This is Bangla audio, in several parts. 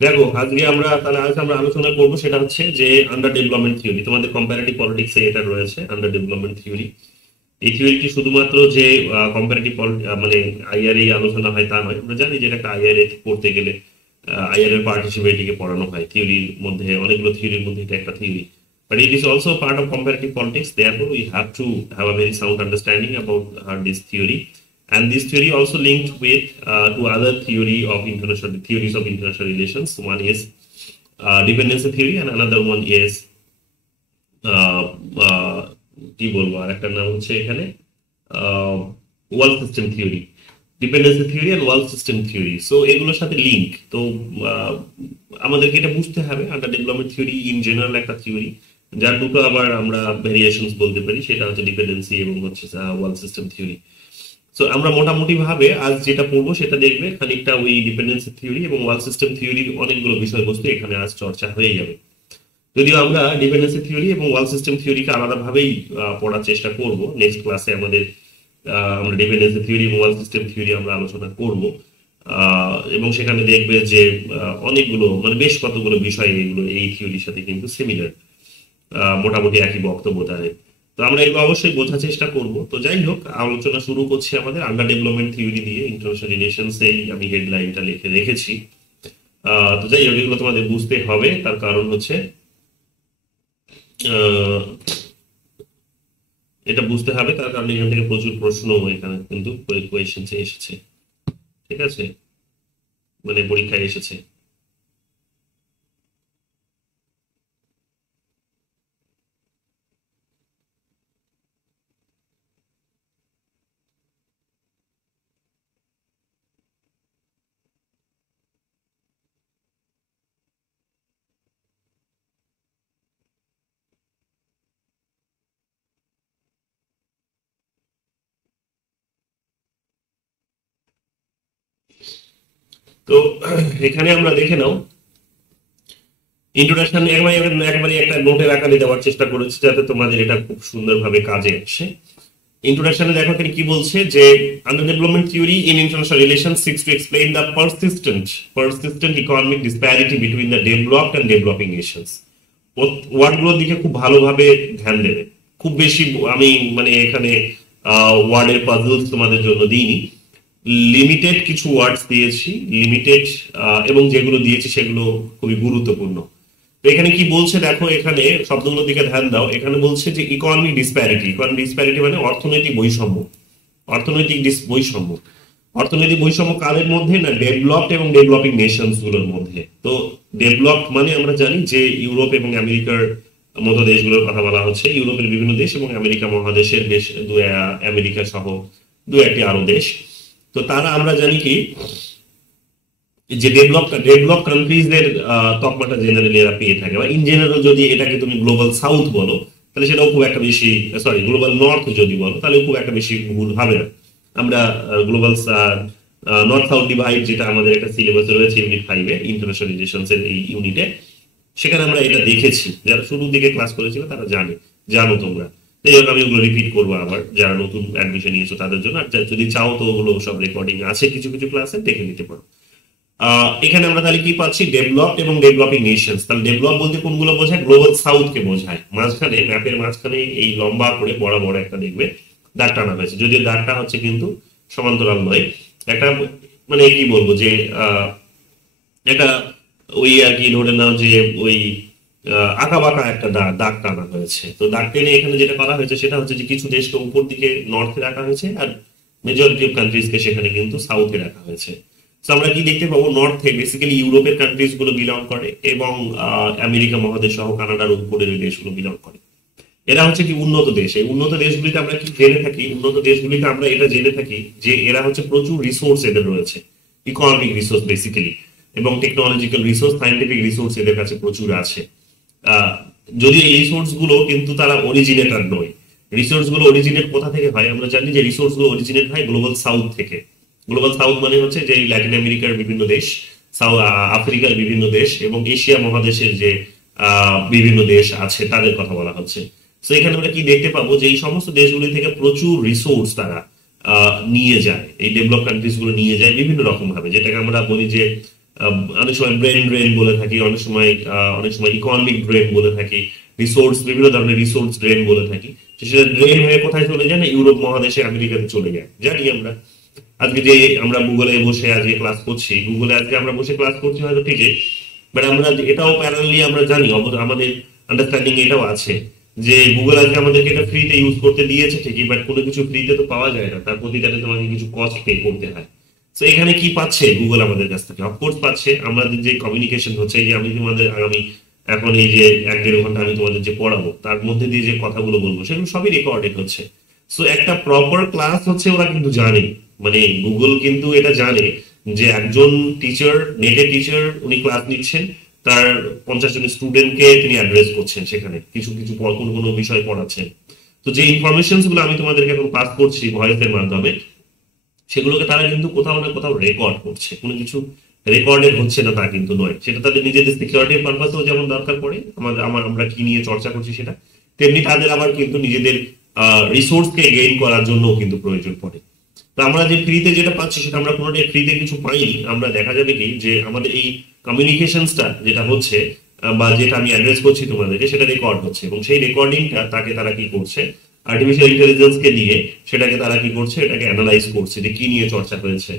দেখো আজকে আমরা তাহলে আজ আমরা আলোচনা করবো সেটা হচ্ছে যে আন্ডার ডেভেলপমেন্ট থিওরি। তোমাদের কম্পারেটিভ পলিটিক্সে এটা রয়েছে আন্ডার ডেভেলপমেন্ট থিওরি। এই থিওরিটি শুধুমাত্র যে কম্পারেটিভ মানে আইআর এই আলোচনা হয় তা নয়, আমরা জানি যে একটা আইআর পড়তে গেলে আইআর এর পার্টিসিপেটিকে পড়ানো হয়। থিওরির মধ্যে অনেকগুলো থিওরির মধ্যে এটা একটা theory, but it is also a part of comparative politics. Therefore we have to have a very sound understanding about this theory, and this theory also linked with to other theories of international relations. One is dependency theory and another one is আহ, আহ, কি বলবো, আর একটা নাম হচ্ছে এখানে ওয়াল সিস্টেম থিওরি। ডিপেন্ডেন্সি থিওরি আর ওয়াল সিস্টেম থিওরি, সো এগুলোর সাথে লিঙ্ক। তো আহ, আমাদেরকে এটা বুঝতে হবে under development theory in general একটা থিওরি, যার দুটো আবার আমরা ভেরিয়েশনস বলতে পারি, সেটা হচ্ছে ডিপেন্ডেন্সি এবং হচ্ছে ওয়াল সিস্টেম থিওরি। সো আমরা মোটামুটি ভাবে আজ যেটা পড়বো সেটা দেখবে খানিকটা ওই ডিপেন্ডেন্সি থিওরি এবং ওয়াল সিস্টেম থিওরির অনেকগুলো বিষয়বস্তু এখানে আজ চর্চা হয়ে যাবে। যদিও আমরা ডিপেন্ডেন্সি থিওরি এবং ওয়াল সিস্টেম থিওরিকে আলাদাভাবেই পড়ার চেষ্টা করব নেক্সট ক্লাসে আমাদের। আমরা ডিপেন্ডেন্সি থিওরি এবং ওয়াল সিস্টেম থিওরি আমরা আলোচনা করব, এবং সেখানে দেখবে যে অনেকগুলো মানে বেশ কতগুলো বিষয় এগুলো এই থিওরির সাথে কিন্তু সিমিলার, মোটামুটি একই বক্তব্য তাদের। তো আমরা এগুলো অবশ্যই বোঝার চেষ্টা করব। তো যাই হোক, আলোচনা শুরু করছি আমাদের আন্ডার ডেভেলপমেন্ট থিওরি দিয়ে। ইন্টারন্যাশনাল রিলেশনসেই আমি হেডলাইনটা লিখে রেখেছি। তো যাই হোক, এগুলো তোমাদের বুঝতে হবে, তার কারণ হচ্ছে আহ, এটা বুঝতে হবে, তার কারণে এখান থেকে প্রচুর প্রশ্ন এখানে কিন্তু কোয়েশ্চেন এসেছে। ঠিক আছে, মানে পরীক্ষায় এসেছে। তো এখানে আমরা দেখে নাও ইন্ট্রোডাকশন একবারে একবারে একটা নোটের আকারে দেওয়ার চেষ্টা করেছি যাতে তোমাদের এটা খুব সুন্দরভাবে কাজে আসে। ইন্ট্রোডাকশনে দেখো এখানে কি বলছে যে under development theory in international relation seeks to explain the persistent economic disparity between the developed and developing nations. ওয়ার্ডগুলোর দিকে খুব ভালোভাবে ধ্যান দেবে। খুব বেশি আমি মানে এখানে ওয়ার্ডের পাজলস তোমাদের জন্য দিইনি, লিমিটেড কিছু ওয়ার্ডস দিয়েছি, লিমিটেড, এবং যেগুলো দিয়েছি সেগুলো খুবই গুরুত্বপূর্ণ। তো এখানে কি বলছে দেখো, এখানে শব্দগুলোর দিকে ধ্যান দাও। এখানে বলছে যে ইকোনমিক ডিসপ্যারিটি মানে অর্থনৈতিক বৈষম্য। অর্থনৈতিক বৈষম্য, অর্থনৈতিক বৈষম্য কাদের মধ্যে, না ডেভেলপড এবং ডেভেলপিং নেশনস গুলোর মধ্যে। তো ডেভেলপড মানে আমরা জানি যে ইউরোপ এবং আমেরিকার মতো দেশগুলোর কথা বলা হচ্ছে, ইউরোপের বিভিন্ন দেশ এবং আমেরিকা মহাদেশের বেশ আমেরিকা সহ দু একটি আরো দেশ। তো তারা আমরা জানি কি যে ডেভেলপ কান্ট্রিজদের তকমাটা জেনারেলি এরা পেয়ে থাকে, বা ইন জেনারেল যদি এটাকে তুমি গ্লোবাল সাউথ বলো তাহলে সেটাও খুব একটা বেশি, সরি গ্লোবাল নর্থ যদি বলো তাহলে খুব একটা বেশি ভুল হবে না। আমরা গ্লোবাল নর্থ সাউথ ডিভাইড, যেটা আমাদের একটা সিলেবাসে রয়েছে ইউনিট 5-এ ইন্টারন্যাশনাল রিলেশনস এর এই ইউনিটে, সেখানে আমরা এটা দেখেছি। যারা শুরুর দিকে ক্লাস করেছিল তারা জানো তোমরা। এই জন্য আমি ওগুলো রিপিট করবো আবার, যারা নতুন অ্যাডমিশন নিয়েছো তাদের জন্য। আর যদি চাও তো ওগুলো সব রেকর্ডিং আছে কিছু কিছু ক্লাসে, দেখে নিতে পারো। এখানে আমরা তাহলে কি পাচ্ছি, ডেভেলপড এবং ডেভেলপিং নেশনস। তাহলে ডেভেলপ বলতে কোনগুলো বোঝায়, গ্লোবাল সাউথ কে বোঝায়। মাঝখানে ম্যাপের মাঝখানে এই লম্বা করে বড় বড় একটা দেখবে দাগ টানা হয়েছে, যদিও দাগটা হচ্ছে কিন্তু সমান্তরাল নয়, একটা মানে কি বলবো যে একটা ওই আর কি ধরে নাও যে ওই আঁকা বাঁকা একটা দাগ টানা হয়েছে। তো দাগ টেনে এখানে যেটা করা হয়েছে সেটা হচ্ছে যে কিছু দেশকে উপর দিকে নর্থে রাখা হয়েছে, আর মেজরিটি অফ কান্ট্রিজকে সেখানে কিন্তু সাউথে রাখা হয়েছে। তো আমরা কি দেখতে পাবো, নর্থে বেসিক্যালি ইউরোপের কান্ট্রিজ গুলো বিলং করে এবং আমেরিকা মহাদেশ সহ কানাডার উপরের ওই দেশগুলো বিলং করে। এরা হচ্ছে কি উন্নত দেশ। এই উন্নত দেশগুলিতে আমরা কি জেনে থাকি, উন্নত দেশগুলিতে আমরা এটা জেনে থাকি যে এরা হচ্ছে প্রচুর রিসোর্স এদের রয়েছে, ইকোনমিক রিসোর্স বেসিক্যালি, এবং টেকনোলজিক্যাল রিসোর্স, সায়েন্টিফিক রিসোর্স এদের কাছে প্রচুর আছে। আহ, যদিও এই রিসোর্স গুলো কিন্তু তারা অরিজিনেটর নয়। রিসোর্স গুলো অরিজিনেট কোথা থেকে হয়, আমরা জানি যে রিসোর্স গুলো অরিজিনেট হয় গ্লোবাল সাউথ থেকে। গ্লোবাল সাউথ মানে হচ্ছে যে ল্যাটিন আমেরিকার বিভিন্ন দেশ, আফ্রিকার বিভিন্ন দেশ এবং এশিয়া মহাদেশের যে বিভিন্ন দেশ আছে তাদের কথা বলা হচ্ছে। তো এখানে আমরা কি দেখতে পাবো যে এই সমস্ত দেশগুলি থেকে প্রচুর রিসোর্স তারা নিয়ে যায়, এই ডেভেলপ কান্ট্রিজ গুলো নিয়ে যায় বিভিন্ন রকম ভাবে, যেটাকে আমরা বলি যে অনেক সময় ব্রেন ড্রেন বলে থাকি, অনেক সময় ইকোনমিক ড্রেন বলে থাকি, রিসোর্স বিভিন্ন ধরনের রিসোর্স ড্রেন বলে থাকি। সেটা ড্রেন হয়ে কোথায় চলে যায় না, ইউরোপ মহাদেশে আমেরিকাতে চলে যায়, জানি আমরা। আজকে যে আমরা গুগলে বসে আজকে ক্লাস করছি, গুগলে আজকে আমরা বসে ক্লাস করছি হয়তো ঠিকই, বাট আমরা এটাও প্যারালালি আমরা জানি, আমাদের আন্ডারস্ট্যান্ডিং এটাও আছে যে গুগল আজকে আমাদেরকে এটা ফ্রিতে ইউজ করতে দিয়েছে ঠিকই, বাট কোনো কিছু ফ্রিতে তো পাওয়া যায় না, তার প্রতিটাতে তোমাকে কিছু কস্ট পে করতে হয়। তো এখানে কি পাচ্ছে গুগল আমাদের কাছ থেকে? অফকোর্স পাচ্ছে আমাদের যে কমিউনিকেশন হচ্ছে, এই যে আমি তোমাদের আগামী এখন এই যে 1-1.5 ঘন্টা আমি তোমাদের যে পড়াবো তার মধ্যে দিয়ে যে কথাগুলো বলবো সেগুলো সবই রেকর্ডেড হচ্ছে। সো একটা প্রপার ক্লাস হচ্ছে ওরা কিন্তু জানে, মানে গুগল কিন্তু এটা জানে যে একজন টিচার, নেটের টিচার, উনি ক্লাস নিচ্ছেন, তার 50 জন স্টুডেন্টকে তিনি অ্যাড্রেস করছেন, সেখানে কিছু কিছু কোনো কোনো বিষয় পড়াচ্ছেন। তো যে ইনফরমেশন গুলো আমি তোমাদেরকে এখন পাস করছি ভয়েসের মাধ্যমে, সেগুলোকে তারা কিন্তু কোথাও না কোথাও রেকর্ড করছে, কোনো কিছু রেকর্ডেড হচ্ছে না তা কিন্তু নয়। সেটা তাদের নিজেদের সিকিউরিটির পারপাসেও যেমন দরকার পড়ে, আমরা কি নিয়ে চর্চা করছি সেটা, তেমনি তাদের আবার কিন্তু নিজেদের রিসোর্সকে গেইন করার জন্য কিন্তু প্রয়োজন পড়ে। তো আমরা যে ফ্রিতে যেটা পাচ্ছি সেটা আমরা কোনোটাই ফ্রিতে কিছু পাইনি। আমরা দেখা যাবে কি যে আমাদের এই কমিউনিকেশনসটা যেটা হচ্ছে বা যেটা আমি অ্যাড্রেস করছি তোমাদেরকে, সেটা রেকর্ড হচ্ছে, এবং সেই রেকর্ডিংটা তাকে তারা কি করছে, আর্টিফিশিয়াল ইন্টেলিজেন্স কে দিয়ে সেটাকে তারা কি করছে, এটাকে অ্যানালাইজ করছে যে কি নিয়ে চর্চা হয়েছে,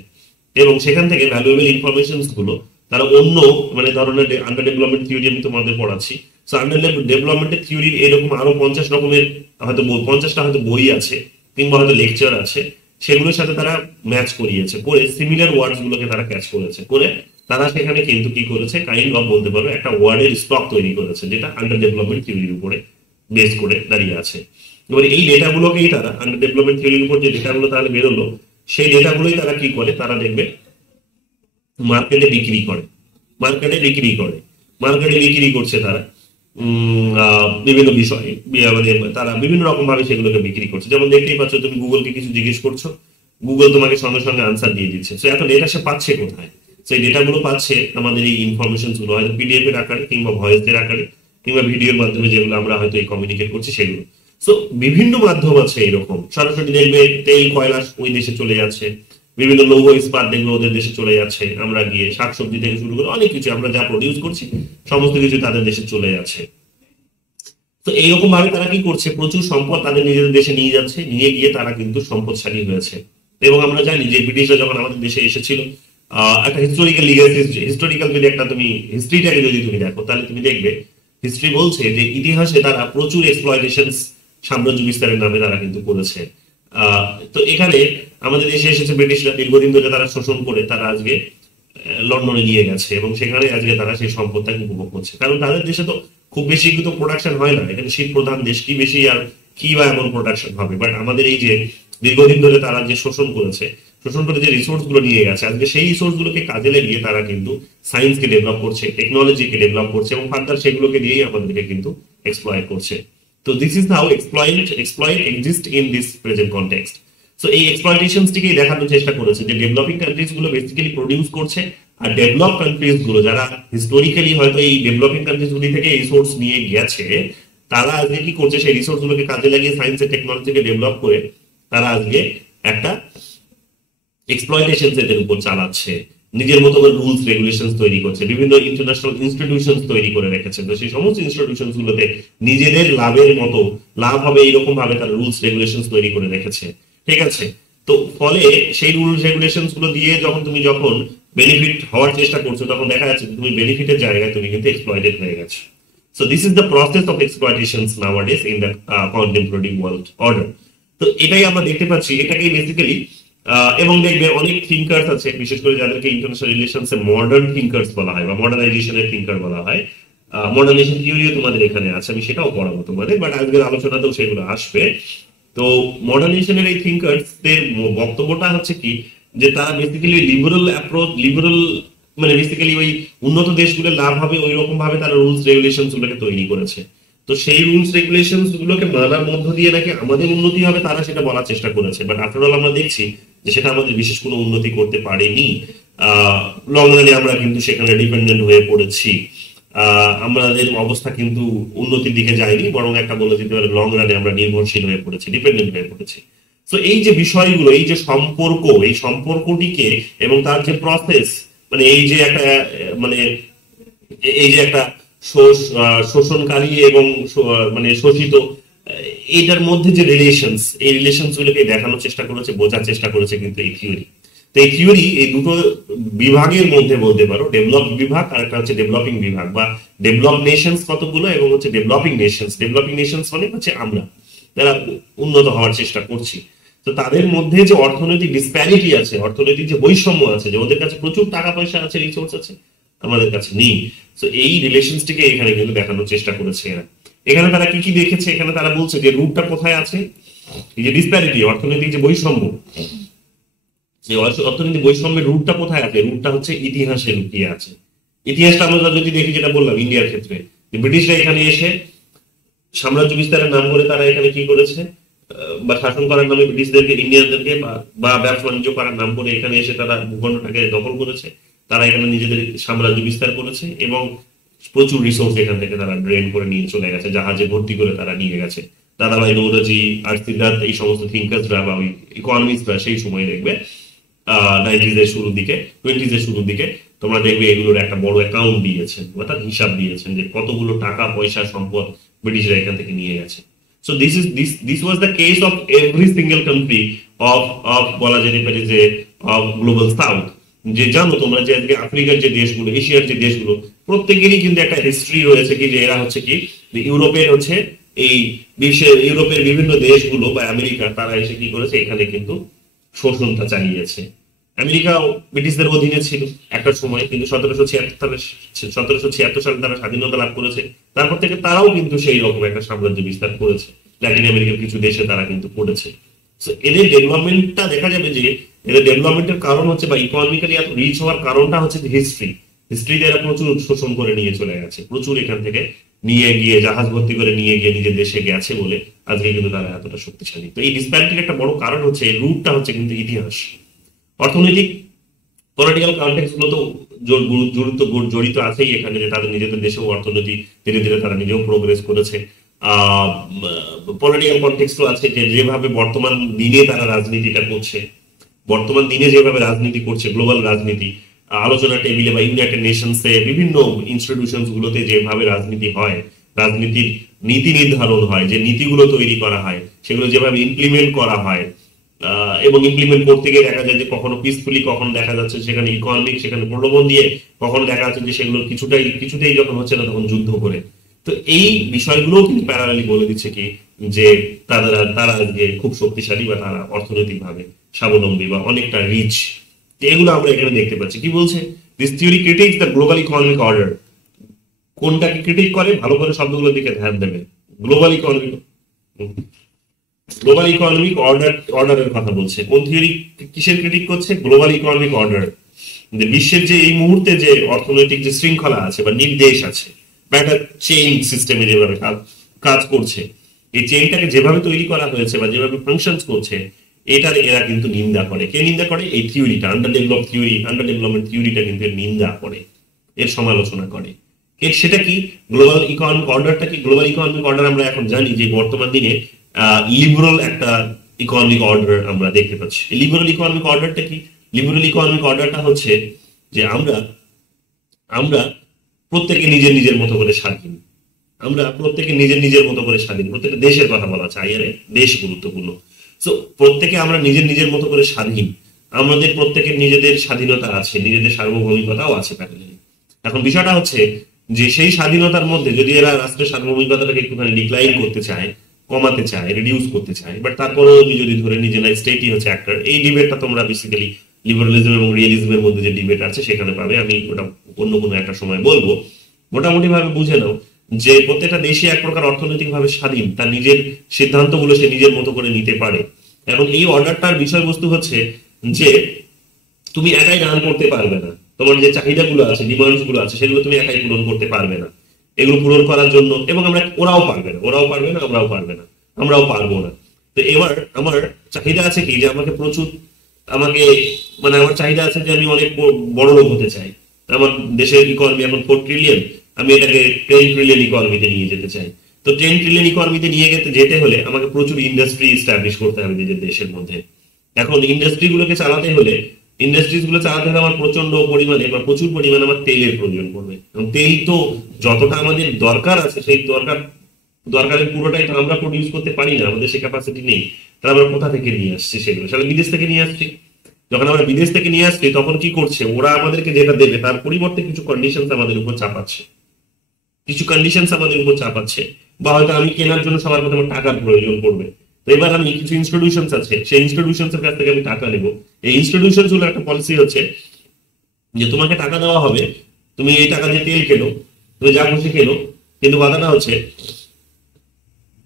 এবং সেখান থেকে ভ্যালুয়েবল ইনফরমেশনস গুলো তারা অন্য মানে ধরনের আন্ডার ডেভেলপমেন্ট থিওরি আমি তোমাদের পড়াচ্ছি। সো আন্ডার ডেভেলপমেন্টের থিওরির এরকম আরো 50 রকমের হয়তো 50টা হয়তো বই আছে কিংবা হয়তো লেকচার আছে, সেগুলোর সাথে তারা ম্যাচ করিয়েছে, করে সিমিলার ওয়ার্ডস গুলোকে তারা ক্যাচ করেছে, করে তারা সেখানে কিন্তু কি করেছে, কাইন্ড অফ বলতে পারো একটা ওয়ার্ডের স্টক তৈরি করেছে, যেটা আন্ডার ডেভেলপমেন্ট থিওরির উপরে বেস করে দাঁড়িয়ে আছে। এবার এই ডেটাগুলোকেই তারা আন্ডার ডেভেলপমেন্ট থিওরির উপর যে ডেটাগুলো তাহলে বেরোলো, সেই ডেটাগুলোই তারা কি করে, তারা দেখবে মার্কেটে বিক্রি করে, মার্কেটে বিক্রি করছে তারা বিভিন্ন বিষয়ে, মানে তারা বিভিন্ন রকম ভাবে সেগুলোকে বিক্রি করছে। যেমন দেখতেই পাচ্ছ, তুমি গুগলকে কিছু জিজ্ঞেস করছো, গুগল তোমাকে সঙ্গে সঙ্গে আনসার দিয়ে দিচ্ছে। তো এত ডেটা সে পাচ্ছে কোথায়? সেই ডেটাগুলো পাচ্ছে আমাদের এই ইনফরমেশন গুলো হয়তো পিডিএফ এর আকারে কিংবা ভয়েসের আকারে কিংবা ভিডিওর মাধ্যমে, যেগুলো আমরা হয়তো এই কমিউনিকেট করছি সেগুলো। সো বিভিন্ন মাধ্যম আছে এরকম, সরাসরি দেখবে তেল কয়লা ওই দেশে চলে যাচ্ছে, বিভিন্ন লৌহ ইস্পাত দেখবে ওদের দেশে চলে যাচ্ছে, আমরা গিয়ে শাকসবজি থেকে শুরু করে অনেক কিছু আমরা যা প্রডিউস করছি সমস্ত কিছু তাদের দেশে চলে যাচ্ছে। তো এইরকম ভাবে তারা কি করছে, প্রচুর সম্পদ তাদের নিজেদের দেশে নিয়ে যাচ্ছে, নিয়ে গিয়ে তারা কিন্তু সম্পদশালী হয়েছে। এবং আমরা জানি যে ব্রিটিশরা যখন আমাদের দেশে এসেছিল, একটা হিস্টোরিক্যাল হিস্টোরিক্যাল যদি একটা তুমি হিস্ট্রিটাকে যদি তুমি দেখো, তাহলে তুমি দেখবে হিস্ট্রি বলছে যে ইতিহাসে তারা প্রচুর এক্সপ্লয়টেশন সাম্রাজ্য বিস্তারের নামে তারা কিন্তু করেছে। তো এখানে আমাদের দেশে এসেছে ব্রিটিশরা, দীর্ঘদিন ধরে তারা শোষণ করে তারা আজকে লন্ডনে নিয়ে গেছে, এবং সেখানে আজকে তারা সেই সম্পদটাকে উপভোগ করছে। কারণ তাদের দেশে তো খুব বেশি কিন্তু প্রোডাকশন হয় না, এখানে শীত প্রধান দেশ, কি বেশি আর কি বা এমন প্রোডাকশন হবে। বাট আমাদের এই যে দীর্ঘদিন ধরে তারা যে শোষণ করে যে রিসোর্স গুলো নিয়ে গেছে, আজকে সেই রিসোর্স গুলোকে কাজে লাগিয়ে তারা কিন্তু সায়েন্সকে ডেভেলপ করছে, টেকনোলজিকে ডেভেলপ করছে, এবং ফার্দার সেগুলোকে দিয়েই আমাদেরকে কিন্তু এক্সপ্লয়েট করছে। তো this is how exploit exist in this present context. So এই এক্সপ্লয়টেশনসটিকেই দেখানোর চেষ্টা করেছে যে ডেভেলপিং কান্ট্রিজ গুলো বেসিক্যালি প্রডিউস করছে, আর ডেভেলপ কান্ট্রিজ গুলো যারা হিস্টোরিক্যালি হয়তো এই ডেভেলপিং কান্ট্রিজ গুলি থেকে রিসোর্স নিয়ে গেছে, তারা আজকে কি করছে, সেই রিসোর্স গুলোকে কাজে লাগিয়ে সায়েন্স এন্ড টেকনোলজিকে ডেভেলপ করে তারা আজকে একটা এক্সপ্লয়টেশন এদের উপর চালাচ্ছে, নিজের মতো করে রুলস রেগুলেশন তৈরি করছে, বিভিন্ন ইন্টারন্যাশনাল ইনস্টিটিউশন তৈরি করে রেখেছে। তো সেই সমস্ত ইনস্টিটিউশন গুলোতে নিজেদের লাভের মতো লাভ হবে এইরকম ভাবে তারা রুলস রেগুলেশন তৈরি করে রেখেছে, ঠিক আছে। তো ফলে সেই রুলস রেগুলেশন গুলো দিয়ে যখন বেনিফিট হওয়ার চেষ্টা করছো, তখন দেখা যাচ্ছে তুমি বেনিফিটের জায়গায় তুমি কিন্তু এক্সপ্লয়েটেড হয়ে গেছো। So this is the process of exploitations nowadays in the contemporary world order. তো এটাই আমরা দেখতে পাচ্ছি, এটাকেই বেসিক্যালি এবং দেখবে অনেক থিঙ্কার্স আছে, বিশেষ করে যাদেরকে international relations a modern thinkers বলা হয় বা মডার্নাইজেশনের থিঙ্কার বলা হয়। মডার্নাইজেশন থিওরিও তোমাদের এখানে আছে, আমি সেটাও পড়াবো তোমাদের, বাট আজকের আলোচনাতেও সেগুলো আসবে। তো মডার্নাইজেশনের এই থিঙ্কার্সদের বক্তব্যটা হচ্ছে কি, যে তারা বেসিক্যালি লিবারাল অ্যাপ্রোচ, মানে বেসিক্যালি ওই উন্নত দেশগুলো লাভ হবে ওই রকম ভাবে তারা রুলস রেগুলেশন গুলোকে তৈরি করেছে। তো সেই রুলস রেগুলেশন গুলোকে মানার মধ্য দিয়ে নাকি আমাদের উন্নতি হবে, তারা সেটা বলার চেষ্টা করেছে। বাট আফটার অল আমরা দেখছি যে সেটা আমাদের বিশেষ কোনো উন্নতি করতে পারেনি। লং রানে আমরা কিন্তু সেখানে ডিপেন্ডেন্ট হয়ে পড়েছি, আমাদের অবস্থা কিন্তু উন্নতির দিকে যায়নি, বরং একটা বলে দিতে পারে লং রানে আমরা নির্ভরশীল হয়ে পড়েছি, ডিপেন্ডেন্ট হয়ে পড়েছি। তো এই যে বিষয়গুলো, এই যে সম্পর্ক, এই সম্পর্কটিকে এবং তার যে প্রসেস, মানে এই যে একটা মানে এই যে একটা শোষণকারী এবং মানে শোষিত, এইটার মধ্যে যে রিলেশনস, এই রিলেশনস গুলোকে দেখানোর চেষ্টা করেছে, বোঝার চেষ্টা করেছে কিন্তু এই থিওরি। তো এই থিওরি এই দুটো বিভাগের মধ্যে বলতে পারো, ডেভেলপ বিভাগ আর একটা হচ্ছে ডেভেলপিং বিভাগ, বা ডেভেলপ নেশনস কতগুলো এবং হচ্ছে ডেভেলপিং নেশনস। ডেভেলপিং নেশনস মানে হচ্ছে আমরা যারা উন্নত হওয়ার চেষ্টা করছি। তো তাদের মধ্যে যে অর্থনৈতিক ডিসপ্যারিটি আছে, অর্থনৈতিক যে বৈষম্য আছে, যে ওদের কাছে প্রচুর টাকা পয়সা আছে, রিসোর্স আছে, আমাদের কাছে নেই। তো এই রিলেশনসটিকে এখানে কিন্তু দেখানোর চেষ্টা করেছে এরা। এখানে তারা কি কি দেখেছে, এখানে তারা বলছে যে রুটটা কোথায় আছে, এই যে ডিসপ্যারিটি, অর্থনৈতিক যে বৈষম্য, যে অর্থনৈতিক বৈষম্যের রুটটা কোথায় আছে, রুটটা হচ্ছে ইতিহাসে লুকিয়ে আছে। ইতিহাসটা আমরা যদি দেখি, যেটা বললাম ইন্ডিয়ার ক্ষেত্রে, ব্রিটিশরা এখানে এসে সাম্রাজ্য বিস্তারের নাম করে তারা এখানে কি করেছে, বা শাসন করার নামে ব্রিটিশদেরকে, ইন্ডিয়ানদেরকে বা ব্যবসা বাণিজ্য করার নাম করে এখানে এসে তারা ভূখণ্ডটাকে দখল করেছে। তারা এখানে নিজেদের সাম্রাজ্য বিস্তার করেছে এবং প্রচুর রিসোর্স এখান থেকে তারা ড্রেন করে নিয়ে চলে গেছে, জাহাজে ভর্তি করে তারা নিয়ে গেছে। দাদাভাই নৌরজি আর সিদ্ধার্থ, এই সমস্ত থিঙ্কার্সরা বা ওই ইকোনমিস্টরা সেই সময় দেখবে 90s এর শুরুর দিকে, 20s এর শুরুর দিকে তোমরা দেখবে এগুলোর একটা বড় অ্যাকাউন্ট দিয়েছেন, অর্থাৎ হিসাব দিয়েছেন যে কতগুলো টাকা পয়সা সম্পদ ব্রিটিশরা এখান থেকে নিয়ে গেছে। So this was the case of every single country of বলা যেতে পারে যে অফ গ্লোবাল সাউথ। যে জানো তোমরা যে আজকে আফ্রিকার যে দেশগুলো, এশিয়ার যে দেশগুলো, প্রত্যেকেরই কিন্তু একটা হিস্ট্রি রয়েছে কি, যে এরা হচ্ছে কি ইউরোপের হচ্ছে এই বিশ্বের ইউরোপের বিভিন্ন দেশগুলো বা আমেরিকা, তারা এসে কি করেছে, এখানে কিন্তু শোষণটা চালিয়েছে। আমেরিকাও ব্রিটিশদের অধীনে ছিল একটা সময়, কিন্তু 1776 সালে তারা স্বাধীনতা লাভ করেছে। তারপর থেকে তারাও কিন্তু সেই রকম একটা সাম্রাজ্য বিস্তার করেছে, ল্যাটিন আমেরিকার কিছু দেশে তারা কিন্তু করেছে। এদের ডেভেলপমেন্টটা দেখা যাবে যে এদের ডেভেলপমেন্টের কারণ হচ্ছে, বা ইকোনমিক্যালি এত রিচ হওয়ার কারণটা হচ্ছে হিস্ট্রি। হিস্ট্রিতে এরা প্রচুর শোষণ করে নিয়ে চলে গেছে, প্রচুর এখান থেকে নিয়ে গিয়ে জাহাজ ভর্তি করে নিয়ে গিয়ে নিজের দেশে গেছে বলে আজকে কিন্তু তারা এতটা শক্তিশালী। তো এই ডিসপ্যারিটির একটা বড় কারণ হচ্ছে, এই রুটটা হচ্ছে কিন্তু ইতিহাস। অর্থনৈতিক পলিটিক্যাল কনটেক্সট গুলো তো জড়িত আছেই এখানে, যে তাদের নিজেদের দেশেও অর্থনীতি ধীরে ধীরে তারা নিজেও প্রোগ্রেস করেছে। পলিটিক্যাল কনটেক্সটও আছে, যে যেভাবে বর্তমান দিনে তারা রাজনীতিটা করছে, বর্তমান দিনে যেভাবে রাজনীতি করছে, গ্লোবাল রাজনীতি, আলোচনা টেবিলে বা ইউনাইটেড নেশনসে বিভিন্ন ইনস্টিটিউশনস গুলোতে যেভাবে রাজনীতি হয়, রাজনীতির নীতি নির্ধারণ হয়, যে নীতিগুলো তৈরি করা হয়, সেগুলো যেভাবে ইমপ্লিমেন্ট করা হয়, এবং ইমপ্লিমেন্ট করতে গিয়ে দেখা যায় যে কখনো পিসফুলি, কখনো দেখা যাচ্ছে সেখানে ইকোনমিক, সেখানে প্রলোভন দিয়ে, কখনো দেখা যাচ্ছে যে সেগুলো কিছুতেই যখন হচ্ছে না তখন যুদ্ধ করে। তো এই বিষয়গুলো কিন্তু প্যারালালি বলে দিচ্ছে কি, যে তারা আজকে খুব শক্তিশালী, বা তারা অর্থনৈতিক ভাবে স্বাবলম্বী বা অনেকটা রিচ। এগুলো আমরা এখানে দেখতে পাচ্ছি। কি বলছে, this theory critics the global economic order. কোনটাকে ক্রিটিক করে, ভালো করে শব্দগুলোর দিকে ধ্যান দেবে। গ্লোবাল ইকোনমিক অর্ডারের কথা বলছে। কোন থিওরি কিসের ক্রিটিক করছে? Global economic order. বিশ্বের যে এই মুহূর্তে যে অর্থনৈতিক যে শৃঙ্খলা আছে বা নির্দেশ আছে, বা একটা চেইন সিস্টেমে যেভাবে কাজ করছে, এই চেইনটাকে যেভাবে তৈরি করা হয়েছে বা যেভাবে ফাংশনস করছে, এটার এরা কিন্তু নিন্দা করে। কে নিন্দা করে? এই থিওরিটা, আন্ডার ডেভেলপমেন্ট থিওরিটা কিন্তু নিন্দা করে, এর সমালোচনা করে। সেটা কি গ্লোবাল ইকোনমিক অর্ডারটা? কি গ্লোবাল ইকোনমিক অর্ডার? আমরা এখন জানি যে বর্তমান দিনে লিবারাল একটা ইকোনমিক অর্ডার আমরা দেখতে পাচ্ছি। লিবারাল ইকোনমিক অর্ডারটা কি? লিবারাল ইকোনমিক অর্ডারটা হচ্ছে যে আমরা প্রত্যেকে নিজের মতো করে স্বাধীন। আমরা প্রত্যেকে নিজের মতো করে স্বাধীন। প্রত্যেকটা দেশের কথা বলা আছে, আইআরে দেশ গুরুত্বপূর্ণ। সো প্রত্যেকে আমরা নিজের মতো করে স্বাধীন। আমাদের প্রত্যেকের নিজেদের স্বাধীনতা আছে, নিজেদের সার্বভৌমিকতাও আছে প্যারালালি। এখন বিষয়টা হচ্ছে যে সেই স্বাধীনতার মধ্যে যদি এরা রাষ্ট্রের সার্বভৌমিকতাটাকে একটুখানি ডিক্লাইন করতে চায়, কমাতে চায়, রিডিউস করতে চায়, বাট তারপরেও যদি ধরে নিজে না স্টেটই হচ্ছে অ্যাক্টর, এই ডিবেটটা তোমরা বেসিক্যালি লিবারালিজম এবং রিয়েলিজমের মধ্যে যে ডিবেট আছে সেখানে পাবে। আমি ওটা অন্য কোনো একটা সময় বলবো। মোটামুটি ভাবে বুঝে নাও যে প্রত্যেকটা দেশই এক প্রকার অর্থনৈতিক ভাবে স্বাধীন, তার নিজের সিদ্ধান্তগুলো সে নিজের মতো করে নিতে পারে। এখন এই অর্ডারটার বিষয়বস্তু হচ্ছে যে তুমি একাই রান করতে পারবে না। তোমার যে চাহিদাগুলো আছে, ডিমান্ডস গুলো আছে, সেগুলো তুমি একাই পূরণ করতে পারবে না। এগুলো পূরণ করার জন্য, এবং ওরাও পারবে না, আমরাও পারবো না। তো এবার আমার চাহিদা আছে কি, যে আমার চাহিদা আছে যে আমি অনেক বড় লোক হতে চাই। আমার দেশের ইকোনমি এখন 4 ট্রিলিয়ন, আমি এটাকে 10 ট্রিলিয়ন ইকোনমিতে নিয়ে যেতে চাই। তো 10 ট্রিলিয়ন ইকোনমিতে নিয়ে যেতে হলে আমাকে প্রচুর ইন্ডাস্ট্রি এস্টাবলিশ করতে হবে নিজের দেশের মধ্যে। এখন ইন্ডাস্ট্রি গুলোকে চালাতে হলে ইন্ডাস্ট্রিজ গুলো চালাতে হলে আমার প্রচন্ড পরিমাণে বা প্রচুর পরিমাণে আমার তেলের প্রয়োজন পড়বে, এবং তেল তো যতটা আমাদের দরকার আছে সেই দরকারের পুরোটাই তো আমরা প্রডিউস করতে পারি না, আমাদের সে ক্যাপাসিটি নেই। তাহলে আমরা কোথা থেকে নিয়ে আসছি সেগুলো? সেটা বিদেশ থেকে নিয়ে আসছি। যখন আমরা বিদেশ থেকে নিয়ে আসছি তখন কি করছে ওরা? আমাদেরকে যেটা দেবে তার পরিবর্তে কিছু কন্ডিশনস আমাদের উপর চাপাচ্ছে, বা হয়তো আমি কেনার জন্য সবার প্রথমে টাকার প্রয়োজন পড়বে। তো এবার আমি কিছু ইনস্টিটিউশনস আছে, সেই ইনস্টিটিউশনস এর কাছ থেকে আমি টাকা নেব। এই ইনস্টিটিউশনস গুলো একটা পলিসি হচ্ছে যে তোমাকে টাকা দেওয়া হবে, তুমি এই টাকা দিয়ে তেল কেনো, তুমি যা খুশি কেনো, কিন্তু কথাটা হচ্ছে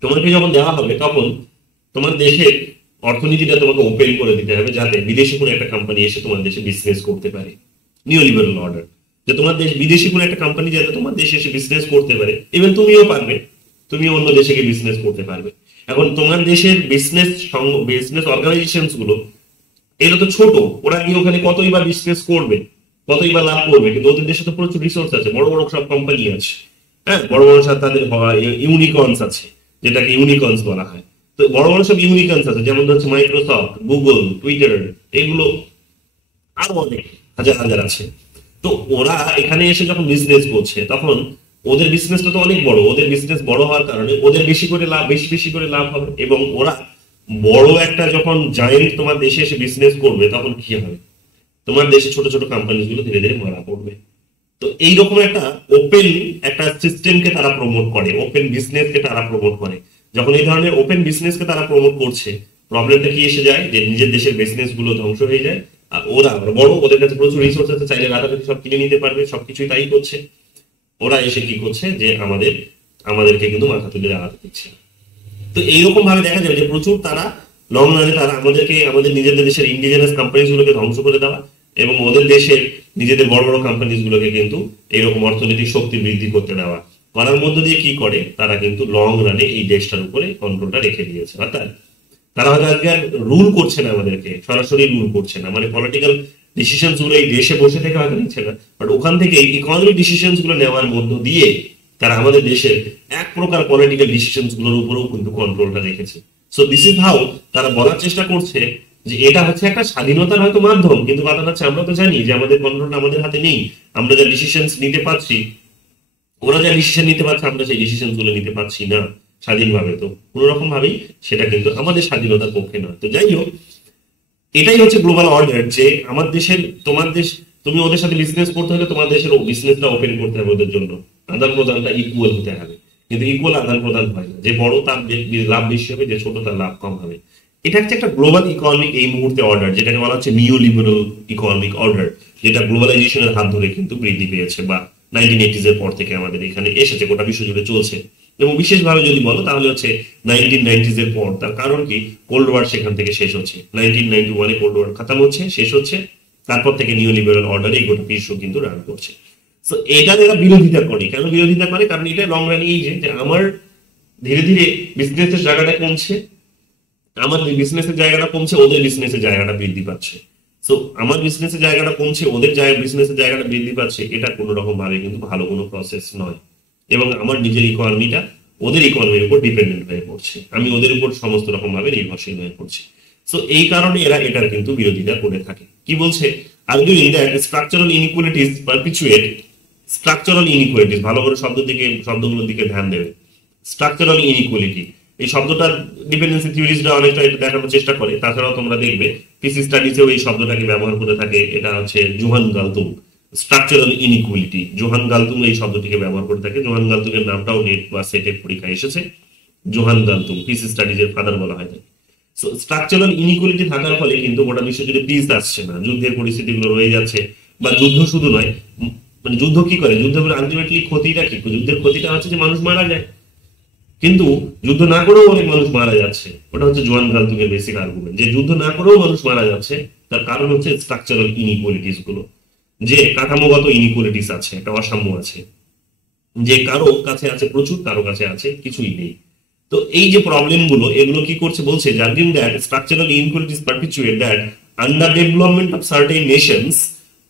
তোমাকে যখন দেওয়া হবে তখন তোমার দেশের অর্থনীতিটা তোমাকে ওপেন করে দিতে হবে, যাতে বিদেশি কোনো একটা কোম্পানি এসে তোমার দেশে বিজনেস করতে পারে। নিওলিবারাল অর্ডার, যে তোমার দেশ বিদেশি কোনো একটা কোম্পানি যাতে তোমার দেশে এসে বিজনেস করতে পারে, ইভেন তুমিও পারবে, তুমিও অন্য দেশে গিয়ে বিজনেস করতে পারবে। এখন তোমার দেশের বিজনেস অর্গানাইজেশনস গুলো এরা তো ছোট, ওরা গিয়ে ওখানে কতই বা বিজনেস করবে, কতই বা লাভ করবে, কিন্তু ওদের দেশে তো প্রচুর রিসোর্স আছে, বড় বড় সব কোম্পানি আছে। হ্যাঁ, বড় বড় সব তাদের ইউনিকর্নস আছে, যেটাকে ইউনিকর্নস বলা হয়। তো বড় বড় সব ইউনিকর্নস আছে, যেমন হচ্ছে মাইক্রোসফট, গুগল, টুইটার, এগুলো আরো অনেক হাজার হাজার আছে। তো ওরা এখানে এসে যখন বিজনেস করছে তখন ওদের বিজনেসটা তো অনেক বড়, ওদের বিজনেস বড় হওয়ার কারণে ওদের বেশি করে লাভ, বেশি বেশি করে লাভ হবে। এবং ওরা বড় একটা যখন জায়েন্ট তোমার দেশে এসে বিজনেস করবে তখন কি হবে? তোমার দেশে ছোট ছোট কোম্পানি গুলো ধীরে ধীরে মারা পড়বে। তো এইরকম একটা ওপেন একটা সিস্টেমকে তারা প্রমোট করে, ওপেন বিজনেসকে তারা প্রমোট করে। যখন এই ধরনের ওপেন বিজনেসকে তারা প্রমোট করছে, প্রবলেমটা কি এসে যায়? যে নিজের দেশের বিজনেস গুলো ধ্বংস হয়ে যায়। আর ওরা বড়, ওদের কাছে প্রচুর রিসোর্স আছে, চাইলে রাতারাতি সব কিনে নিতে পারবে, সবকিছুই তাই করছে। ওরা এসে কি করছে? যে আমাদেরকে কিন্তু মাথা তুলে দাঁড়াতে দিচ্ছে। তো এইরকম ভাবে দেখা যাবে যে প্রচুর তারা লং রানে তারা আমাদের নিজেদের দেশের ইন্ডিজিনাস কোম্পানিজ গুলোকে ধ্বংস করে দেওয়া, এবং ওদের দেশের নিজেদের বড় বড় কোম্পানিজ গুলোকে কিন্তু এইরকম অর্থনৈতিক শক্তি বৃদ্ধি করতে দেওয়া, করার মধ্য দিয়ে কি করে তারা কিন্তু লং রানে এই দেশটার উপরে কন্ট্রোলটা রেখে দিয়েছে। অর্থাৎ তারা হয়তো আজকে আর রুল করছে না, আমাদেরকে সরাসরি রুল করছে না, মানে পলিটিক্যাল ডিসিশন গুলো এই দেশে বসে থেকে হয়তো নিচ্ছে না, বাট ওখান থেকে ইকোনমিক ডিসিশন গুলো নেওয়ার মধ্য দিয়ে তারা আমাদের দেশের এক প্রকার পলিটিক্যাল ডিসিশন গুলোর উপরেও কিন্তু কন্ট্রোলটা রেখেছে। সো দিস ইজ হাউ তারা বলার চেষ্টা করছে যে এটা হচ্ছে একটা স্বাধীনতার হয়তো মাধ্যম, কিন্তু কথা হচ্ছে আমরা তো জানি যে আমাদের কন্ট্রোলটা আমাদের হাতে নেই। আমরা যা ডিসিশন নিতে পারছি, ওরা যা ডিসিশন নিতে পারছে, আমরা সেই ডিসিশন গুলো নিতে পারছি না স্বাধীনভাবে। তো কোন রকম ভাবেই সেটা কিন্তু আমাদের স্বাধীনতার পক্ষে নয়। তো যাই হোক, এটাই হচ্ছে গ্লোবাল অর্ডার, যে আমার দেশের তোমার দেশ, তুমি ওদের সাথে বিজনেস করতে হলে তোমার দেশের বিজনেসটা ওপেন করতে হবে ওদের জন্য, আদান প্রদানটা ইকুয়াল হতে হবে। কিন্তু ইকুয়াল আদান প্রদান হয় না, যে বড় তার লাভ বেশি হবে, যে ছোট তার লাভ কম হবে। এটা হচ্ছে একটা গ্লোবাল ইকোনমিক এই মুহূর্তে অর্ডার, যেটাকে বলা হচ্ছে নিও লিবারাল ইকোনমিক অর্ডার, যেটা গ্লোবালাইজেশনের হাত ধরে কিন্তু বৃদ্ধি পেয়েছে, বা 1980s এর পর থেকে আমাদের এখানে এসেছে, গোটা বিশ্ব জুড়ে চলছে। এবং বিশেষভাবে যদি বলো তাহলে হচ্ছে 1990s এর পর। তার কারণ কি? কোল্ড ওয়ার সেখান থেকে শেষ হচ্ছে, 1991-এ কোল্ড ওয়ার খতম হচ্ছে, শেষ হচ্ছে, তারপর থেকে নিও লিবারাল অর্ডারে এই গোটা বিশ্ব কিন্তু রান করছে। তো এটা এরা বিরোধিতা করে, কেন বিরোধিতা করে? কারণ এটা লং রান এই যে আমার ধীরে ধীরে বিজনেসের জায়গাটা কমছে, আমার বিজনেসের জায়গাটা কমছে, ওদের বিজনেসের জায়গাটা বৃদ্ধি পাচ্ছে। তো আমার বিজনেসের জায়গাটা কমছে, ওদের বিজনেসের জায়গাটা বৃদ্ধি পাচ্ছে, এটা কোনো রকম ভাবে কিন্তু ভালো কোনো প্রসেস নয়। এবং আমার নিজের ইকোনমিটা ওদের ইকোনমির উপর ডিপেন্ডেন্ট হয়ে পড়ছে, আমি ওদের উপর সমস্ত রকম ভাবে নির্ভরশীল হয়ে পড়ছি। সো এই কারণে এরা এটার কিন্তু বিরোধিতা করে থাকে। কি বলছে? arguing that structural inequalities perpetuate structural inequalities, ভালো করে শব্দগুলোর দিকে ধ্যান দেবে। স্ট্রাকচারাল ইনইকুয়ালিটি, এই শব্দটার ডিপেন্ডেন্সি থিওরিজরা অনেকটা এটা দেখানোর চেষ্টা করে। তাছাড়াও তোমরা দেখবে পিসি স্টাডিজেও এই শব্দটাকে ব্যবহার করে থাকে, এটা হচ্ছে জোহান গালতুং। স্ট্রাকচারাল ইনইকুয়ালিটি, জোহান গালতুং এই শব্দটিকে ব্যবহার করে থাকে। জোহান গালতুং এর নামটাও নেট বা সেটের পরীক্ষায় এসেছে, জোহান গালতুং পিসি স্টাডিজের ফাদার বলা হয় তাকে। সো স্ট্রাকচারাল ইনইকুয়ালিটি থাকার ফলে কিন্তু গোটা বিশ্ব জুড়ে পিস আসছে না, যুদ্ধের পরিস্থিতিগুলো রয়ে যাচ্ছে। বা যুদ্ধ শুধু নয়, মানে যুদ্ধ কি করে, যুদ্ধের আলটিমেটলি ক্ষতিটা কি? যুদ্ধের ক্ষতিটা হচ্ছে যে মানুষ মারা যায়, কিন্তু যুদ্ধ না করেও অনেক মানুষ মারা যাচ্ছে। ওটা হচ্ছে জোয়ান গালতুং এর বেসিক আর্গুমেন্ট, যে যুদ্ধ না করেও মানুষ মারা যাচ্ছে, তার কারণ হচ্ছে স্ট্রাকচারাল ইনইকুয়ালিটিস গুলো, যে কাঠামোগত ইনইকুয়ালিটিস আছে, একটা অসাম্য আছে, যে কারো কাছে আছে প্রচুর, কারো কাছে আছে কিছুই নেই। তো এই যে প্রবলেম গুলো, এগুলো কি করছে? বলছে arguing that structural inequalities perpetuate that underdevelopment of certain nations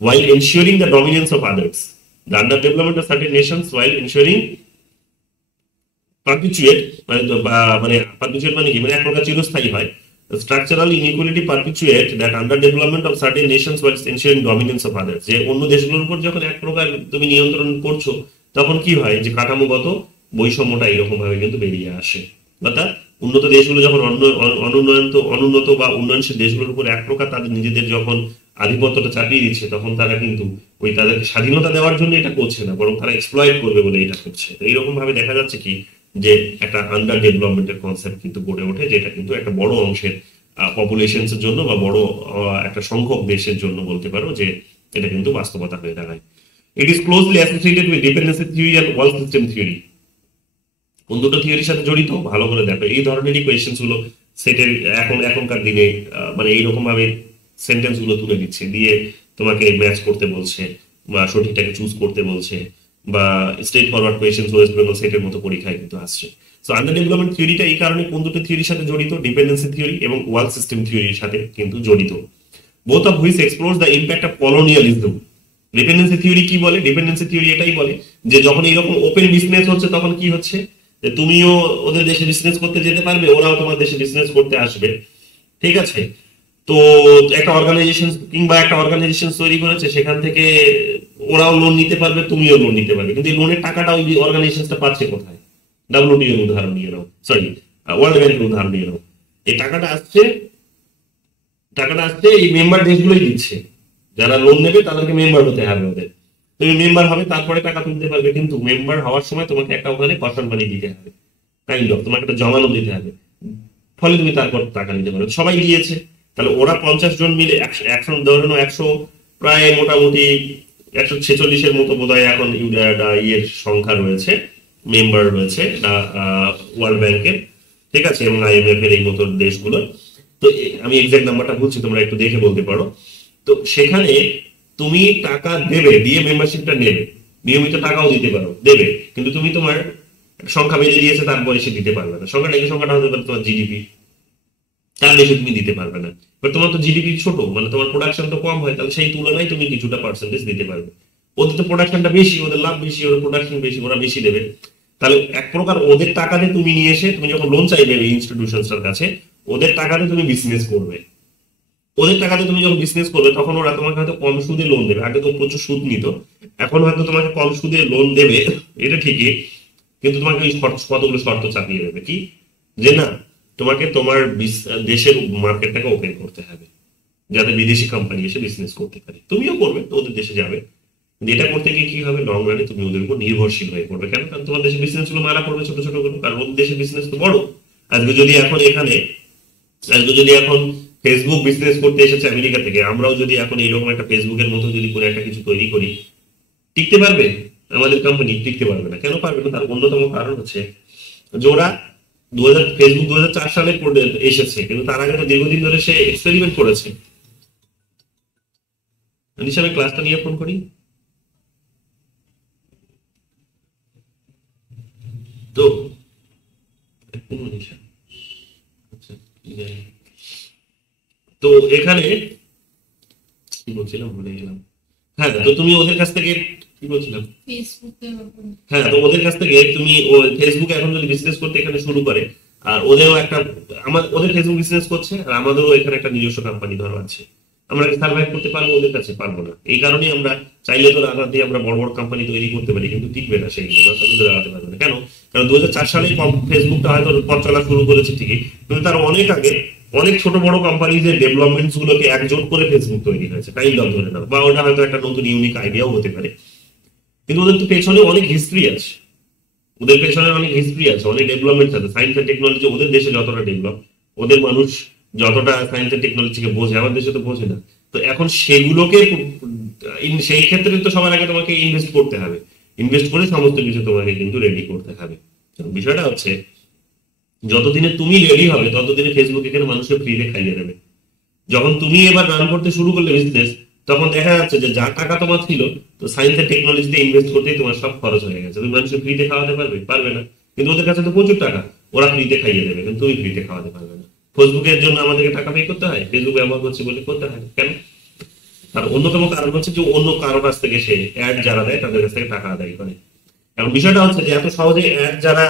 while ensuring the dominance of others. The underdevelopment of certain nations while ensuring পারপিচুয়েট, মানে পারপিচুয়েট মানে কি? মানে এক প্রকার চিরস্থায়ী হয়, structural inequality পারপিচুয়েট that under development of certain Nations was ensuring dominance of others. যে অন্য দেশগুলোর উপর যখন এক প্রকার তুমি নিয়ন্ত্রণ করছো তখন কি হয় যে কাঠামোগত বৈষম্যটা এরকম ভাবে কিন্তু বেরিয়ে আসে। অর্থাৎ উন্নত দেশগুলো যখন অনুন্নত বা উন্নয়নশীল দেশগুলোর উপর এক প্রকার তাদের নিজেদের যখন আধিপত্যটা চাপিয়ে দিচ্ছে তখন তারা কিন্তু ওই তাদেরকে স্বাধীনতা দেওয়ার জন্য এটা করছে না, বরং তারা এক্সপ্লয়েট করবে বলে এটা করছে। তো এইরকম ভাবে দেখা যাচ্ছে কি যে একটা আন্ডার ডেভেলপমেন্টের কনসেপ্ট কিন্তু গড়ে ওঠে, যেটা কিন্তু একটা বড় অংশের পপুলেশনস এর জন্য বা বড় একটা সংখ্যক দেশের জন্য বলতে পারো যে এটা কিন্তু বাস্তবতা হয়ে দাঁড়ায়। It is closely associated with dependency theory and world system theory. কোন দুটো থিওরির সাথে জড়িত ভালো করে দেখো। এই ধরনেরই কোয়েশ্চেন গুলো সেটের এখনকার দিনে মানে এইরকম ভাবে সেন্টেন্স গুলো তুলে দিচ্ছে, দিয়ে তোমাকে ম্যাচ করতে বলছে বা সঠিকটাকে চুজ করতে বলছে, বা straight forward question West Bengal সেটের মতো পরীক্ষায় কিন্তু আসছে। সো আন্ডার ডেভেলপমেন্ট থিওরিটা এই কারণে কোন দুটো থিওরির সাথে জড়িত, ডিপেন্ডেন্সি থিওরি এবং ওয়ার্ল্ড সিস্টেম থিওরির সাথে কিন্তু জড়িত। Both of which explores the impact of colonialism. Dependency theory কি বলে? ডিপেন্ডেন্সি থিওরি এটাই বলে যে যখন এইরকম ওপেন বিজনেস হচ্ছে তখন কি হচ্ছে যে তুমিও ওদের দেশে বিজনেস করতে যেতে পারবে, ওরাও তোমার দেশে বিজনেস করতে আসবে, ঠিক আছে? তো একটা অর্গানাইজেশন কিংবা একটা অর্গানাইজেশন তৈরি করেছে, সেখান থেকে ওরাও লোন নিতে পারবে, তুমিও লোন নিতে পারবে, কিন্তু এই লোনের টাকাটা ওই অর্গানাইজেশনটা পাচ্ছে কোথায়? ডাব্লিউটিও এর উদাহরণ নিয়ে নাও, সরি ওয়ার্ল্ড ব্যাংকের উদাহরণ নিয়ে নাও। এই টাকাটা আসছে এই মেম্বার দেশগুলোই দিচ্ছে, যারা লোন নেবে তাদেরকে মেম্বার হতে হবে ওদের। তুমি মেম্বার হবে তারপরে টাকা তুলতে পারবে, কিন্তু মেম্বার হওয়ার সময় তোমাকে একটা ওখানে কশন মানি দিতে হবে, কাইন্ড অফ তোমাকে একটা জমানো দিতে হবে, ফলে তুমি তারপর টাকা নিতে পারবে। সবাই দিয়েছে, তাহলে ওরা 50 জন মিলে 100 ধরুন 100 প্রায় মোটামুটি 146-এর মতো বোধহয় এখন ইয়ের সংখ্যা রয়েছে, মেম্বার রয়েছে ওয়ার্ল্ড ব্যাংকের, ঠিক আছে, এবং IMF এর এই মতো দেশগুলো। তো আমি এক্সাক্ট নাম্বারটা বলছি, তোমরা একটু দেখে বলতে পারো। তো সেখানে তুমি টাকা দেবে, দিয়ে মেম্বারশিপটা নেবে, নিয়মিত টাকাও দিতে পারো, দেবে, কিন্তু তুমি তোমার সংখ্যা বেঁধে দিয়েছে তার বয়সে দিতে পারবে না। সংখ্যাটা কি? সংখ্যাটা হতে পারে তোমার জিডিপি, তার বেশি তুমি দিতে পারবে না। এবার তোমার তো জিডিপি ছোট, মানে তোমার প্রোডাকশন তো কম হয়, তাহলে সেই তুলনায় তুমি কিছুটা পার্সেন্টেজ দিতে পারবে। ওদের তো প্রোডাকশনটা বেশি, ওদের লাভ বেশি, ওদের প্রোডাকশন বেশি, ওরা বেশি দেবে। তাহলে এক প্রকার ওদের টাকাতে তুমি নিয়ে এসে তুমি যখন লোন চাইবে এই ইনস্টিটিউশনটার কাছে, ওদের টাকাতে তুমি বিজনেস করবে। ওদের টাকাতে তুমি যখন বিজনেস করবে তখন ওরা তোমাকে হয়তো কম সুদে লোন দেবে। আগে তো প্রচুর সুদ নিত, এখন হয়তো তোমাকে কম সুদে লোন দেবে, এটা ঠিকই, কিন্তু তোমাকে ওই কতগুলো শর্ত চাপিয়ে দেবে। কি? যে না, তোমাকে তোমার দেশের মার্কেটটাকে ওপেন করতে হবে যাতে বিদেশি কোম্পানি এসে বিজনেস করতে পারে। তুমিও করবে, তো ওদের দেশে যাবে, কিন্তু এটা করতে গিয়ে কি হবে, লং রানে তুমি ওদের উপর নির্ভরশীল হয়ে পড়বে। কেন? কারণ তোমার দেশে বিজনেস গুলো মারা পড়বে ছোট ছোট গুলো, কারণ ওদের দেশের বিজনেস তো বড়। আজকে যদি এখন ফেসবুক বিজনেস করতে এসেছে আমেরিকা থেকে, আমরাও যদি এখন এইরকম একটা ফেসবুকের মতো যদি কোনো একটা কিছু তৈরি করি, টিকতে পারবে? আমাদের কোম্পানি টিকতে পারবে না। কেন পারবে না? তার অন্যতম কারণ হচ্ছে যে ওরা ফেসবুক 2004 সালে এসেছে, কিন্তু তার আগে তো দীর্ঘদিন ধরে সে এক্সপেরিমেন্ট করেছে। আমি ক্লাসটা নিয়ে ফোন করি। তো তো এখানে কি বলছিলাম, ভুলে গেলাম। হ্যাঁ, তো তুমি ওদের কাছ থেকে কি বলছিলাম? হ্যাঁ, তো ওদের কাছ থেকে তুমি ফেসবুকে এখন যদি বিজনেস করতে এখানে শুরু করে, আর ওদেরও একটা ওদের ফেসবুক বিজনেস করছে, আর আমাদেরও এখানে একটা নিজস্ব কোম্পানি ধরো আছে, আমরা কি সার্ভাইভ করতে পারবো? ওদের কাছে পারবো না। এই কারণেই আমরা চাইলে তো রাখা দিয়ে আমরা বড় বড় কোম্পানি তৈরি করতে পারি, কিন্তু টিকবে না সেইগুলো, বা তাদের লাগাতে পারবে না। কেন? কারণ 2004 সালে ফেসবুকটা হয়তো পথ চলা শুরু করেছে ঠিকই, কিন্তু তার অনেক আগে অনেক ছোট বড় কোম্পানিজের ডেভেলপমেন্টস গুলোকে একজোট করে ফেসবুক তৈরি হয়েছে, কাইন্ড অফ ধরে নাও, বা ওটা হয়তো একটা নতুন ইউনিক আইডিয়াও হতে পারে। কিন্তু ওদের তো পেছনে অনেক হিস্ট্রি আছে, অনেক ডেভেলপমেন্ট আছে, সায়েন্স এন্ড টেকনোলজি। ওদের দেশে যতটা ডেভেলপ, ওদের মানুষ যতটা সায়েন্স এন্ড টেকনোলজিকে বোঝে, আমার দেশে তো বোঝে না। তো এখন সেগুলোকে সেই ক্ষেত্রে তো সবার আগে তোমাকে ইনভেস্ট করতে হবে, ইনভেস্ট করে সমস্ত কিছু তোমাকে কিন্তু রেডি করতে হবে। বিষয়টা হচ্ছে যতদিনে তুমি রেডি হবে ততদিনে ফেসবুক এখানে মানুষকে ফ্রিতে খাইয়ে দেবে। যখন তুমি এবার রান করতে শুরু করলে বিজনেস, তখন দেখা যাচ্ছে যে যা টাকা তোমার ছিল, তো সায়েন্স এন্ড টেকনোলজিতে ইনভেস্ট করতেই তোমার সব খরচ হয়ে গেছে। তুমি মানুষকে ফ্রিতে খাওয়াতে পারবে না। কিন্তু ওদের কাছে তো প্রচুর টাকা, ওরা ফ্রিতে খাইয়ে দেবে, কিন্তু তুমি ফ্রিতে খাওয়াতে পারবে না। ফেসবুকের জন্য আমাদেরকে টাকা পে করতে হয়, ফেসবুক ব্যবহার করছি বলে করতে হয়। কেন? তার অন্যতম কারণ হচ্ছে যে অন্য কারো কাছ থেকে সে অ্যাড যারা দেয় তাদের কাছ থেকে টাকা আদায় করে। এখন বিষয়টা হচ্ছে যে এত সহজে অ্যাড যারা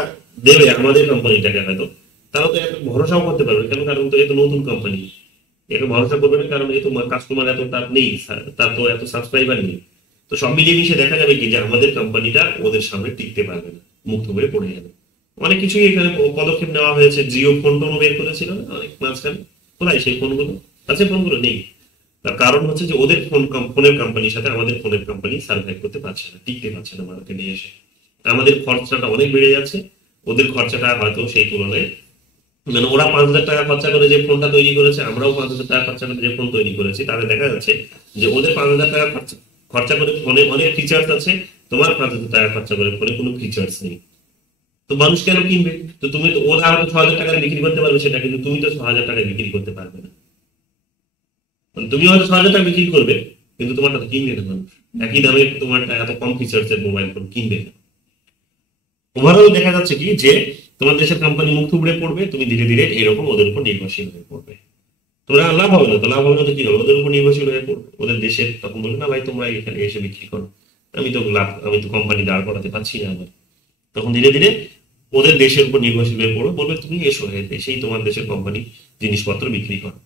দেবে আমাদের কোম্পানিটাকে, হয়তো তারা তো এত ভরসাও করতে পারবে কেন, কারণ তো এত নতুন কোম্পানি, এত ভরসা করবে না কারণ এই তো কাস্টমার এত তার নেই, তার তো এত সাবস্ক্রাইবার নেই। তো সব মিলিয়ে মিশে দেখা যাবে কি যে আমাদের কোম্পানিটা ওদের সামনে টিকতে পারবে না, মুক্ত করে পড়ে যাবে। অনেক কিছুই এখানে পদক্ষেপ নেওয়া হয়েছে, জিও ফোন টোনও বের করেছিল না অনেক মাঝখানে, কোথায় সেই ফোনগুলো আছে? ফোনগুলো নেই। তার কারণ হচ্ছে যে ওদের ফোনের কোম্পানির সাথে আমাদের ফোনের কোম্পানি সার্ভাইভ করতে পারছে না, টিকতে পারছে না মার্কেটে এসে। আমাদের খরচাটা অনেক বেড়ে যাচ্ছে, ওদের খরচাটা হয়তো সেই তুলনায়, মানে ওরা 5,000 টাকা খরচা করে যে ফোনটা তৈরি করেছে, আমরাও 5,000 টাকা খরচা করে যে ফোন তৈরি করেছি, তাহলে দেখা যাচ্ছে যে ওদের 5,000 টাকা খরচা করে ফোনে অনেক ফিচার্স আছে, তোমার 5,000 টাকা খরচা করে ফোনে কোনো ফিচার্স নেই। তো মানুষ কেন কিনবে? তো তুমি তো, ওরা হয়তো 6,000 টাকায় বিক্রি করতে পারবে সেটা, কিন্তু তুমি তো 6,000 টাকায় বিক্রি করতে পারবে না। তুমি হয়তো 6,000 টাকা বিক্রি করবে, কিন্তু তোমারটা তো কিনবে না মানুষ। একই দামে তোমার এত কম ফিচার্স এর মোবাইল ফোন কিনবে না। ওভারঅল দেখা যাচ্ছে কি যে তোমার দেশের কোম্পানি মুখ থুবড়ে পড়বে, তুমি ধীরে ধীরে এরকম ওদের উপর নির্ভরশীল হয়ে পড়বে। তোমরা লাভ হবে না, তো লাভ হবে না তো কি হবে? ওদের উপর নির্ভরশীল হয়ে পড়বে, ওদের দেশের তখন বলবে না ভাই তোমরা এখানে এসে বিক্রি করো, আমি তো কোম্পানি দাঁড় করাতে পারছি না আমার। তখন ধীরে ধীরে ওদের দেশের উপর নির্ভরশীল হয়ে পড়বে, বলবে তুমি এসো, এসেই তোমার দেশের কোম্পানি জিনিসপত্র বিক্রি করো।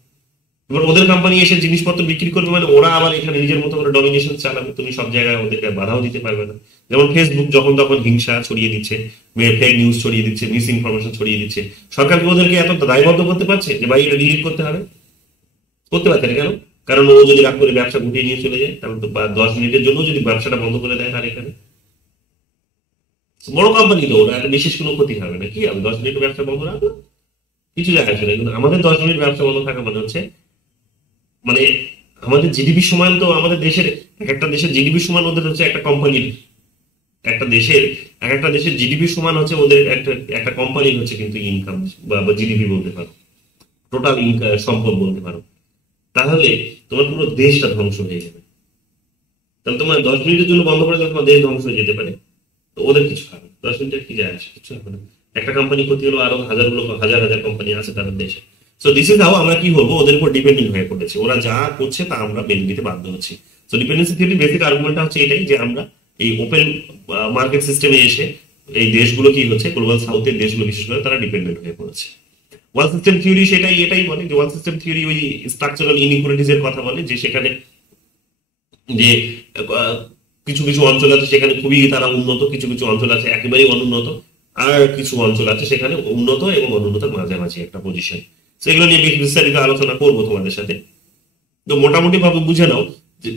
এবার ওদের কোম্পানি এসে জিনিসপত্র বিক্রি করবে, মানে ওরা আবার এখানে নিজের মতো করে ডমিনেশন চালাবে, তুমি সব জায়গায় ওদেরকে বাধাও দিতে পারবে না। যেমন ফেসবুক যখন তখন হিংসা ছড়িয়ে দিচ্ছে, ফেক নিউজ ছড়িয়ে দিচ্ছে, মিস ইনফরমেশন ছড়িয়ে দিচ্ছে, সরকার কি ওদেরকে এত দায়বদ্ধ করতে পারছে যে ভাই এটা ডিলিট করতে হবে? করতে পারছে না কেন? কারণ ও যদি রাগ করে ব্যবসা গুটিয়ে নিয়ে চলে যায়, তাহলে তো 10 মিনিটের জন্য যদি ব্যবসাটা বন্ধ করে দেয় তার এখানে, বড় কোম্পানি তো, ওরা এত বিশেষ কোনো ক্ষতি হবে না, কি হবে 10 মিনিট ব্যবসা বন্ধ রাখবো, কিছু যায় আসে না। কিন্তু আমাদের 10 মিনিট ব্যবসা বন্ধ থাকা মানে হচ্ছে, মানে আমাদের জিডিপি সমান তো আমাদের দেশের, এক একটা দেশের জিডিপি সমান ওদের হচ্ছে একটা কোম্পানির, একটা দেশের এক একটা দেশের জিডিপি সমান হচ্ছে ওদের একটা একটা কোম্পানির হচ্ছে কিন্তু ইনকাম বা জিডিপি বলতে পারো, টোটাল সম্পদ বলতে পারো। তাহলে তোমার পুরো দেশটা ধ্বংস হয়ে যাবে। তাহলে তোমার 10 মিনিটের জন্য বন্ধ করে দিলে তোমার দেশ ধ্বংস হয়ে যেতে পারে। তো ওদের কিছু হবে 10 মিনিটের কি যায় আসে? কিছু হবে না। একটা কোম্পানি ক্ষতি হলো, আরো হাজার হাজার কোম্পানি আছে তাদের দেশে। সো দিস ইজ হাউ আমরা কি বলবো, ওদের উপর ডিপেন্ডেন্ট হয়ে পড়েছে, ওরা যা করছে তা আমরা মেনে নিতে বাধ্য হচ্ছি। সো ডিপেন্ডেন্সি থিওরির বেসিক আর্গুমেন্টটা হচ্ছে এটাই যে আমরা এই ওপেন মার্কেট সিস্টেমে এসে এই দেশগুলো কি হচ্ছে, গ্লোবাল সাউথের দেশগুলো বিশেষ করে তারা ডিপেন্ডেন্ট হয়ে পড়েছে। ওয়ার্ল্ড সিস্টেম থিওরি এটাই বলে যে ওয়ার্ল্ড সিস্টেম থিওরি ওই স্ট্রাকচারাল ইনইকুয়ালিটিজ এর কথা বলে, যে সেখানে যে আহ, কিছু কিছু অঞ্চল আছে সেখানে খুবই তারা উন্নত, কিছু কিছু অঞ্চল আছে একেবারেই অনুন্নত, আর কিছু অঞ্চল আছে সেখানে উন্নত এবং অনুন্নতের মাঝামাঝি একটা পজিশন। সেগুলো নিয়ে বিস্তারিত আলোচনা করবো তোমাদের সাথে। তো মোটামুটি ভাবে বুঝে নাও যে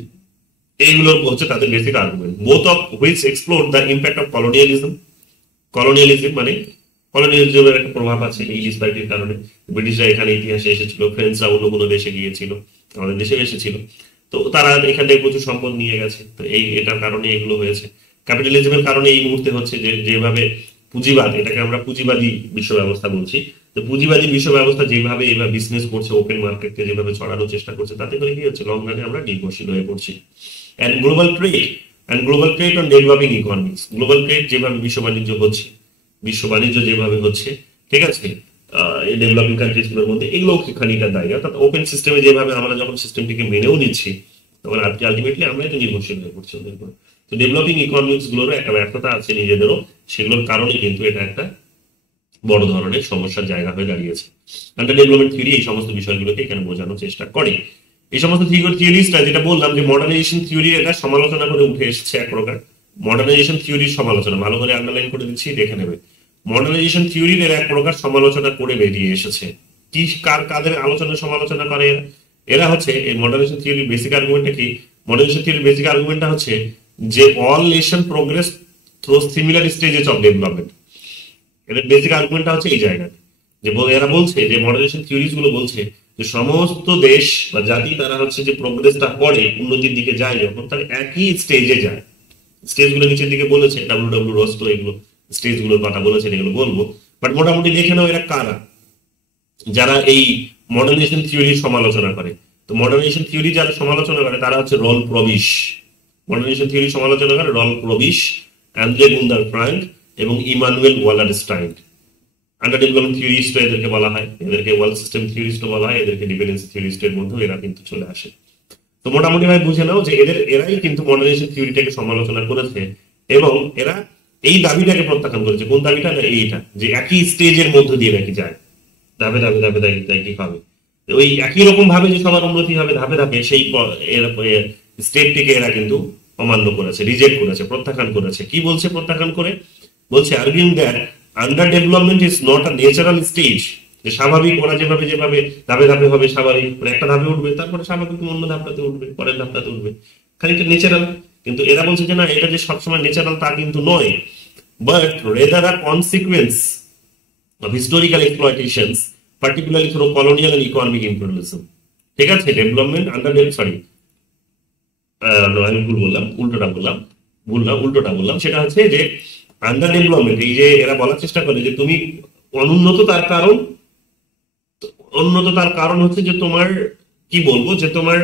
এইগুলো হচ্ছে তাদের basic argument, both of which explore the impact of colonialism মানে কলোনিয়ালিজমের একটা প্রভাব আছে এই ডিসপারিটির কারণে। ব্রিটিশরা এখানে ইতিহাসে এসেছিল, ফ্রেঞ্চরা অন্য কোনো দেশে গিয়েছিল, আমাদের দেশে এসেছিল, তো তারা এখান থেকে প্রচুর সম্পদ নিয়ে গেছে। তো এটার কারণে এগুলো হয়েছে। ক্যাপিটালিজমের কারণে এই মুহূর্তে হচ্ছে যে যেভাবে পুঁজিবাদ, এটাকে আমরা পুঁজিবাদী বিশ্ব ব্যবস্থা বলছি, তো পুঁজিবাদী বিশ্ব ব্যবস্থা যেভাবে এবার বিজনেস করছে, ওপেন মার্কেটকে যেভাবে ছড়ানোর চেষ্টা করছে, তাতে করে কি হচ্ছে লং রানে আমরা নির্ভরশীল হয়ে পড়ছি। And global trade on developing economics, global trade যেভাবে বিশ্ব বাণিজ্য যেভাবে হচ্ছে, ঠিক আছে, এই ডেভেলপিং কান্ট্রিজ গুলোর মধ্যে এগুলো খানিকটা দায়ী। অর্থাৎ ওপেন সিস্টেমে যেভাবে আমরা যখন সিস্টেমটিকে মেনেও নিচ্ছি, তখন আলটিমেটলি আমরা এটা নির্ভরশীল হয়ে পড়ছি ওদের উপর। তো ডেভেলপিং ইকোনমিক্স গুলোরও একটা ব্যর্থতা আছে নিজেদেরও, সেগুলোর কারণে কিন্তু এটা একটা বড় ধরনের সমস্যার জায়গা হয়ে দাঁড়িয়েছে। আন্ডার ডেভেলপমেন্ট থিওরি এই সমস্ত বিষয়গুলোকে এখানে বোঝানোর চেষ্টা করে। এই সমস্ত থিওরিস্টরা যেটা বললাম যে মডার্নাইজেশন থিওরি, এটা সমালোচনা করে উঠে এসেছে এক প্রকার। মডার্নাইজেশন থিওরির সমালোচনা ভালো করে আন্ডারলাইন করে দিচ্ছি, দেখে নেবে। মডার্নাইজেশন থিওরির এর এক প্রকার সমালোচনা করে বেরিয়ে এসেছে। কি কাদের আলোচনা সমালোচনা করে এরা? এরা হচ্ছে এই মডার্নাইজেশন থিওরির বেসিক আর্গুমেন্টটা কি? মডার্নাইজেশন থিওরির বেসিক আর্গুমেন্টটা হচ্ছে যে all nation progress through similar stages of development. এদের বেসিক আর্গুমেন্টটা হচ্ছে এই জায়গাতে, যে এরা বলছে যে মডারেশন থিওরিজ গুলো বলছে যে সমস্ত দেশ বা জাতি তারা হচ্ছে যে প্রোগ্রেসটা করে, উন্নতির দিকে যায় যখন, তার একই স্টেজে যায়। স্টেজ গুলো নিচের দিকে বলেছে, ডাব্লিউ রস্টো এগুলো স্টেজ গুলোর কথা বলেছেন, এগুলো বলবো। বাট মোটামুটি দেখে নাও এরা কারা যারা এই মডার্নাইজেশন থিওরির সমালোচনা করে। তো মডার্নাইজেশন থিওরি যারা সমালোচনা করে তারা হচ্ছে রল প্রবিশ। মডার্নাইজেশন থিওরি সমালোচনা করে রল প্রবিশ, অ্যান্দ্রে গুন্দার ফ্রাঙ্ক এবং ইমানুয়েল ওয়ালারস্টাইন। আন্ডার ডেভেলপমেন্ট থিওরিস্ট এদেরকে বলা হয়, এদেরকে ওয়ার্ল্ড সিস্টেম থিওরিস্ট বলা হয়, এদেরকে ডিপেন্ডেন্সি থিওরিস্টের মধ্যেও এরা কিন্তু চলে আসে। তো মোটামুটি ভাবে বুঝে নাও যে এরাই কিন্তু মডার্নাইজেশন থিওরিটাকে সমালোচনা করেছে, এবং এরা এই দাবিটাকে প্রত্যাখ্যান করেছে। কোন দাবিটা? না এইটা, যে একই স্টেজের মধ্যে দিয়ে নাকি যায়, ধাপে ধাপে ধাপে ধাপে তাই কি হবে, ওই একই রকম ভাবে যে সবার উন্নতি হবে ধাপে ধাপে সেই স্টেপটিকে এরা কিন্তু অমান্য করেছে, রিজেক্ট করেছে, প্রত্যাখ্যান করেছে। কি বলছে প্রত্যাখ্যান করে? বলছে arguing that under development is not a natural stage, যে স্বাভাবিক ওরা যেভাবে যেভাবে ধাপে ধাপে হবে, স্বাভাবিক মানে একটা ধাপে উঠবে তারপরে স্বাভাবিক অন্য ধাপটাতে উঠবে, পরের ধাপটাতে উঠবে, খানিকটা ন্যাচারাল। কিন্তু এরা বলছে যে না, এটা যে সবসময় ন্যাচারাল তা কিন্তু নয়, but rather a consequence of historical exploitations, particularly through colonial and economic imperialism. ঠিক আছে, ডেভেলপমেন্ট আন্ডার সরি আমি ভুল বললাম, উল্টোটা বললাম। সেটা হচ্ছে যে আন্ডার ডেভেলপমেন্ট, এই যে এরা বলার চেষ্টা করে যে তুমি অনুন্নত, তার কারণ উন্নত, তার কারণ হচ্ছে যে তোমার কি বলবো, যে তোমার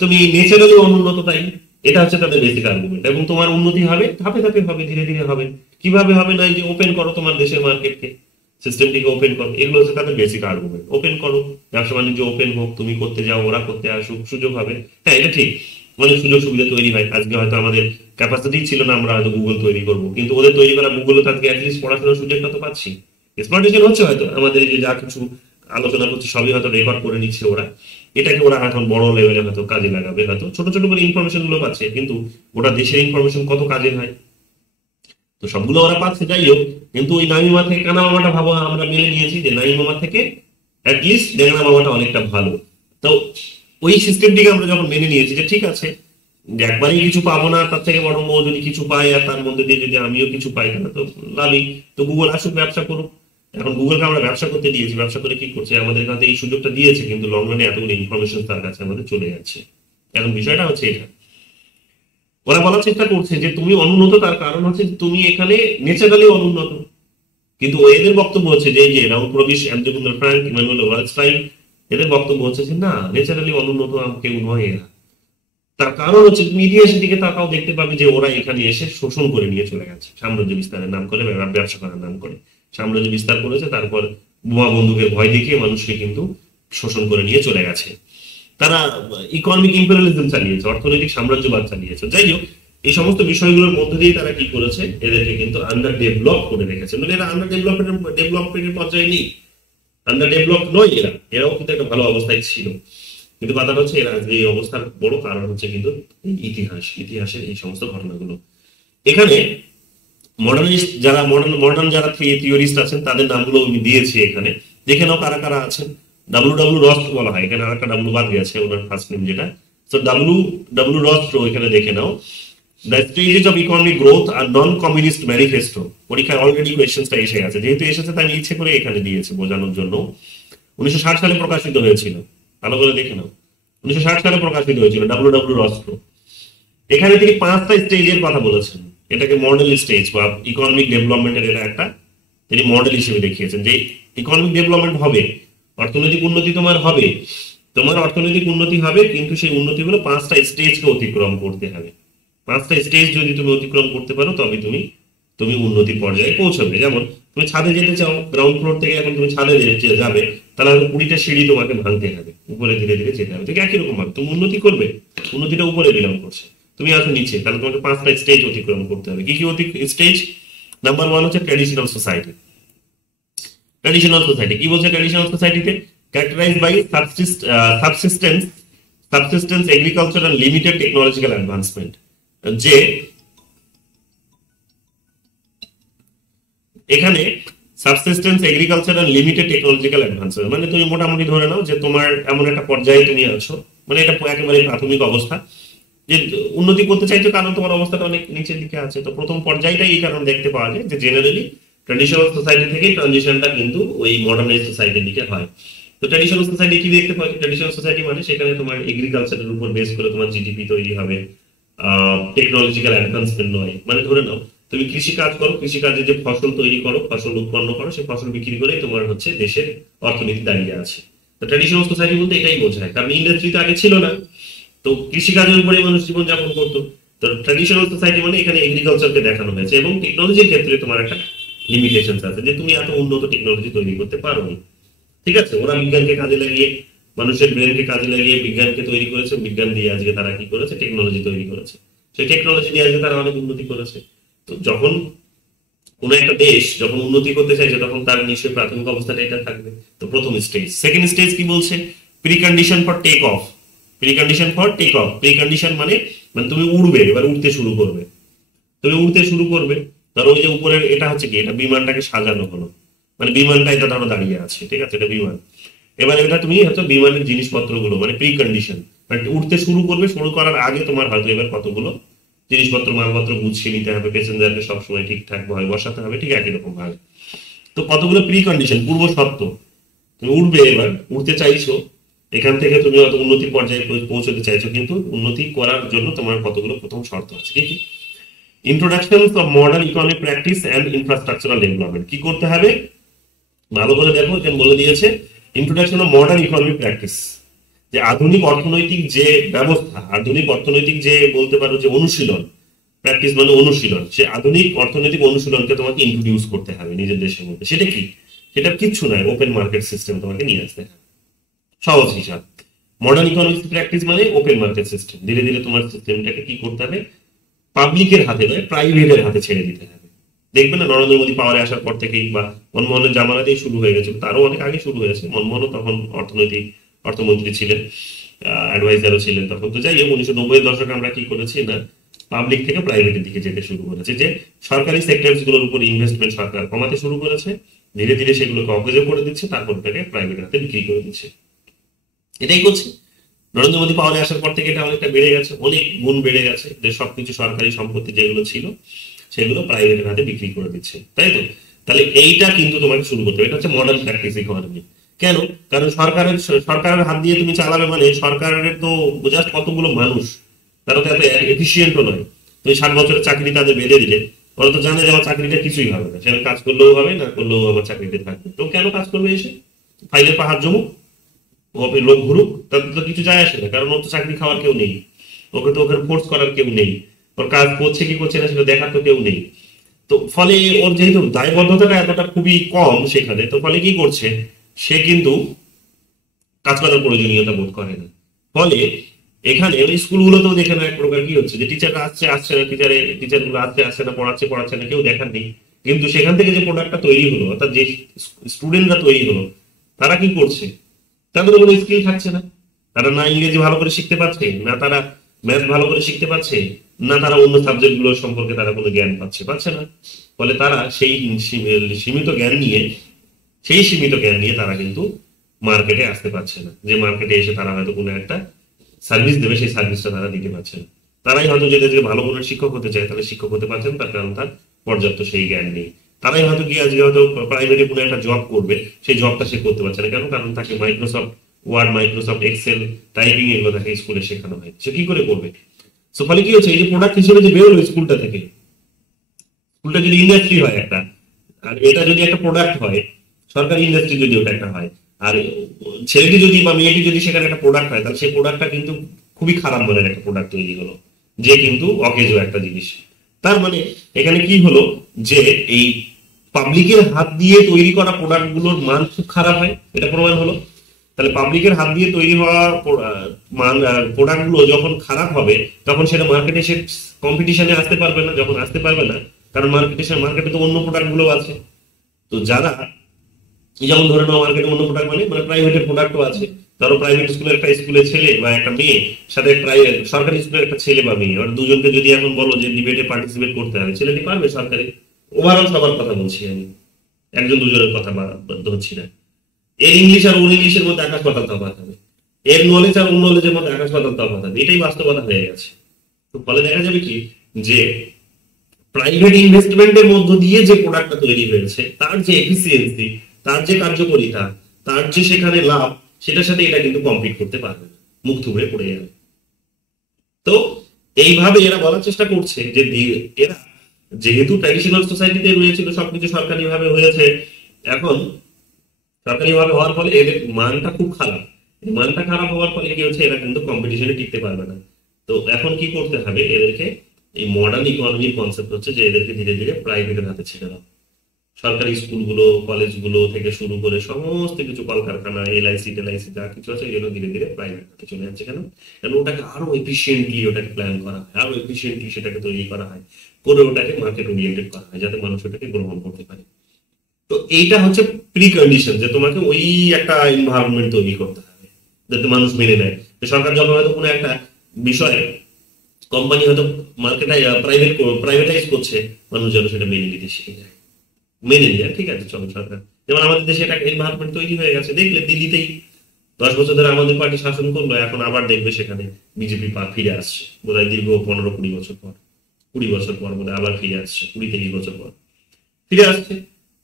তুমি ন্যাচারালি অনুন্নত, তাই এটা হচ্ছে তাদের বেসিক আর্গুমেন্ট। এবং তোমার উন্নতি হবে ধাপে ধাপে হবে, ধীরে ধীরে হবে। কিভাবে হবে? না, যে ওপেন করো তোমার দেশের মার্কেটকে, সিস্টেমটিকে ওপেন করো, এগুলো হচ্ছে তাদের বেসিক আর্গুমেন্ট। ওপেন করো, ব্যবসা বাণিজ্য ওপেন হোক, তুমি করতে যাও, ওরা করতে আসুক, সুযোগ হবে। হ্যাঁ, এটা ঠিক, অনেক সুযোগ সুবিধা তৈরি হয়। আজকে হয়তো আমাদের ক্যাপাসিটি ছিল না, আমরা হয়তো গুগল তৈরি করবো, কিন্তু ওদের তৈরি করা গুগলে তো আজকে অ্যাটলিস্ট পড়াশোনার সুযোগটা তো পাচ্ছি। এক্সপ্লয়টেশন হচ্ছে হয়তো, আমাদের এই যে যা কিছু আলোচনা করছে সবই হয়তো রেকর্ড করে নিচ্ছে ওরা, এটাকে ওরা এখন বড় লেভেলে হয়তো কাজে লাগাবে, হয়তো ছোট ছোট করে ইনফরমেশন গুলো পাচ্ছে, কিন্তু ওটা দেশের ইনফরমেশন কত কাজে হয়, তো সবগুলো ওরা পাচ্ছে। যাই হোক, কিন্তু ওই নামি মামা থেকে কানা মামাটা ভাবো, আমরা মেনে নিয়েছি যে নামি মামা থেকে অ্যাটলিস্ট ডেংরা মামাটা অনেকটা ভালো। তো ওই সিস্টেমটিকে আমরা যখন মেনে নিয়েছি যে ঠিক আছে, যে একবারই কিছু পাবো না, তার থেকে বরং ও যদি কিছু পায় আর তার মধ্যে দিয়ে যদি আমিও কিছু পাই, তাহলে তো লাভই। তো গুগল আসুক, ব্যবসা করুক। এখন গুগলকে আমরা ব্যবসা করতে দিয়েছি, ব্যবসা করে কি করছে, আমাদের কাছে এই সুযোগটা দিয়েছে, কিন্তু লং রানে এতগুলো ইনফরমেশন তার কাছে আমাদের চলে যাচ্ছে। এখন বিষয়টা হচ্ছে এটা, ওরা বলার চেষ্টা করছে যে তুমি অনুন্নত, তার কারণ হচ্ছে তুমি এখানে ন্যাচারালি অনুন্নত। কিন্তু এদের বক্তব্য হচ্ছে যে এই যে রাউল প্রবিশ, অ্যান্ড্রু ফ্রাঙ্ক, ইমানুয়েল ওয়ালস্টাইন, এদের বক্তব্য হচ্ছে যে না, ন্যাচারালি অনুন্নত কেউ নয় এরা। তার কারণ হচ্ছে তুমি ইতিহাসের দিকে তাকাও, দেখতে পাবে যে ওরা এখানে এসে শোষণ করে নিয়ে চলে গেছে, সাম্রাজ্য বিস্তারের নাম করে, ব্যবসা করার নাম করে সাম্রাজ্য বিস্তার করেছে, তারপর বোমা বন্দুকের ভয় দেখিয়ে মানুষকে কিন্তু শোষণ করে নিয়ে চলে গেছে। তারা ইকোনমিক ইম্পেরিয়ালিজম চালিয়েছে, অর্থনৈতিক সাম্রাজ্যবাদ চালিয়েছে। যাই হোক, এই সমস্ত বিষয়গুলোর মধ্যে দিয়ে তারা কি করেছে, এদেরকে কিন্তু আন্ডার ডেভেলপ করে রেখেছে। মানে এরা আন্ডার ডেভেলপমেন্টের পর্যায়ে নেই, আন্ডার ডেভেলপ নয় এরা, এরাও কিন্তু একটা ভালো অবস্থায় ছিল। কিন্তু কথাটা হচ্ছে এরা আজকে এই অবস্থার বড় কারণ হচ্ছে কিন্তু ইতিহাসের এই সমস্ত ঘটনাগুলো। এখানে মডার্নিস্ট যারা মডার্ন যারা থিওরিস্ট আছেন, তাদের নামগুলো আমি দিয়েছি এখানে, দেখে নাও কারা কারা আছেন। ডাব্লু বলা হয়, এখানে আরেকটা ডাব্লু বাদ গেছে, ওনার ফার্স্ট নেম যেটা। তো ডাব্লু রস্ট্রো এখানে দেখে নাও। The stages of economic growth আর নন কমিউনিস্ট ম্যানিফেস্টো, পরীক্ষায় অলরেডি কোয়েশ্চেনটা এসে গেছে, যেহেতু এসেছে তাই আমি ইচ্ছে করে এখানে দিয়েছি বোঝানোর জন্য। 1960 সালে প্রকাশিত হয়েছিল, ভালো করে দেখে নাও, 1960 সালে প্রকাশিত হয়েছিল ডাব্লু রস্ট্রো। এখানে তিনি 5টা স্টেজের কথা বলেছেন, এটাকে মডেল স্টেজ বা ইকোনমিক ডেভেলপমেন্টের এটা একটা তিনি মডেল হিসেবে দেখিয়েছেন, যে ইকোনমিক ডেভেলপমেন্ট হবে, অর্থনৈতিক উন্নতি তোমার হবে, তোমার অর্থনৈতিক উন্নতি হবে, কিন্তু সেই উন্নতিগুলো 5টা স্টেজকে অতিক্রম করতে হবে। 5টা স্টেজ যদি তুমি অতিক্রম করতে পারো, তবে তুমি তুমি উন্নতির পর্যায়ে পৌঁছাবে। যেমন তুমি ছাদে যেতে চাও, গ্রাউন্ড ফ্লোর থেকে এখন তুমি ছাদে যাবে, তাহলে হয়তো 20টা সিঁড়ি তোমাকে ভাঙতে হবে, উপরে ধীরে ধীরে যেতে হবে। ঠিক একই রকম ভাবে তুমি উন্নতি করবে, উন্নতিটা উপরে বিলং করছে, তুমি আসো নিচে, তাহলে তোমাকে 5টা স্টেজ অতিক্রম করতে হবে। কি কি স্টেজ? নাম্বার 1 হচ্ছে ট্র্যাডিশনাল সোসাইটি। ট্র্যাডিশনাল সোসাইটি কি বলছে? ট্র্যাডিশনাল সোসাইটিতে characterized by subsistence agriculture and limited technological advancement, যে এখানে subsistence agriculture and limited technological advancement, মানে তুমি মোটামুটি ধরে নাও যে তোমার এমন একটা পর্যায়ে তুমি আছো, মানে এটা একেবারে প্রাথমিক অবস্থা, যে উন্নতি করতে চাইছো, কারণ তোমার অবস্থাটা অনেক নিচের দিকে আছে। তো প্রথম পর্যায়টাই এই কারণে দেখতে পাওয়া যায় যে জেনারেলি ট্র্যাডিশনাল সোসাইটি থেকে ট্রানজিশনটা কিন্তু ওই মডার্নাইজ সোসাইটির দিকে হয়। তো ট্র্যাডিশনাল সোসাইটি কি দেখতে পাওয়া যায়? ট্র্যাডিশনাল সোসাইটি মানে সেখানে তোমার এগ্রিকালচারের উপর বেস করে তোমার জিডিপি তৈরি হবে, টেকনোলজিক্যাল অ্যাডভান্সমেন্ট নয়। মানে ধরে নাও তুমি কৃষি কাজ করো, কৃষি কাজে যে ফসল তৈরি করো, ফসল উৎপন্ন করো, সেই ফসল বিক্রি করে তোমার হচ্ছে দেশের অর্থনীতি দাঁড়িয়ে আছে। তো ট্র্যাডিশনাল সোসাইটি বলতে এটাই বোঝায়, কারণ ইন্ডাস্ট্রি তো আগে ছিল না, তো কৃষিকাজের উপরে মানুষ জীবনযাপন করতো। তো ট্র্যাডিশনাল সোসাইটি মানে এখানে এগ্রিকালচারকে দেখানো হয়েছে, এবং টেকনোলজির ক্ষেত্রে তোমার একটা লিমিটেশন আছে, যে তুমি এত উন্নত টেকনোলজি তৈরি করতে পারো। ঠিক আছে, ওরা বিজ্ঞানকে কাজে লাগিয়ে, মানুষের ব্রেনকে কাজে লাগিয়ে বিজ্ঞানকে তৈরি করেছে, বিজ্ঞান দিয়ে আজকে তারা কি করেছে, টেকনোলজি তৈরি করেছে, সেই টেকনোলজি দিয়ে আজকে তারা অনেক উন্নতি করেছে। তো যখন কোন একটা দেশ যখন উন্নতি করতে চাইছে তখন তার নিশ্চয়ই প্রাথমিক অবস্থাটা এটা থাকবে। তো প্রথম স্টেজ। সেকেন্ড স্টেজ কি বলছে? Precondition for take off. Precondition for take off, precondition মানে মানে তুমি উড়বে, এবার উঠতে শুরু করবে। তুমি উড়তে শুরু করবে, ধরো ওই যে উপরের এটা হচ্ছে কি, এটা বিমানটাকে সাজানো হলো, মানে বিমানটা এটা ধরো দাঁড়িয়ে আছে, ঠিক আছে, এটা বিমান। এবার এটা তুমি হয়তো বিমানের জিনিসপত্রগুলো মানে প্রি কন্ডিশন, মানে উঠতে শুরু করবে, শুরু করার আগে তোমার হয়তো এবার কতগুলো জিনিসপত্র মালপত্র গুছিয়ে নিতে হবে, প্যাসেঞ্জারকে সবসময় ঠিকঠাক ভাবে বসাতে হবে, ঠিক একই রকম ভাবে। তো কতগুলো প্রি কন্ডিশন, পূর্ব শর্ত। তুমি উঠবে, এবার উঠতে চাইছো, এখান থেকে তুমি হয়তো উন্নতির পর্যায়ে পৌঁছতে চাইছো, কিন্তু উন্নতি করার জন্য তোমার কতগুলো প্রথম শর্ত আছে। কি কি? Introduction of modern economic practice and infrastructural development. কি করতে হবে ভালো করে দেখো, এখানে বলে দিয়েছে introduction of modern economic practice, যে আধুনিক অর্থনৈতিক যে ব্যবস্থা, আধুনিক অর্থনৈতিক যে বলতে পারো যে অনুশীলন, প্র্যাকটিস মানে অনুশীলন, সে আধুনিক অর্থনৈতিক অনুশীলনকে তোমাকে ইন্ট্রোডিউস করতে হবে নিজের দেশের মধ্যে। সেটা কি? সেটা কিচ্ছু নয়, ওপেন মার্কেট সিস্টেম তোমাকে নিয়ে আসতে হবে। সহজ হিসাব, মডার্ন ইকোনমিক্স প্র্যাকটিস মানে ওপেন মার্কেট সিস্টেম। ধীরে ধীরে তোমার সিস্টেমটাকে কি করতে হবে, পাবলিকের হাতে নয়, প্রাইভেটের হাতে ছেড়ে দিতে হবে। দেখবে না নরেন্দ্র মোদী পাওয়ারে আসার পর থেকেই বা মনমোহনের জামানাতেই শুরু হয়ে গেছে, তারও অনেক আগে শুরু হয়েছে। মনমোহনও তখন অর্থমন্ত্রী ছিলেন, অ্যাডভাইজারও ছিলেন তখন। তো যাই হোক, 1990-এর দশকে আমরা কি করেছি না, পাবলিক থেকে প্রাইভেটের দিকে যেতে শুরু করেছে, যে সরকারি সেক্টরস গুলোর উপর ইনভেস্টমেন্ট সরকার কমাতে শুরু করেছে, ধীরে ধীরে সেগুলোকে অকেজো করে দিচ্ছে, তারপর তাকে প্রাইভেট হাতে বিক্রি করে দিচ্ছে। এটাই করছে। নরেন্দ্র মোদী পাওয়ারে আসার পর থেকে এটা অনেকটা বেড়ে গেছে, অনেক গুণ বেড়ে গেছে, যে সবকিছু সরকারি সম্পত্তি যেগুলো ছিল সেগুলো প্রাইভেটের হাতে বিক্রি করে দিচ্ছে, তাই তো? তাহলে এইটা কিন্তু তোমাকে শুরু করতে হবে, এটা হচ্ছে মডার্ন প্র্যাকটিস ইকোনমি। কেন? কারণ সরকারের হাত দিয়ে তুমি চালাবে, মানে সরকারের তো জাস্ট কতগুলো মানুষ, তারা তো এত এফিসিয়েন্টও নয়। তুমি 60 বছরের চাকরি তাদের বেঁধে দিলে, ওরা তো জানে যে আমার চাকরিটা কিছুই হবে না, সেখানে কাজ করলেও হবে না, করলেও আমার চাকরিতে থাকবে। তো কেন কাজ করবে এসে? ফাইলের পাহাড় জমুক, ওকে লোক ঘুরুক, তাদের তো কিছু যায় আসে না, কারণ ওর তো চাকরি খাওয়ার কেউ নেই, ওকে তো ওখানে ফোর্স করার কেউ নেই, ওর কাজ করছে কি করছে না সেটা দেখার তো কেউ নেই। তো ফলে ওর যেহেতু দায়বদ্ধতাটা এতটা খুবই কম সেখানে, তো ফলে কি করছে, সে কিন্তু কাজ করার প্রয়োজনীয়তা বোধ করে না। ফলে এখানে ওই স্কুলগুলোতেও দেখে না এক প্রকার কি হচ্ছে, যে টিচাররা আসছে না, টিচার গুলো আসছে না, পড়াচ্ছে না, কেউ দেখার নেই। কিন্তু সেখান থেকে যে প্রোডাক্টটা তৈরি হলো, অর্থাৎ যে স্টুডেন্টরা তৈরি হলো, তারা কি করছে, তাদের কোনো স্কিল থাকছে না। তারা না ইংরেজি ভালো করে শিখতে পারছে, না তারা ম্যাথ ভালো করে শিখতে পারছে, না তারা অন্য সাবজেক্ট গুলো সম্পর্কে তারা কোনো জ্ঞান পাচ্ছে না। ফলে তারা সেই সীমিত জ্ঞান নিয়ে তারা কিন্তু মার্কেটে আসতে পারছে না, যে মার্কেটে এসে তারা হয়তো কোনো একটা সার্ভিস দেবে, সেই সার্ভিসটা তারা দিতে পারছে না। তারাই হয়তো যদি আজকে ভালো কোনো শিক্ষক হতে চায়, তাহলে শিক্ষক হতে পারছেন, তার কারণ তার পর্যাপ্ত সেই জ্ঞান নেই। তারাই হয়তো গিয়ে আজকে হয়তো প্রাইভেটে কোনো একটা জব করবে, সেই জবটা সে করতে পারছে না। কেন? কারণ তাকে Microsoft Word, Microsoft Excel, typing এগুলো তাকে স্কুলে শেখানো হয়, সে কি করে করবে? সো ফলে কি হচ্ছে, এই যে প্রোডাক্ট হিসেবে যে বেরোলো স্কুলটা থেকে, স্কুলটা যদি ইন্ডাস্ট্রি হয় একটা, আর এটা যদি একটা প্রোডাক্ট হয়, সরকারি ইন্ডাস্ট্রি যদি ওটা একটা হয়, আর ছেলেটি যদি বা মেয়েটি যদি সেখানে একটা প্রোডাক্ট হয়, তাহলে সেই প্রোডাক্টটা কিন্তু খুবই খারাপ মানের একটা প্রোডাক্ট তৈরি হলো, যে কিন্তু অকেজো একটা জিনিস। তার মানে এখানে কি হলো, যে এই পাবলিকের হাত দিয়ে তৈরি করা প্রোডাক্ট গুলোর মান খুব খারাপ হয়, এটা প্রমাণ হলো। তাহলে পাবলিকের হাত দিয়ে তৈরি হওয়া মান প্রোডাক্ট গুলো যখন খারাপ হবে, তখন সেটা মার্কেটে সে কম্পিটিশনে আসতে পারবে না। যখন আসতে পারবে না, কারণ মার্কেটে তো অন্য প্রোডাক্ট গুলো আছে। তো যারা, যেমন ধরে নাও মার্কেটে অন্য প্রোডাক্ট মানে মানে প্রাইভেটের প্রোডাক্টও আছে। ধরো প্রাইভেট স্কুলের একটা স্কুলের ছেলে বা একটা মেয়ে সাথে প্রাইভেট সরকারি স্কুলের একটা ছেলে বা মেয়ে, ওরা দুজনকে যদি এখন বলো যে ডিবেটে পার্টিসিপেট করতে হবে, ছেলেটি পারবে সরকারি? ওভারঅল সবার কথা বলছি আমি, একজন দুজনের কথা হচ্ছি না। এর ইংলিশ আর ওর ইংলিশের মধ্যে আকাশ পাতাল তফাৎ হবে, এর নলেজ আর ওর নলেজের মধ্যে আকাশ পাতাল তফাৎ হবে, এটাই বাস্তবতা হয়ে গেছে। তো ফলে দেখা যাবে কি, যে প্রাইভেট ইনভেস্টমেন্টের মধ্য দিয়ে যে প্রোডাক্টটা তৈরি হয়েছে, তার যে এফিসিয়েন্সি, তার যে কার্যকারিতা, তার যে সেখানে লাভ, সেটার সাথে এটা কিন্তু কম্পিট করতে পারবে না, মুখ থুবড়ে পড়ে যাবে। তো এইভাবে এরা বলার চেষ্টা করছে যে এরা যেহেতু ট্র্যাডিশনাল সোসাইটিতে রয়েছিল, সবকিছু সরকারি ভাবে হয়েছে, এখন সরকারি ভাবে হওয়ার ফলে এদের মানটা খুব খারাপ। এই মানটা খারাপ হওয়ার ফলে কি হচ্ছে, এরা কিন্তু কম্পিটিশনে টিকতে পারবে না। তো এখন কি করতে হবে এদেরকে, এই মডার্ন ইকোনমির কনসেপ্ট হচ্ছে যে এদেরকে ধীরে ধীরে প্রাইভেটের হাতে ছেড়ে দাও। সরকারি স্কুলগুলো, কলেজগুলো থেকে শুরু করে সমস্ত কিছু, কলকারখানা, এলআইসি টেলআইসি যা কিছু আছে, এগুলো ধীরে ধীরে প্রাইভেট হাতে চলে যাচ্ছে। কেন? কারণ ওটাকে আরো এফিসিয়েন্টলি ওটাকে প্ল্যান করা হয়, আরো এফিসিয়েন্টলি সেটাকে তৈরি করা হয়, করে ওটাকে মার্কেট ওরিয়েন্টেড করা হয় যাতে মানুষ ওটাকে গ্রহণ করতে পারে। তো এইটা হচ্ছে প্রি কন্ডিশন, যে তোমাকে ওই একটা এনভায়রনমেন্ট তৈরি করতে হবে যাতে মানুষ মেনে নেয়। তো সরকার যখন হয়তো কোনো একটা বিষয়ে, কোম্পানি হয়তো মার্কেটে প্রাইভেটাইজ করছে, মানুষ যেন সেটা মেনে নিতে শিখে যায়, মেনে নিয়ে ঠিক আছে চলো সরকার। যেমন আমাদের দেশে একটা এনভায়রনমেন্ট তৈরি হয়ে গেছে, দেখলে দিল্লিতেই 10 বছর ধরে আমাদের পার্টি শাসন করলো, এখন আবার দেখবে সেখানে বিজেপি ফিরে আসছে, বোধহয় দীর্ঘ 15-20 বছর পর, 20 বছর পর বোধহয় আবার ফিরে আসছে, 20-23 বছর পর ফিরে আসছে।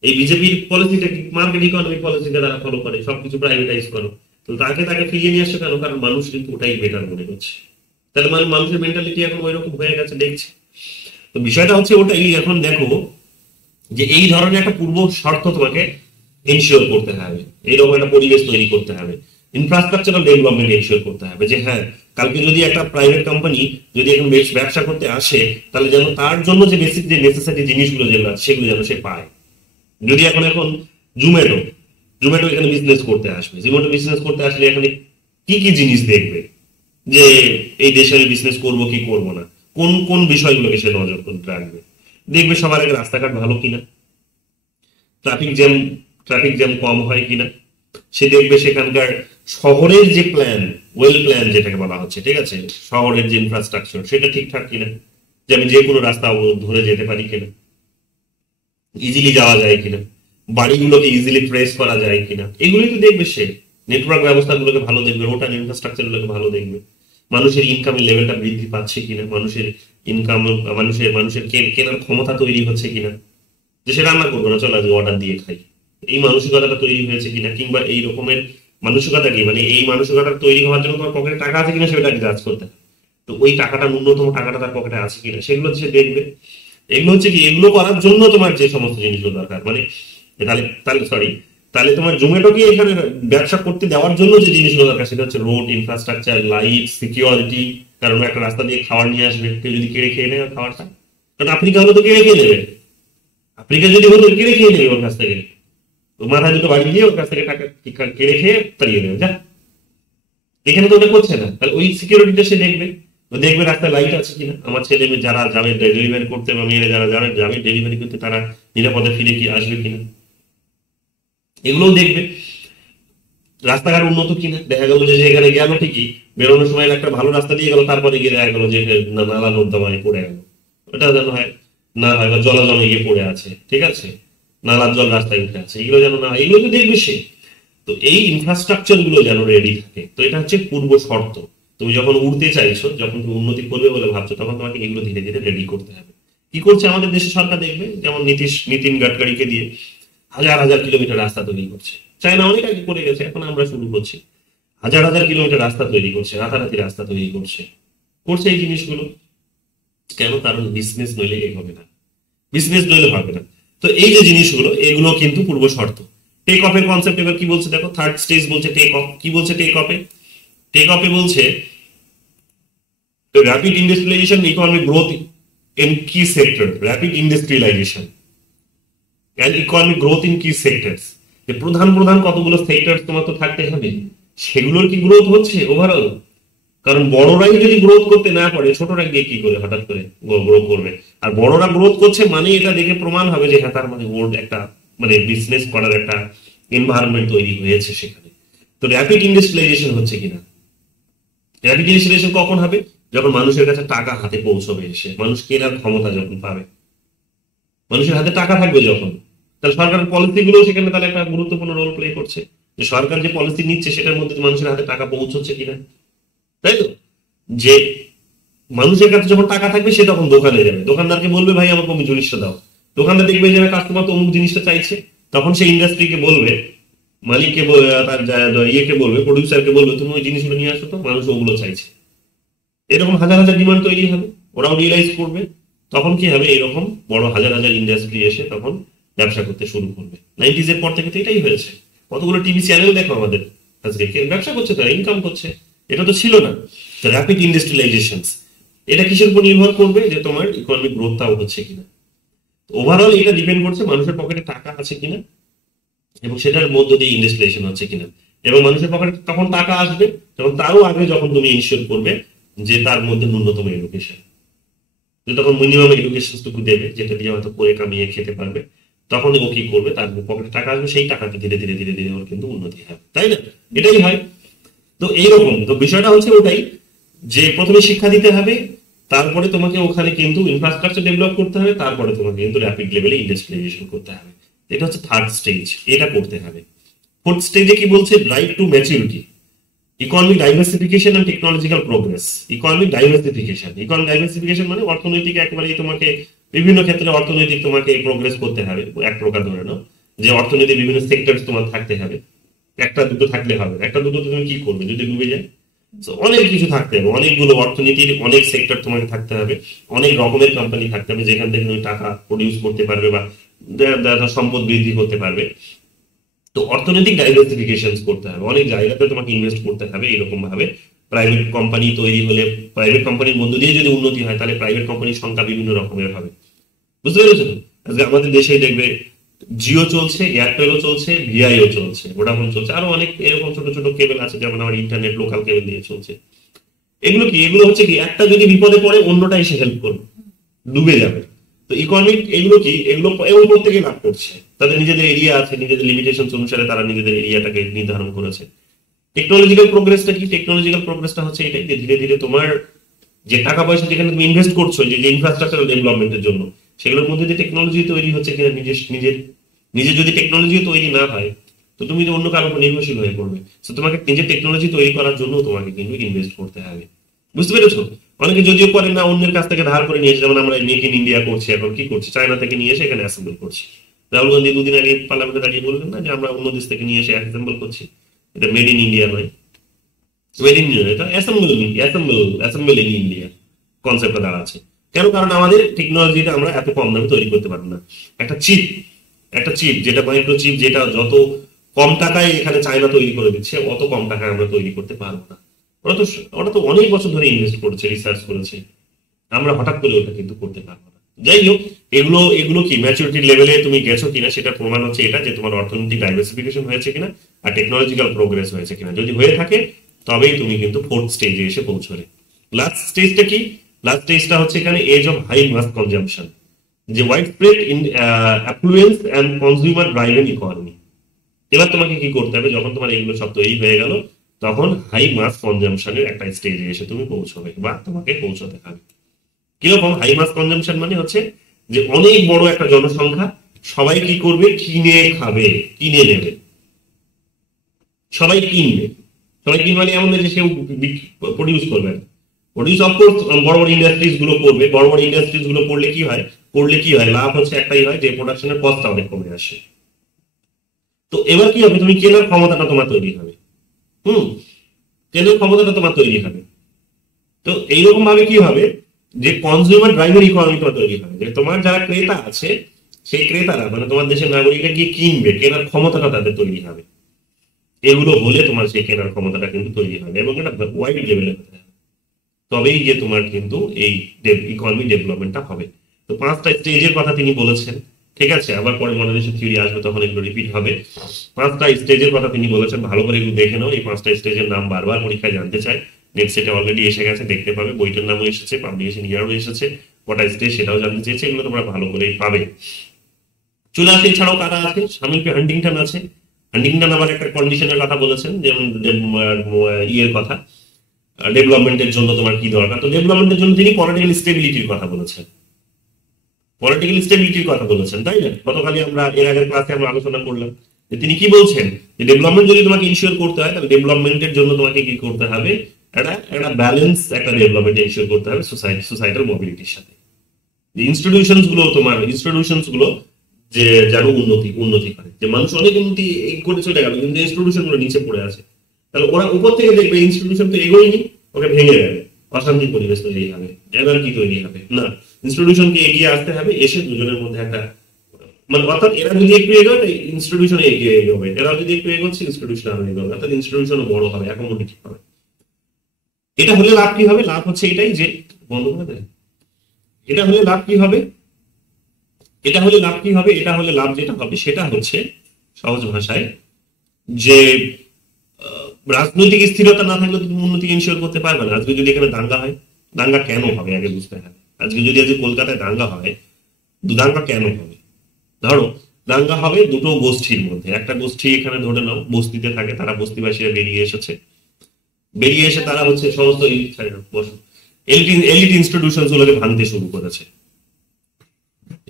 এই বিজেপির পলিসিটা কি? মার্কেট ইকোনমিক পলিসিটা তারা ফলো করে, সবকিছু প্রাইভেটাইজ করো। তো তাকে ফিরিয়ে নিয়ে আসছে কেন? কারণ মানুষ কিন্তু ওটাই বেটার মনে করছে। তাহলে মানুষের মেন্টালিটি এখন ওই রকম হয়ে গেছে, দেখছে। তো বিষয়টা হচ্ছে ওটাই। এখন দেখো যে এই ধরনের একটা পূর্ব শর্ত তোমাকে এনশিওর করতে হবে, এইরকম একটা পরিবেশ তৈরি করতে হবে, ইনফ্রাস্ট্রাকচারাল ডেভেলপমেন্ট এনশিওর করতে হবে, যে হ্যাঁ কালকে যদি একটা প্রাইভেট কোম্পানি যদি এখন ব্যবসা করতে আসে, তাহলে যেন তার জন্য যে বেসিক যে নেসেসারি জিনিসগুলো যেগুলো আছে সেগুলো যেন সে পায়। যদি এখন জোম্যাটো জোম্যাটো এখানে বিজনেস করতে আসবে, জোম্যাটো বিজনেস করতে আসলে এখানে কি কি জিনিস দেখবে, যে এই দেশে আমি বিজনেস করবো কি করবো না, কোন কোন বিষয়গুলোকে সে নজর রাখবে। দেখবে সবার আগে রাস্তাঘাট ভালো কিনা, ট্রাফিক জ্যাম ট্রাফিক জ্যাম কম হয় কিনা, সে দেখবে সেখানকার শহরের যে প্ল্যান, ওয়েল প্ল্যান যেটাকে বলা হচ্ছে, ঠিক আছে, শহরের যে ইনফ্রাস্ট্রাকচার সেটা ঠিকঠাক কিনা, যে আমি যে কোনো রাস্তা ধরে যেতে পারি কিনা, ইজিলি যাওয়া যায় কিনা, বাড়িগুলোকে ইজিলি ট্রেস করা যায় কিনা, এগুলোই তো দেখবে সে। নেটওয়ার্ক ব্যবস্থাগুলোকে ভালো দেখবে, রোড ইনফ্রাস্ট্রাকচার গুলোকে ভালো দেখবে, মানুষের ইনকামের লেভেলটা বৃদ্ধি পাচ্ছে কিনা, মানুষের ইনকাম, মানুষের কেনার ক্ষমতা তৈরি হচ্ছে কিনা, যে সে রান্না করবো না, চলো আজকে অর্ডার দিয়ে খাই, এই মানসিকতাটা তৈরি হয়েছে কিনা, কিংবা এই রকমের মানসিকতা কি, মানে এই মানসিকতা তৈরি হওয়ার জন্য তোমার পকেটে টাকা আছে কিনা সেটাকে জাজ করতে হবে। তো ওই টাকাটা, ন্যূনতম টাকাটা তার পকেটে আছে কিনা সেগুলো সে দেখবে। এগুলো হচ্ছে কি, এগুলো করার জন্য তোমার যে সমস্ত জিনিসগুলো দরকার, মানে তাহলে তাহলে সরি তাহলে তোমার জোম্যাটোকে এখানে ব্যবসা করতে দেওয়ার জন্য যে জিনিসগুলো দরকার সেটা হচ্ছে রোড ইনফ্রাস্ট্রাকচার, লাইট, সিকিউরিটি। কারণ একটা রাস্তা দিয়ে খাবার নিয়ে আসবে, কেউ যদি কেড়ে খেয়ে নেয় খাবারটা, কারণ আফ্রিকা হলে তো কেড়ে খেয়ে নেবে, আফ্রিকা যদি হতো কেড়ে খেয়ে নেবে ওর কাছ থেকে, মাথায় দুটো বাড়ি দিয়ে ওর কাছ থেকে টাকা কেড়ে খেয়ে তাড়িয়ে দেবে যা। এখানে তো ওটা করছে না, তাহলে ওই সিকিউরিটিটা সে দেখবে। তো দেখবে রাস্তায় লাইট আছে কিনা, আমার ছেলে মেয়ে যারা যাবে ডেলিভারি করতে বা মেয়েরা যারা যাবে ডেলিভারি করতে, তারা নিরাপদে ফিরে কি আসবে কিনা, এগুলোও দেখবে। রাস্তাঘাট উন্নত কিনা, দেখা গেল যে এখানে গেল ঠিকই, বেরোনোর সময় একটা ভালো রাস্তা দিয়ে গেল, তারপরে গিয়ে দেখা গেল যে নালা নর্দমায় পড়ে গেল, ওটা যেন হয় না হয়, বা জল জমে গিয়ে পড়ে আছে, ঠিক আছে, নালার জল রাস্তায় উঠে আছে, এগুলো যেন না হয়, এগুলো তো দেখবে সে। তো এই ইনফ্রাস্ট্রাকচার গুলো যেন রেডি থাকে, তো এটা হচ্ছে পূর্ব শর্ত। তুমি যখন উঠতে চাইছো, যখন তুমি উন্নতি করবে বলে ভাবছো, তখন তোমাকে এগুলো ধীরে ধীরে রেডি করতে হবে। কি করছে আমাদের দেশের সরকার দেখবে, যেমন নীতিন গাডকারিকে দিয়ে হাজার হাজার কিলোমিটার রাস্তা তৈরি করছে। চায়না অনেক আগে করে গেছে, এখন আমরা শুরু করছি। হাজার হাজার কিলোমিটার রাস্তা তৈরি করছে, রাতারাতি রাস্তা তৈরি করছে, করছে এই জিনিসগুলো কেন? কারণ বিজনেস নইলে হবে না, বিজনেস নইলে হবে না। তো এই যে জিনিসগুলো, এগুলো কিন্তু পূর্ব শর্ত। টেক অফের কনসেপ্ট এবার কি বলছে দেখো, থার্ড স্টেজ বলছে টেক অফ। কি বলছে টেক অফে? টেক অফে বলছে rapid industrialisation, economic growth in কি sector, rapid industrialisation and economic growth in কি সেক্টরস। যে প্রধান প্রধান কতগুলো সেক্টর তোমার তো থাকতে হবে, সেগুলোর কি গ্রোথ হচ্ছে ওভারঅল? কারণ বড়রাই যদি গ্রোথ করতে না পারে, ছোটরা গিয়ে কি করে হঠাৎ করে গ্রো করবে? আর বড়রা গ্রোথ করছে মানে এটা দেখে প্রমাণ হবে যে হ্যাঁ তার মানে ওর একটা মানে বিজনেস করার একটা এনভায়রনমেন্ট তৈরি হয়েছে সেখানে। তো র্যাপিড ইন্ডাস্ট্রিয়ালাইজেশন হচ্ছে কিনা? র্যাপিড ইন্ডাস্ট্রিয়ালাইজেশন কখন হবে? যখন মানুষের কাছে টাকা হাতে পৌঁছবে, এসে মানুষ কেনার ক্ষমতা যখন পাবে, মানুষের হাতে টাকা থাকবে যখন, তাহলে সরকারের পলিসি গুলো সেখানে তাহলে একটা গুরুত্বপূর্ণ রোল প্লে করছে, যে সরকার যে পলিসি নিচ্ছে সেটার মধ্যে মানুষের হাতে টাকা পৌঁছচ্ছে কিনা, তাই তো? যে মানুষের কাছে যখন টাকা থাকবে সে তখন দোকানে যাবে, দোকানদারকে বলবে ভাই আমাকে অমুক জিনিসটা দাও, দোকানদার দেখবে যে কাস্টমার তো অমুক জিনিসটা চাইছে, তখন সে ইন্ডাস্ট্রিকে বলবে, মালিককে তার ইয়েকে বলবে, প্রডিউসারকে বলবে তুমি ওই জিনিসগুলো নিয়ে আসো তো, মানুষ ওগুলো চাইছে। এরকম হাজার হাজার ডিমান্ড তৈরি হবে, ওরাও রিয়েলাইজ করবে, তখন কি হবে, এরকম বড় হাজার হাজার ইন্ডাস্ট্রি এসে তখন ব্যবসা করতে শুরু করবে। 90s এর পর থেকে তো এটাই হয়েছে, কতগুলো টিভি চ্যানেল দেখো আমাদের, আজকে ব্যবসা করছে, তারা ইনকাম করছে, এটা তো ছিল না। র্যাপিড ইন্ডাস্ট্রিয়ালাইজেশন এটা কিসের উপর নির্ভর করবে, যে তোমার ইকোনমিক গ্রোথটাও হচ্ছে কিনা। ওভারঅল এটা ডিপেন্ড করছে মানুষের পকেটে টাকা আছে কিনা, এবং সেটার মধ্য দিয়ে ইন্ডাস্ট্রিয়ালাইজেশন হচ্ছে কিনা। এবং মানুষের পকেটে তখন টাকা আসবে এবং তারও আগে যখন তুমি ইনশিওর করবে যে তার মধ্যে ন্যূনতম এডুকেশন, যে তখন মিনিমাম এডুকেশন টুকু দেবে, যেটা দিয়ে হয়তো করে কামিয়ে খেতে পারবে, তখন ও কি করবে, তার পকেটে টাকা আসবে, সেই টাকাটা ধীরে ধীরে ধীরে ধীরে ওর কিন্তু উন্নতি হবে, তাই না? এটাই হয়। তো এইরকম তো বিষয়টা হচ্ছে ওটাই, যে প্রথমে শিক্ষা দিতে হবে, তারপরে তোমাকে ওখানে কিন্তু ইনফ্রাস্ট্রাকচার ডেভেলপ করতে হবে, তারপরে তোমাকে কিন্তু র্যাপিড লেভেলে ইন্ডাস্ট্রিয়ালাইজেশন করতে হবে। এটা হচ্ছে থার্ড স্টেজ, এটা করতে হবে। ফোর্থ স্টেজে কি বলছে, drive to maturity, economic diversification and technological progress. Economic diversification মানে অর্থনৈতিক একেবারেই তোমাকে বিভিন্ন ক্ষেত্রে অর্থনৈতিক তোমাকে প্রোগ্রেস করতে হবে, এক প্রকার ধরে নাও যে অর্থনীতির বিভিন্ন সেক্টর তোমার থাকতে হবে। একটা দুটো থাকলে হবে, একটা দুটো তুমি কি করবে যদি ডুবে যায়? So, অনেক কিছু থাকতে হবে, অনেকগুলো অর্থনীতির অনেক সেক্টর তোমাকে থাকতে হবে, অনেক রকমের কোম্পানি থাকতে হবে যেখান থেকে তুমি টাকা প্রডিউস করতে পারবে বা সম্পদ বৃদ্ধি করতে পারবে। তো অর্থনৈতিক ডাইভার্সিফিকেশন করতে হবে, অনেক জায়গাতে তোমাকে ইনভেস্ট করতে হবে। এরকম ভাবে প্রাইভেট কোম্পানি তৈরি হলে, প্রাইভেট কোম্পানির মধ্য দিয়ে যদি উন্নতি হয়, তাহলে প্রাইভেট কোম্পানির সংখ্যা বিভিন্ন রকমের হবে। বুঝতে পেরেছো তো? আজকে আমাদের দেশে দেখবে জিও চলছে, এয়ারটেলও চলছে, ভিআইও চলছে, ভোডাফোন চলছে, আরো অনেক এরকম ছোট ছোট কেবল আছে, যেমন আমার ইন্টারনেট লোকাল কেবল দিয়ে চলছে। এগুলো কি, এগুলো হচ্ছে কি, একটা যদি বিপদে পড়ে অন্যটা এসে হেল্প করবে, ডুবে যাবে। তো ইকোনমিক এগুলো কি, এগুলো এবং প্রত্যেকে লাভ করছে, তাদের নিজেদের এরিয়া আছে, নিজেদের লিমিটেশন অনুসারে তারা নিজেদের এরিয়াটাকে নির্ধারণ করেছে। টেকনোলজিক্যাল প্রোগ্রেসটা কি, টেকনোলজিক্যাল প্রোগ্রেসটা হচ্ছে এটাই যে ধীরে ধীরে তোমার যে টাকা পয়সা যেখানে তুমি ইনভেস্ট করছো, যে যে ইনফ্রাস্ট্রাকচারাল ডেভেলপমেন্টের জন্য, সেগুলোর মধ্যে দিয়ে টেকনোলজি তৈরি হচ্ছে কিনা, নিজের নিজের নিজে যদি টেকনোলজি তৈরি না হয়, তো তুমি অন্য কারোর উপর নির্ভরশীল হয়ে পড়বে। তো তোমাকে নিজের টেকনোলজি তৈরি করার জন্য তোমাকে কিন্তু ইনভেস্ট করতে হবে। বুঝতে পেরেছো? অনেকে যদিও করে না, অন্যের কাছ থেকে ধার করে নিয়েছে, যেমন আমরা মেক ইন ইন্ডিয়া করছি, এখন কি করছি, চায়না থেকে নিয়ে এসে এখানে অ্যাসেম্বল করছি। রাহুল গান্ধী দুদিন আগে পার্লামেন্টে দাঁড়িয়ে বললেন না যে আমরা অন্য দেশ থেকে নিয়ে এসে অ্যাসেম্বল করছি, এটা মেড ইন ইন্ডিয়া নয়, মেড ইন ইন্ডিয়া, এটা অ্যাসেম্বল ইন ইন্ডিয়া কনসেপ্টটা দাঁড়াচ্ছে। কেন? কারণ আমাদের টেকনোলজিটা আমরা এত কম দামে তৈরি করতে পারবো না। একটা চিপ, একটা চিপ যেটা মাইক্রো চিপ, যেটা যত কম টাকায় এখানে চায়না তৈরি করে দিচ্ছে, অত কম টাকায় আমরা তৈরি করতে পারবো না। ওরা তো অনেক বছর ধরে ইনভেস্ট করেছে, রিসার্চ করেছে, আমরা হঠাৎ করে ওটা কিন্তু করতে পারবো না। যাই হোক, এগুলো এগুলো কি ম্যাচুরিটি লেভেলে তুমি গেছো কিনা, সেটা প্রমাণ হচ্ছে এটা যে তোমার অর্থনৈতিক ডাইভার্সিফিকেশন হয়েছে কিনা আর টেকনোলজিক্যাল প্রোগ্রেস হয়েছে কিনা। যদি হয়ে থাকে তবেই তুমি কিন্তু ফোর্থ স্টেজে এসে পৌঁছলে। লাস্ট স্টেজটা কি? লাস্ট স্টেজটা হচ্ছে এখানে age of high mass consumption, যে widespread in affluence and consumer driven economy. এবার তোমাকে কি করতে হবে, যখন তোমার এগুলো সব তৈরি হয়ে গেল, তখন হাই মাস কনজাম্পশনের একটা স্টেজে এসে তুমি পৌঁছবে বা তোমাকে পৌঁছতে হবে। কিরকম হাই মাস কনজাম্পশন মানে হচ্ছে যে অনেক বড় একটা জনসংখ্যা, সবাই কি করবে, কিনে খাবে, কিনে নেবে, সবাই কিনবে। সবাই কিনবে মানে এমন যে কেউ প্রডিউস করবে না, প্রডিউস অফকোর্স বড় বড় ইন্ডাস্ট্রিজ গুলো করবে। বড় বড় ইন্ডাস্ট্রিজ গুলো করলে কি হয়, লাভ হচ্ছে একটাই হয়, যে প্রোডাকশনের কস্টটা অনেক কমে আসে। তো এবার কি হবে, তুমি কেনার ক্ষমতাটা তোমার তৈরি হবে। হুম, কেনার ক্ষমতাটা তোমার তৈরি হবে। তো এইরকম ভাবে কি হবে, যে কনজিউমার ড্রাইভের ইকোনমি তোমার তৈরি হবে, যে তোমার যারা ক্রেতা আছে, সেই ক্রেতারা মানে তোমার দেশের নাগরিকরা গিয়ে কিনবে, কেনার ক্ষমতাটা তাদের তৈরি হবে। এগুলো হলে তোমার সেই কেনার ক্ষমতাটা কিন্তু তৈরি হবে, এবং এটা ওয়াইড লেভেলে হতে হবে, তবেই গিয়ে তোমার কিন্তু এই ইকোনমি ডেভেলপমেন্টটা হবে। তো 5টা স্টেজের কথা তিনি বলেছেন, ঠিক আছে? আবার পরে মডারেশন থিওরি আসবে, তখন এগুলো রিপিট হবে। 5টা স্টেজের কথা তিনি বলেছেন, ভালো করে এগুলো দেখে নাও। এই 5টা স্টেজের নাম বারবার পরীক্ষায় জানতে চাই, নেক্সট সেটে অলরেডি এসে গেছে, দেখতে পাবে, বইটার নামও এসেছে, পাবলিকেশন ইয়ারও এসেছে, কটা স্টেজ সেটাও জানতে চেয়েছে, এগুলো তোমরা ভালো করেই পাবে। চলে আসে, এছাড়াও কারা আছে, স্বামীকে হান্টিংটন আছে। হান্টিংটন আবার একটা কন্ডিশনের কথা বলেছেন, যেমন ইয়ের কথা, ডেভেলপমেন্টের জন্য তোমার কি দরকার। তো ডেভেলপমেন্টের জন্য তিনি পলিটিক্যাল স্টেবিলিটির কথা বলেছেন, পলিটিক্যাল স্টেবিলিটির কথা বলেছেন, তাই না? গতকালই আমরা এর আগের ক্লাসে আমরা আলোচনা করলাম যে তিনি কি বলছেন, যে ডেভেলপমেন্ট যদি তোমাকে ইনশিওর করতে হয়, তাহলে ডেভেলপমেন্টের জন্য তোমাকে কি করতে হবে, একটা ব্যালেন্স, একটা ডেভেলপমেন্ট ইনশিওর করতে হবে সোসাইটাল মোবিলিটির সাথে। যে ইনস্টিটিউশনস গুলো যে যেন উন্নতি করে, যে মানুষ অনেক উন্নতি করে চলে গেল, কিন্তু ইনস্টিটিউশন গুলো নিচে পড়ে আছে, তাহলে ওরা উপর থেকে দেখবে ইনস্টিটিউশন তো এগোয়নি, ওকে ভেঙে দেবে, অশান্তির পরিবেশ তৈরি হবে। এবার কি তৈরি হবে না, ইনস্টিটিউশনকে এগিয়ে আসতে হবে, এসে দুজনের মধ্যে একটা মানে, অর্থাৎ এরা যদি একটু এগোয় ইনস্টিটিউশন এগিয়ে এগোবে, এরা যদি একটু এগোচ্ছে ইনস্টিটিউশন আরো এগোবে, অর্থাৎ ইনস্টিটিউশনও বড় হবে, অ্যাকোমোডেটিভ হবে। এটা হলে লাভ কি হবে, লাভ হচ্ছে এটাই যে বন্ধ করে দেয়। এটা হলে লাভ কি হবে, এটা হলে লাভ কি হবে, এটা হলে লাভ যেটা হবে সেটা হচ্ছে সহজ ভাষায়, যে রাজনৈতিক স্থিরতা না থাকলে তুমি উন্নতি ইনশিওর করতে পারবে না। আজকে যদি এখানে দাঙ্গা হয়, দাঙ্গা কেন হবে আগে বুঝতে হবে। আজকে কলকাতায় দাঙ্গা হয়, দাঙ্গা কেন হবে? ধরো দাঙ্গা হবে দুটো গোষ্ঠীর মধ্যে, একটা গোষ্ঠী এখানে ধরে নাও বস্তিতে থাকে, তারা বস্তিবাসীরা বেরিয়ে এসেছে, বেরিয়ে এসে তারা হচ্ছে সমস্ত এলিট ইনস্টিটিউশন গুলোকে ভাঙতে শুরু করেছে,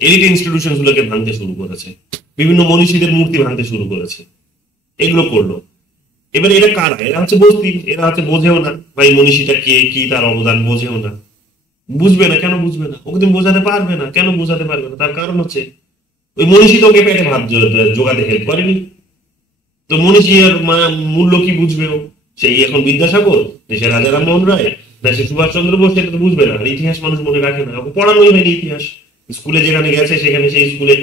এলিট ইনস্টিটিউশন গুলোকে ভাঙতে শুরু করেছে, বিভিন্ন মনীষীদের মূর্তি ভাঙতে শুরু করেছে, এগুলো করলো। এবারে এরা কারা? এরা হচ্ছে বস্তি, এরা হচ্ছে বোঝেও না ভাই মনীষীটা কে, কি তার অবদান বোঝেও না, বুঝবে না। কেন বুঝবে না? ওকে তুমি বোঝাতে পারবে না। কেন বোঝাতে পারবে না? তার কারণ হচ্ছে ওই মনীষী তোকে পেটে ভাত জোগাতে হেল্প করেনি, তো মনীষী এর মূল্য কি বুঝবে? ও সেই এখন বিদ্যাসাগর, দেশের রাজা রামমোহন রায়, দেশে সুভাষচন্দ্র বোস, সেটা তো বুঝবে না। আর ইতিহাস মানুষ মনে রাখে না, ওকে পড়ানোই হয়নি ইতিহাস। স্কুলে যেখানে গেছে সেখানে সেই স্কুলে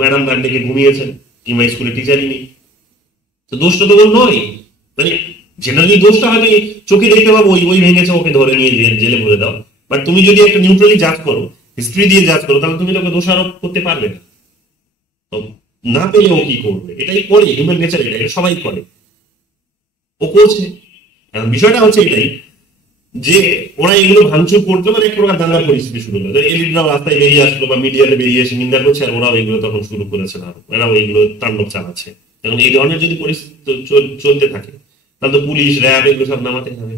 ম্যাডাম তার ডেকে ঘুমিয়েছেন, কিংবা স্কুলে টিচারই নেই। তো দোষটা তো ওর নয়, মানে জেনারেলি দোষটা হয়তো চোখে দেখতে পাবো ওই ভেঙেছে, ওকে ধরে নিয়ে জেলে ভরে দাও। বাট তুমি যদি একটা নিউট্রালি জাজ করো, হিস্ট্রি দিয়ে জাজ করো, তাহলে তুমি তোকে দোষারোপ করতে পারবে না। তো না পেলে ও কি করবে? এটাই করে, হিউম্যান নেচার, এটা সবাই করে, ও করছে। এখন বিষয়টা হচ্ছে এটাই যে ওরা এগুলো ভাঙচুর করতো, মানে এক প্রকার দাঙ্গার পরিস্থিতি শুরু হলো। এলিটরাও রাস্তায় বেরিয়ে আসলো বা মিডিয়াতে বেরিয়ে এসে নিন্দা করছে, আর ওরাও এগুলো তখন শুরু করেছে না, এরাও এগুলো তাণ্ডব চালাচ্ছে। এখন এই ধরনের যদি পরিস্থিতি চলতে থাকে, তাহলে তো পুলিশ, র্যাব এগুলো সব নামাতে হবে।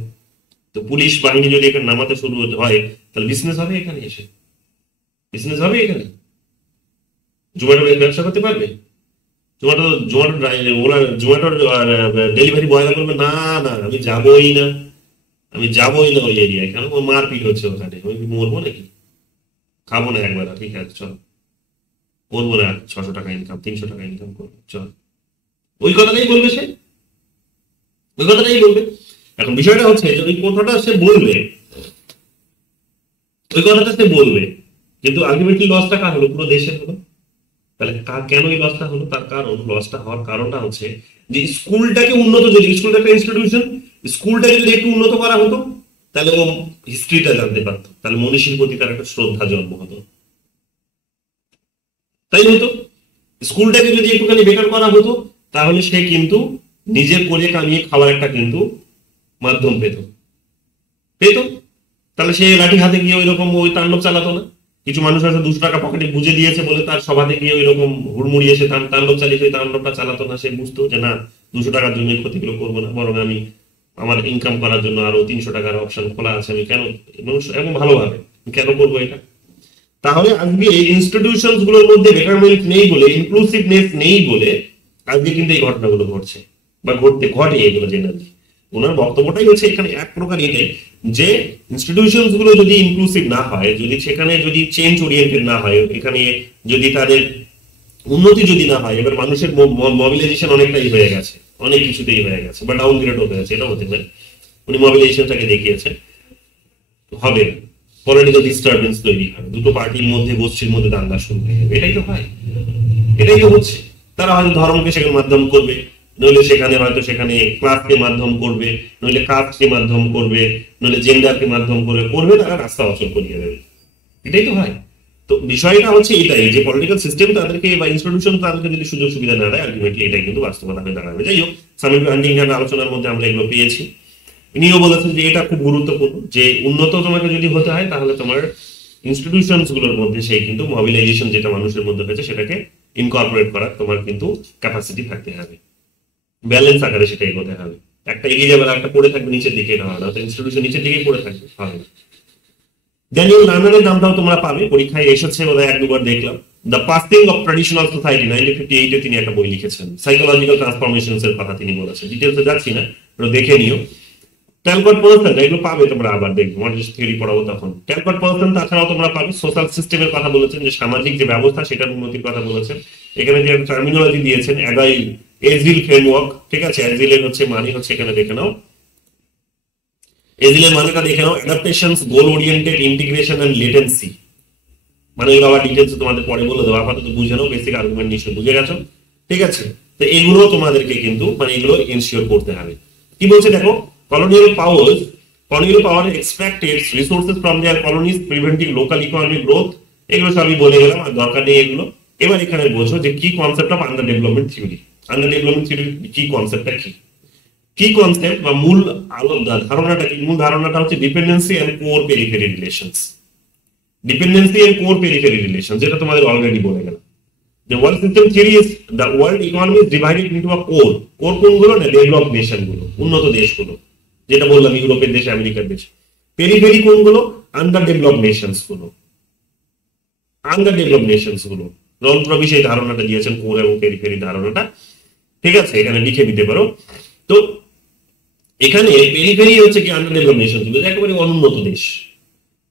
তো পুলিশ বাহিনী যদি এখানে নামাতে শুরু হয়, তাহলে বিজনেস হবে এখানে, এসে বিজনেস হবে এখানে। জোম্যাটো ব্যবসা করতে পারবে? জোম্যাটো জোম্যাটো ওরা জোম্যাটোর ডেলিভারি বয়রা করবে না, না আমি যাবোই না, আমি যাবোই না ওই এরিয়ায়। কেন? ও মারপিট হচ্ছে ওখানে, আমি কি মরবো নাকি? খাবো না একবার, ঠিক আছে চল, করবো না 600 টাকা ইনকাম, 300 টাকা ইনকাম করবো, চল। ওই কথাটাই বলবে সে, ওই কথাটাই বলবে। এখন বিষয়টা হচ্ছে যে ওই কথাটা সে বলবে, ওই কথাটা সে বলবে, কিন্তু আলটিমেটলি লসটা কার হলো? পুরো দেশের হলো। তাহলে কেন এই লসটা হলো? তার কারণ, লসটা হওয়ার কারণটা হচ্ছে যে স্কুলটাকে উন্নত, যদি স্কুলটা একটা ইনস্টিটিউশন, স্কুলটাকে যদি একটু উন্নত করা হতো, তাহলে ও হিস্ট্রিটা জানতে পারতো, তাহলে মনীষীর প্রতি তার একটা শ্রদ্ধা জন্ম হতো, তাই হতো। স্কুলটাকে যদি একটুখানি বেটার করা হতো, তাহলে সে কিন্তু নিজের করে কামিয়ে খাওয়ার একটা কিন্তু মাধ্যম পেত, পেত। তাহলে সে লাঠি হাতে গিয়ে ওই রকম ওই তাণ্ডব চালাতো না। কিছু মানুষ হয়তো 200 টাকা পকেটে বুঝে দিয়েছে বলে তার সভাতে গিয়ে ওই রকম হুড়মুড়ি এসে তাণ্ডব চালিয়ে ওই তাণ্ডবটা চালাতো না। সে বুঝতো যে না, 200 টাকার জন্য এই ক্ষতিগুলো করবো না, বরং আমি আমার ইনকাম করার জন্য আরো 300 টাকার অপশন খোলা আছে, আমি কেন, এবং ভালোভাবে কেন করবো এটা। তাহলে আজকে এই ইনস্টিটিউশন গুলোর মধ্যে বেটারমেন্ট নেই বলে, ইনক্লুসিভনেস নেই বলে আজকে কিন্তু এই ঘটনাগুলো ঘটছে বা ঘটে এগুলো জেনারেলি। ওনার বক্তব্যটাই হচ্ছে এখানে এক প্রকার এটাই যে ইনস্টিটিউশন গুলো যদি ইনক্লুসিভ না হয়, যদি সেখানে যদি চেঞ্জ ওরিয়েন্টেড না হয়, এখানে যদি তাদের উন্নতি যদি না হয়, এবার মানুষের মোবিলাইজেশন অনেকটাই হয়ে গেছে, অনেক কিছুতেই হয়ে গেছে, বা ডাউনগ্রেডও হয়েছে, এটা হতে পারে। উনি মোবিলাইজেশনটাকে দেখিয়েছেন, হবে না, পলিটিক্যাল ডিস্টারবেন্স তৈরি হয়, দুটো পার্টির মধ্যে, গোষ্ঠীর মধ্যে দাঙ্গা শুরু হয়ে যাবে। এটাই তো হয়, এটাই তো হচ্ছে। তারা হয়তো ধর্মকে সেখানে মাধ্যম করবে, নইলে সেখানে হয়তো সেখানে ক্লাসকে মাধ্যম করবে, নইলে কাস্টকে মাধ্যম করবে, নইলে জেন্ডারকে মাধ্যম করবে, তারা রাস্তা অচল করিয়ে দেবে। এটাই তো হয়। তো বিষয়টা হচ্ছে এটাই যে পলিটিক্যাল সিস্টেম তাদেরকে বা ইনস্টিটিউশন তাদেরকে যদি সুযোগ সুবিধা না দেয়, আলটিমেটলি এটাই কিন্তু বাস্তবতা হয়ে দাঁড়াবে। যাই হোক, সামিল আন্ডিংহাম আলোচনার মধ্যে আমরা এগুলো পেয়েছি। ইনিও বলেছেন যে এটা খুব গুরুত্বপূর্ণ, যে উন্নত তোমাকে যদি হতে হয়, তাহলে তোমার ইনস্টিটিউশনস গুলোর মধ্যে সেই কিন্তু মোবিলাইজেশন যেটা মানুষের মধ্যে হয়েছে সেটাকে ইনকর্পোরেট করার তোমার কিন্তু ক্যাপাসিটি থাকতে হবে, ব্যালেন্স আকারে সেটা এগোতে হবে। একটা এগিয়ে যাবে, একটা পড়ে থাকবে নিচের দিকে, এটা হবে না। ইনস্টিটিউশন নিচের দিকেই পড়ে থাকবে, হবে না। ড্যানিয়েল লার্নারের নামটাও তোমরা পাবে, পরীক্ষায় এসেছে বোধহয় 1-2 বার দেখলাম। The passing of traditional society, 1958-এ তিনি একটা বই লিখেছেন। সাইকোলজিক্যাল ট্রান্সফরমেশনস এর কথা তিনি বলেছেন, ডিটেলসে যাচ্ছি না, ওটা দেখে নিও। ট্যালকট পার্সন, এগুলো পাবে তোমরা, আবার দেখবে মডেলিস্ট থিওরি পড়াবো তখন। ট্যালকট পার্সন তাছাড়াও তোমরা পাবে সোশ্যাল সিস্টেমের কথা বলেছেন, যে সামাজিক যে ব্যবস্থা সেটার উন্নতির কথা বলেছেন। এখানে যে একটা টার্মিনোলজি দিয়েছেন অ্যাগাইল এজিল ফ্রেমওয়ার্ক, ঠিক আছে। এজিলের হচ্ছে মানে হচ্ছে, এখানে দেখে নাও, এজিলের মানেটা দেখে নাও, adaptations, goal oriented, integration and latency. মানে এগুলো আবার ডিটেলস তোমাদের পরে বলে দেবো, আপাতত বুঝে নাও, বেসিক আর্গুমেন্ট নিশ্চয় বুঝে গেছো, ঠিক আছে। তো এগুলো তোমাদেরকে কিন্তু মানে এগুলো এনশিওর করতে হবে। কি বলছে দেখো, colonial power extract its resources from their colonies, preventing local economic growth। এগুলো সবই বলে গেলাম, আর দরকার নেই এগুলো। এবার এখানে বোঝো যে কি concept of under development theory. Under development থিওরির কি কনসেপ্টটা কি, কি কনসেপ্ট বা মূল ধারণাটা কি? মূল ধারণাটা হচ্ছে dependency and core periphery relations. Dependency and core periphery relation, যেটা তোমাদের অলরেডি বলে গেল। The world system theory is the world economy is divided into a core. Core কোনগুলো না? ডেভেলপড নেশন গুলো, উন্নত দেশগুলো, যেটা বললাম ইউরোপের দেশ, আমেরিকার দেশ। পেরিফেরি কোনগুলো? আন্ডার ডেভেলপড নেশনস গুলো, আন্ডার ডেভেলপড নেশনস গুলো। রন প্রভি সেই ধারণাটা দিয়েছেন, কোর এবং পেরিফেরি ধারণাটা, ঠিক আছে, এখানে লিখে দিতে পারো। তো এখানে পেরিফেরি হচ্ছে কি? আন্ডার ডেভেলপড নেশন গুলো, একেবারে অনুন্নত দেশ,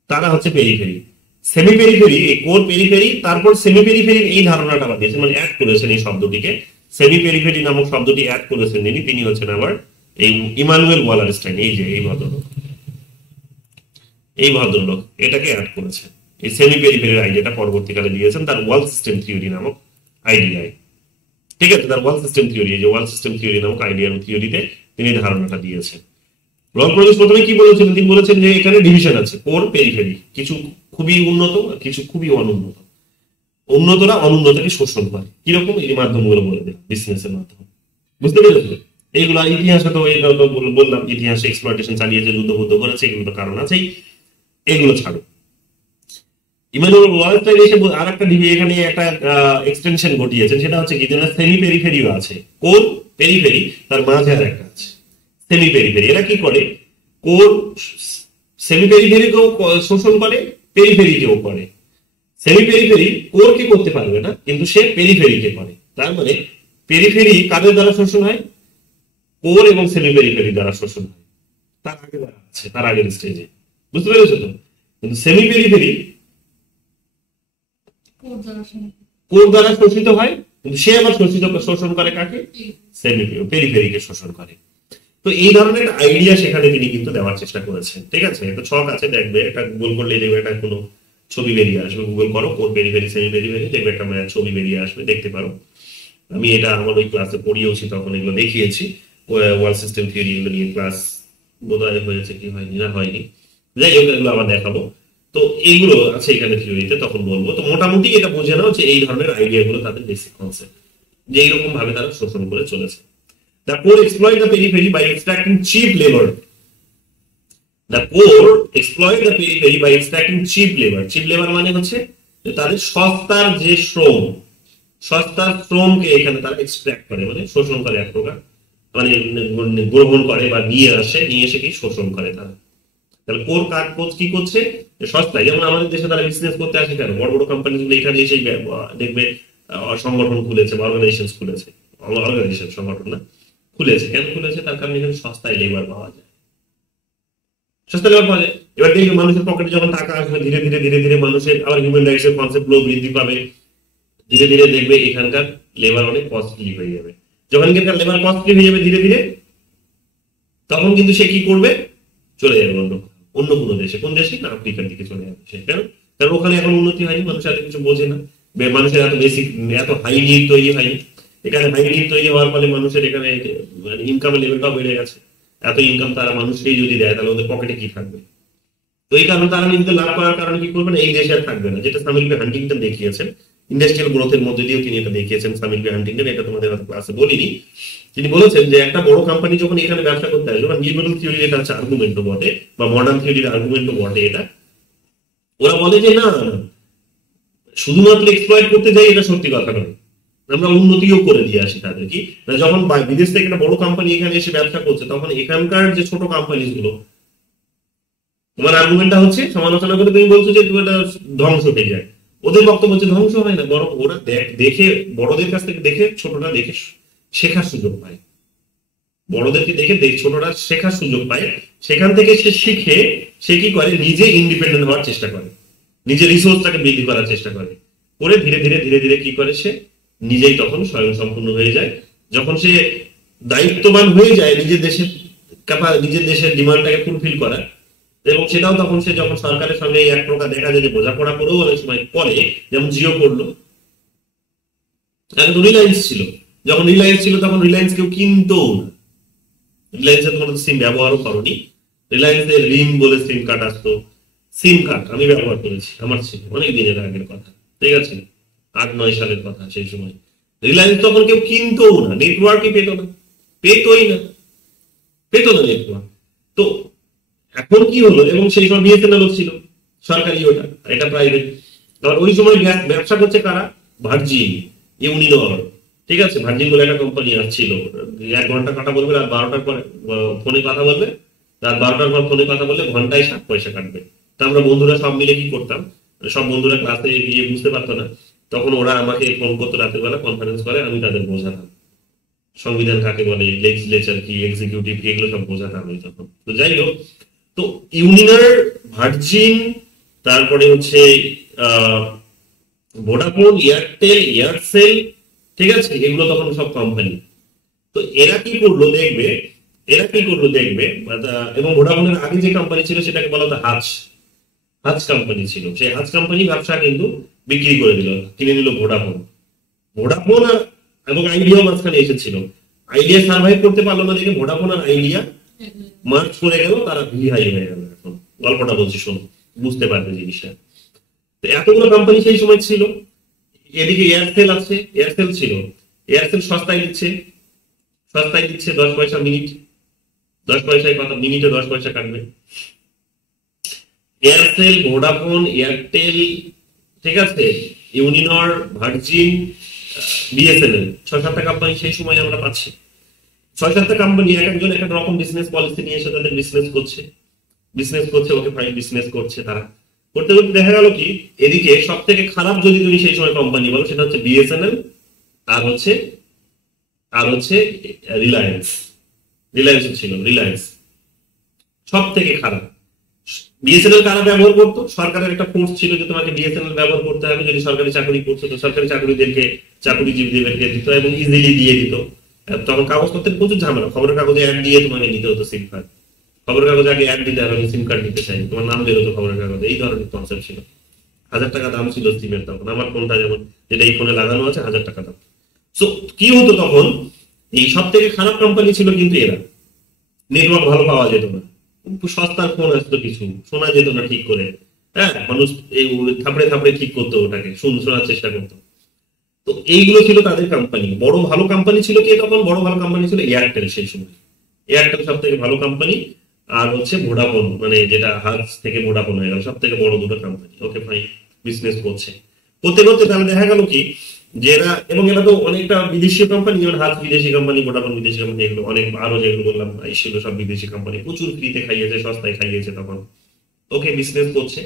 তারা হচ্ছে periphery. Semi periphery, core periphery, তারপর সেমি পেরিফেরির এই ধারণাটা আবার দিয়েছেন, মানে অ্যাড করেছেন এই শব্দটিকে, সেমি পেরিফেরি নামক শব্দটি অ্যাড করেছেন তিনি হচ্ছেন আবার এই ইমানুয়েল ওয়ালারস্টাইন। এই যে এই ভদ্রলোক এটাকে অ্যাড করেছেন, এই সেমি পেরিফেরির আইডিয়াটা পরবর্তীকালে দিয়েছেন তার ওয়ার্ল্ড সিস্টেম থিওরি নামক আইডিয়ায়, ঠিক আছে, তার ওয়ার্ল্ড সিস্টেম থিওরি, এই যে ওয়ার্ল্ড সিস্টেম থিওরি নামক আইডিয়ার থিওরিতে তিনি ধারণাটা দিয়েছেন। রন প্রভি প্রথমে কি বলেছিলেন? তিনি বলেছেন যে এখানে ডিভিশন আছে, কোর পেরিফেরি, কিছু খুবই উন্নত, কিছু খুবই অনুন্নত। উন্নতরা অনুন্নতকে শোষণ করে, কিরকম? এই মাধ্যমগুলো বলে দেয়, বিজনেসের মাধ্যমে, বুঝতে পেরেছো? এইগুলো ইতিহাসে তো এইগুলো তো বললাম, ইতিহাসে এক্সপ্লয়টেশন চালিয়েছে, যুদ্ধ করেছে, এগুলো তো কারণ আছেই, এগুলো ছাড়ো। ইমানুয়েল ওয়ালারস্টাইন এসে আর একটা এখানে একটা এক্সটেনশন ঘটিয়েছেন, সেটা হচ্ছে কি? সেমি পেরিফেরিও আছে, কোর পেরিফেরি, তার মাঝে আর একটা আছে সেমি পেরিফেরি। এরা কি করে? কোর সেমি পেরিফেরিকেও শোষণ করে, পেরিফেরিকেও করে। সেমি পেরিফেরি কোরকে করতে পারবে না, কিন্তু সে পেরিফেরিকে করে। তার মানে পেরিফেরি কাদের দ্বারা শোষণ হয়? কোর এবং সেমি পেরিফেরি দ্বারা শোষণ হয়, তার আগে দ্বারা আছে, তার আগের স্টেজে, বুঝতে পেরেছো তো? কিন্তু সেমি পেরিফেরি কোর দ্বারা শোষিত হয়, কিন্তু সে আবার শোষণ করে কাকে? সেমি পেরিফেরিকে শোষণ করে। তো এই ধরনের আইডিয়া সেখানে তিনি কিন্তু দেওয়ার চেষ্টা করেছেন, ঠিক আছে। একটা ছক আছে, দেখবে, এটা গুগল করলে দেখবে একটা কোনো ছবি বেরিয়ে আসবে, গুগল করো কোর পেরিফেরি সেমি পেরিফেরি, দেখবে একটা ছবি বেরিয়ে আসবে, দেখতে পারো। আমি এটা আমার ওই ক্লাসে পড়িয়েওছি, তখন এগুলো দেখিয়েছি, ওয়ার্ল্ড সিস্টেম থিওরি এগুলো নিয়ে ক্লাস বোধহয় হয়েছে কি হয়নি, না হয়নি, যাই হোক, এগুলো আবার দেখাবো। তো এইগুলো আছে এখানে থিওরিতে, তখন বলবো। তো মোটামুটি এটা বুঝে নাও যে এই ধরনের আইডিয়া গুলো তাদের বেসিক কনসেপ্ট, যে এইরকম ভাবে তারা শোষণ করে চলেছে। The poor exploit the periphery by extracting cheap labor. The poor exploit the periphery by extracting cheap labor. Cheap labor মানে হচ্ছে যে তাদের সস্তার যে শ্রম, সস্তার শ্রমকে এখানে তারা এক্সট্রাক্ট করে, মানে শোষণ করে এক প্রকার, মানে গ্রহণ করে বা নিয়ে এসে কি শোষণ করে তারা। তাহলে কোর কাজ কি করছে? সস্তায়, যেমন আমাদের দেশে তারা বিজনেস করতে আসে কেন? বড় বড় কোম্পানিগুলো এখানে এসে দেখবে সংগঠন খুলেছে বা অর্গানাইজেশন খুলেছে, অর্গানাইজেশন সংগঠন না, খুলেছে। কেন খুলেছে? তার কারণে এখানে সস্তায় লেবার পাওয়া যায়, সস্তা লেবার পাওয়া যায়। এবার দেখবে মানুষের পকেটে যখন টাকা আসবে, ধীরে ধীরে মানুষের আবার হিউম্যান রাইটস এর কনসেপ্ট গুলো বৃদ্ধি পাবে, ধীরে ধীরে দেখবে এখানকার লেবার অনেক কস্টলি হয়ে যাবে। যখন এখানকার লেবার কস্টলি হয়ে যাবে ধীরে ধীরে, তখন কিন্তু সে কি করবে? চলে যাবে অন্য কোনো দেশে। কোন দেশে? না, আফ্রিকার দিকে চলে যাবে সে। কেন? কারণ ওখানে এখন উন্নতি হয়নি, মানুষ এত কিছু বোঝে না, মানুষের এত বেসিক, এত হাই নিড তৈরি হয়নি। এখানে হাই নিড তৈরি হওয়ার ফলে মানুষের এখানে ইনকামের লেভেলটাও বেড়ে গেছে। এত ইনকাম তারা মানুষকেই যদি দেয়, তাহলে ওদের পকেটে কি থাকবে? তো এই কারণে তারা নিজেদের লাভ করার কারণে কি করবে না, এই দেশে আর থাকবে না। যেটা সামিল বি হান্টিংটন দেখিয়েছেন, ইন্ডাস্ট্রিয়াল গ্রোথের মধ্যে দিয়েও তিনি এটা দেখিয়েছেন, সামিল বি হান্টিংটন। এটা তোমাদের হয়তো ক্লাসে বলিনি। তিনি বলেছেন যে একটা বড় কোম্পানি যখন এখানে ব্যবসা করতে আসবে, বা লিবারেল থিওরি এটা হচ্ছে আর্গুমেন্টও বটে, বা মডার্ন থিওরির আর্গুমেন্টও বটে, এটা ওরা বলে যে না, শুধুমাত্র এক্সপ্লয়েট করতে যাই এটা সত্যি কথা নয়, আমরা উন্নতিও করে দিয়ে আসি তাদের। কি যখন বিদেশ থেকে একটা বড় কোম্পানি এখানে এসে ব্যবসা করছে, তখন এখানকার যে ছোট কোম্পানি গুলো, তোমার আর্গুমেন্টটা হচ্ছে সমালোচনা করে তুমি বলছো যে এটা ধ্বংস হয়ে যায়। ওদের বক্তব্য হচ্ছে ধ্বংস হয় না, বরং ওরা দেখে, বড়দের কাছ থেকে দেখে ছোটরা দেখে শেখার সুযোগ পায়, বড়দেরকে দেখে ছোটরা শেখার সুযোগ পায়, সেখান থেকে সে শিখে সে কি করে, নিজে ইন্ডিপেন্ডেন্ট হওয়ার চেষ্টা করে, নিজের রিসোর্সটাকে বৃদ্ধি করার চেষ্টা করে, ধীরে ধীরে কি করে সে নিজেই তখন স্বয়ং সম্পূর্ণ হয়ে যায়। যখন সে দায়িত্ববান হয়ে যায় নিজের দেশের ডিমান্ডটাকে ফুলফিল করা, এবং সেটাও তখন সে যখন সরকারের সঙ্গে এক প্রকার দেখা যায় যে বোঝাপড়া করেও অনেক সময় করে, যেমন জিও করলো। আগে তো রিলায়েন্স ছিল, যখন রিলায়েন্স ছিল তখন রিলায়েন্স কেউ কিনতো না, রিলায়েন্সের কোনো সিম ব্যবহারও করনি। রিলায়েন্সের রিং বলে সিম কার্ড আসতো, সিম কার্ড আমি ব্যবহার করেছি, আমার ছিল অনেক দিনের আগের কথা, ঠিক আছে, 8-9 সালের কথা। সেই সময় রিলায়েন্স তখন কেউ কিনতো না, নেটওয়ার্কই পেত না নেটওয়ার্ক। তো এখন কি হলো, এবং সেই সময় বিএসএনএল ছিল, সরকারি ওটা, এটা প্রাইভেট। আবার ওই সময় ব্যবসা করছে কারা? ভার্জিন, ইউনিনর, ঠিক আছে, ভার্জিন বলে একটা কোম্পানি আসছিল। 1 ঘন্টা কথা বলবে, রাত 12টার পরে ফোনে কথা বলবে, রাত 12টার পর ফোনে কথা বললে ঘন্টায় 7 পয়সা কাটবে। তা আমরা বন্ধুরা সব মিলে কি করতাম, সব বন্ধুরা ক্লাসে গিয়ে বুঝতে পারতো না, তখন ওরা আমাকে ফোন করতো রাতের বেলা, কনফারেন্স করে, আমি তাদের বোঝাতাম সংবিধান কাকে বলে, লেজিসলেচার কি, এক্সিকিউটিভ কি, এগুলো সব বোঝাতাম আমি তখন। তো যাই হোক, তো ইউনিনার, ভার্জিন, তারপরে হচ্ছে ভোডাফোন, এয়ারটেল, এয়ারসেল, ঠিক আছে, এগুলো তখন সব কোম্পানি। তো এরা কি করলো দেখবে, এরা কি করলো দেখবে, এবং ভোডাফোনের আগে যে কোম্পানি ছিল সেটাকে বলা হতো হাচ, হাচ কোম্পানি ছিল। সেই হাচ কোম্পানি ব্যবসা কিন্তু বিক্রি করে দিল, কিনে নিল ভোডাফোন। ভোডাফোন আর এবং আইডিয়াও মাঝখানে এসেছিল, আইডিয়া সার্ভাইভ করতে পারলো না দেখে ভোডাফোন আর আইডিয়া মার্চ করে গেল, তারা ভিহাই হয়ে গেল। এখন গল্পটা বলছি, শোনো, বুঝতে পারবে জিনিসটা। তো এতগুলো কোম্পানি সেই সময় ছিল। এদিকে এয়ারটেল আছে, এয়ারটেল ছিল, এয়ারটেল সস্তায় দিচ্ছে, সস্তায় দিচ্ছে 10 পয়সা মিনিট, 10 পয়সায় কথা, মিনিটে 10 পয়সা কাটবে। এয়ারটেল, ভোডাফোন, এয়ারটেল, ঠিক আছে, ইউনিনর, ভার্জিন, বিএসএনএল, 6-7টা কোম্পানি সেই সময় আমরা পাচ্ছি। 6-7টা কোম্পানি এক একজন এক এক রকম বিজনেস পলিসি নিয়ে এসে তাদের বিজনেস করছে, বিজনেস করছে, ওকে ফাইন বিজনেস করছে। তারা করতে করতে দেখা গেল কি, এদিকে সব থেকে খারাপ যদি তুমি সেই সময় কোম্পানি বলো সেটা হচ্ছে বিএসএনএল, আর হচ্ছে রিলায়েন্স। রিলায়েন্স ছিল, রিলায়েন্স সব থেকে খারাপ। বিএসএনএল কারা ব্যবহার করতো? সরকারের একটা ফোর্স ছিল যে তোমাকে বিএসএনএল ব্যবহার করতে হবে, যদি সরকারি চাকরি করছো তো সরকারি চাকরিদেরকে, চাকরিজীবীদেরকে দিত এবং ইজিলি দিয়ে দিত। তখন কাগজপত্রের প্রচুর ঝামেলা, খবরের কাগজে অ্যাড দিয়ে তোমাকে নিতে হতো সিম কার্ড, খবরের কাগজে আগে অ্যাড দিতে হবে, সিম কার্ড নিতে চাই, তোমার নাম বেরোতো খবরের কাগজে, এই ধরনের কনসেপ্ট ছিল। 1000 টাকা দাম ছিল সিমের তখন, আমার ফোনটা যেমন, যেটা এই ফোনে লাগানো আছে, 1000 টাকা দাম। সো কি হতো তখন, এই সব থেকে খারাপ কোম্পানি ছিল কিন্তু এরা, নেটওয়ার্ক ভালো পাওয়া যেত না, সস্তার ফোন আসতো, কিছু শোনা যেত না ঠিক করে, হ্যাঁ, মানুষ এই থাপড়ে থাপড়ে ঠিক করতো, ওটাকে শোনার চেষ্টা করতো। তো এইগুলো ছিল তাদের কোম্পানি। বড় ভালো কোম্পানি ছিল কি তখন? বড় ভালো কোম্পানি ছিল এয়ারটেল সেই সময়, এয়ারটেল সব থেকে ভালো কোম্পানি, আর হচ্ছে ভোডাফোন, মানে যেটা হাচ থেকে ভোডাফোন হয়ে গেল, সব থেকে বড় দুটো কোম্পানি। ওকে ফাইন, বিজনেস করছে, করতে করতে তাহলে দেখা গেল কি, যে এরা, এবং এরা তো অনেকটা বিদেশি কোম্পানি, যেমন হাচ বিদেশি কোম্পানি, ভোডাফোন বিদেশি কোম্পানি, এগুলো অনেক, আরো যেগুলো বললাম এই ছিল সব বিদেশি কোম্পানি, প্রচুর ফ্রিতে খাইয়েছে, সস্তায় খাইয়েছে তখন। ওকে, বিজনেস করছে।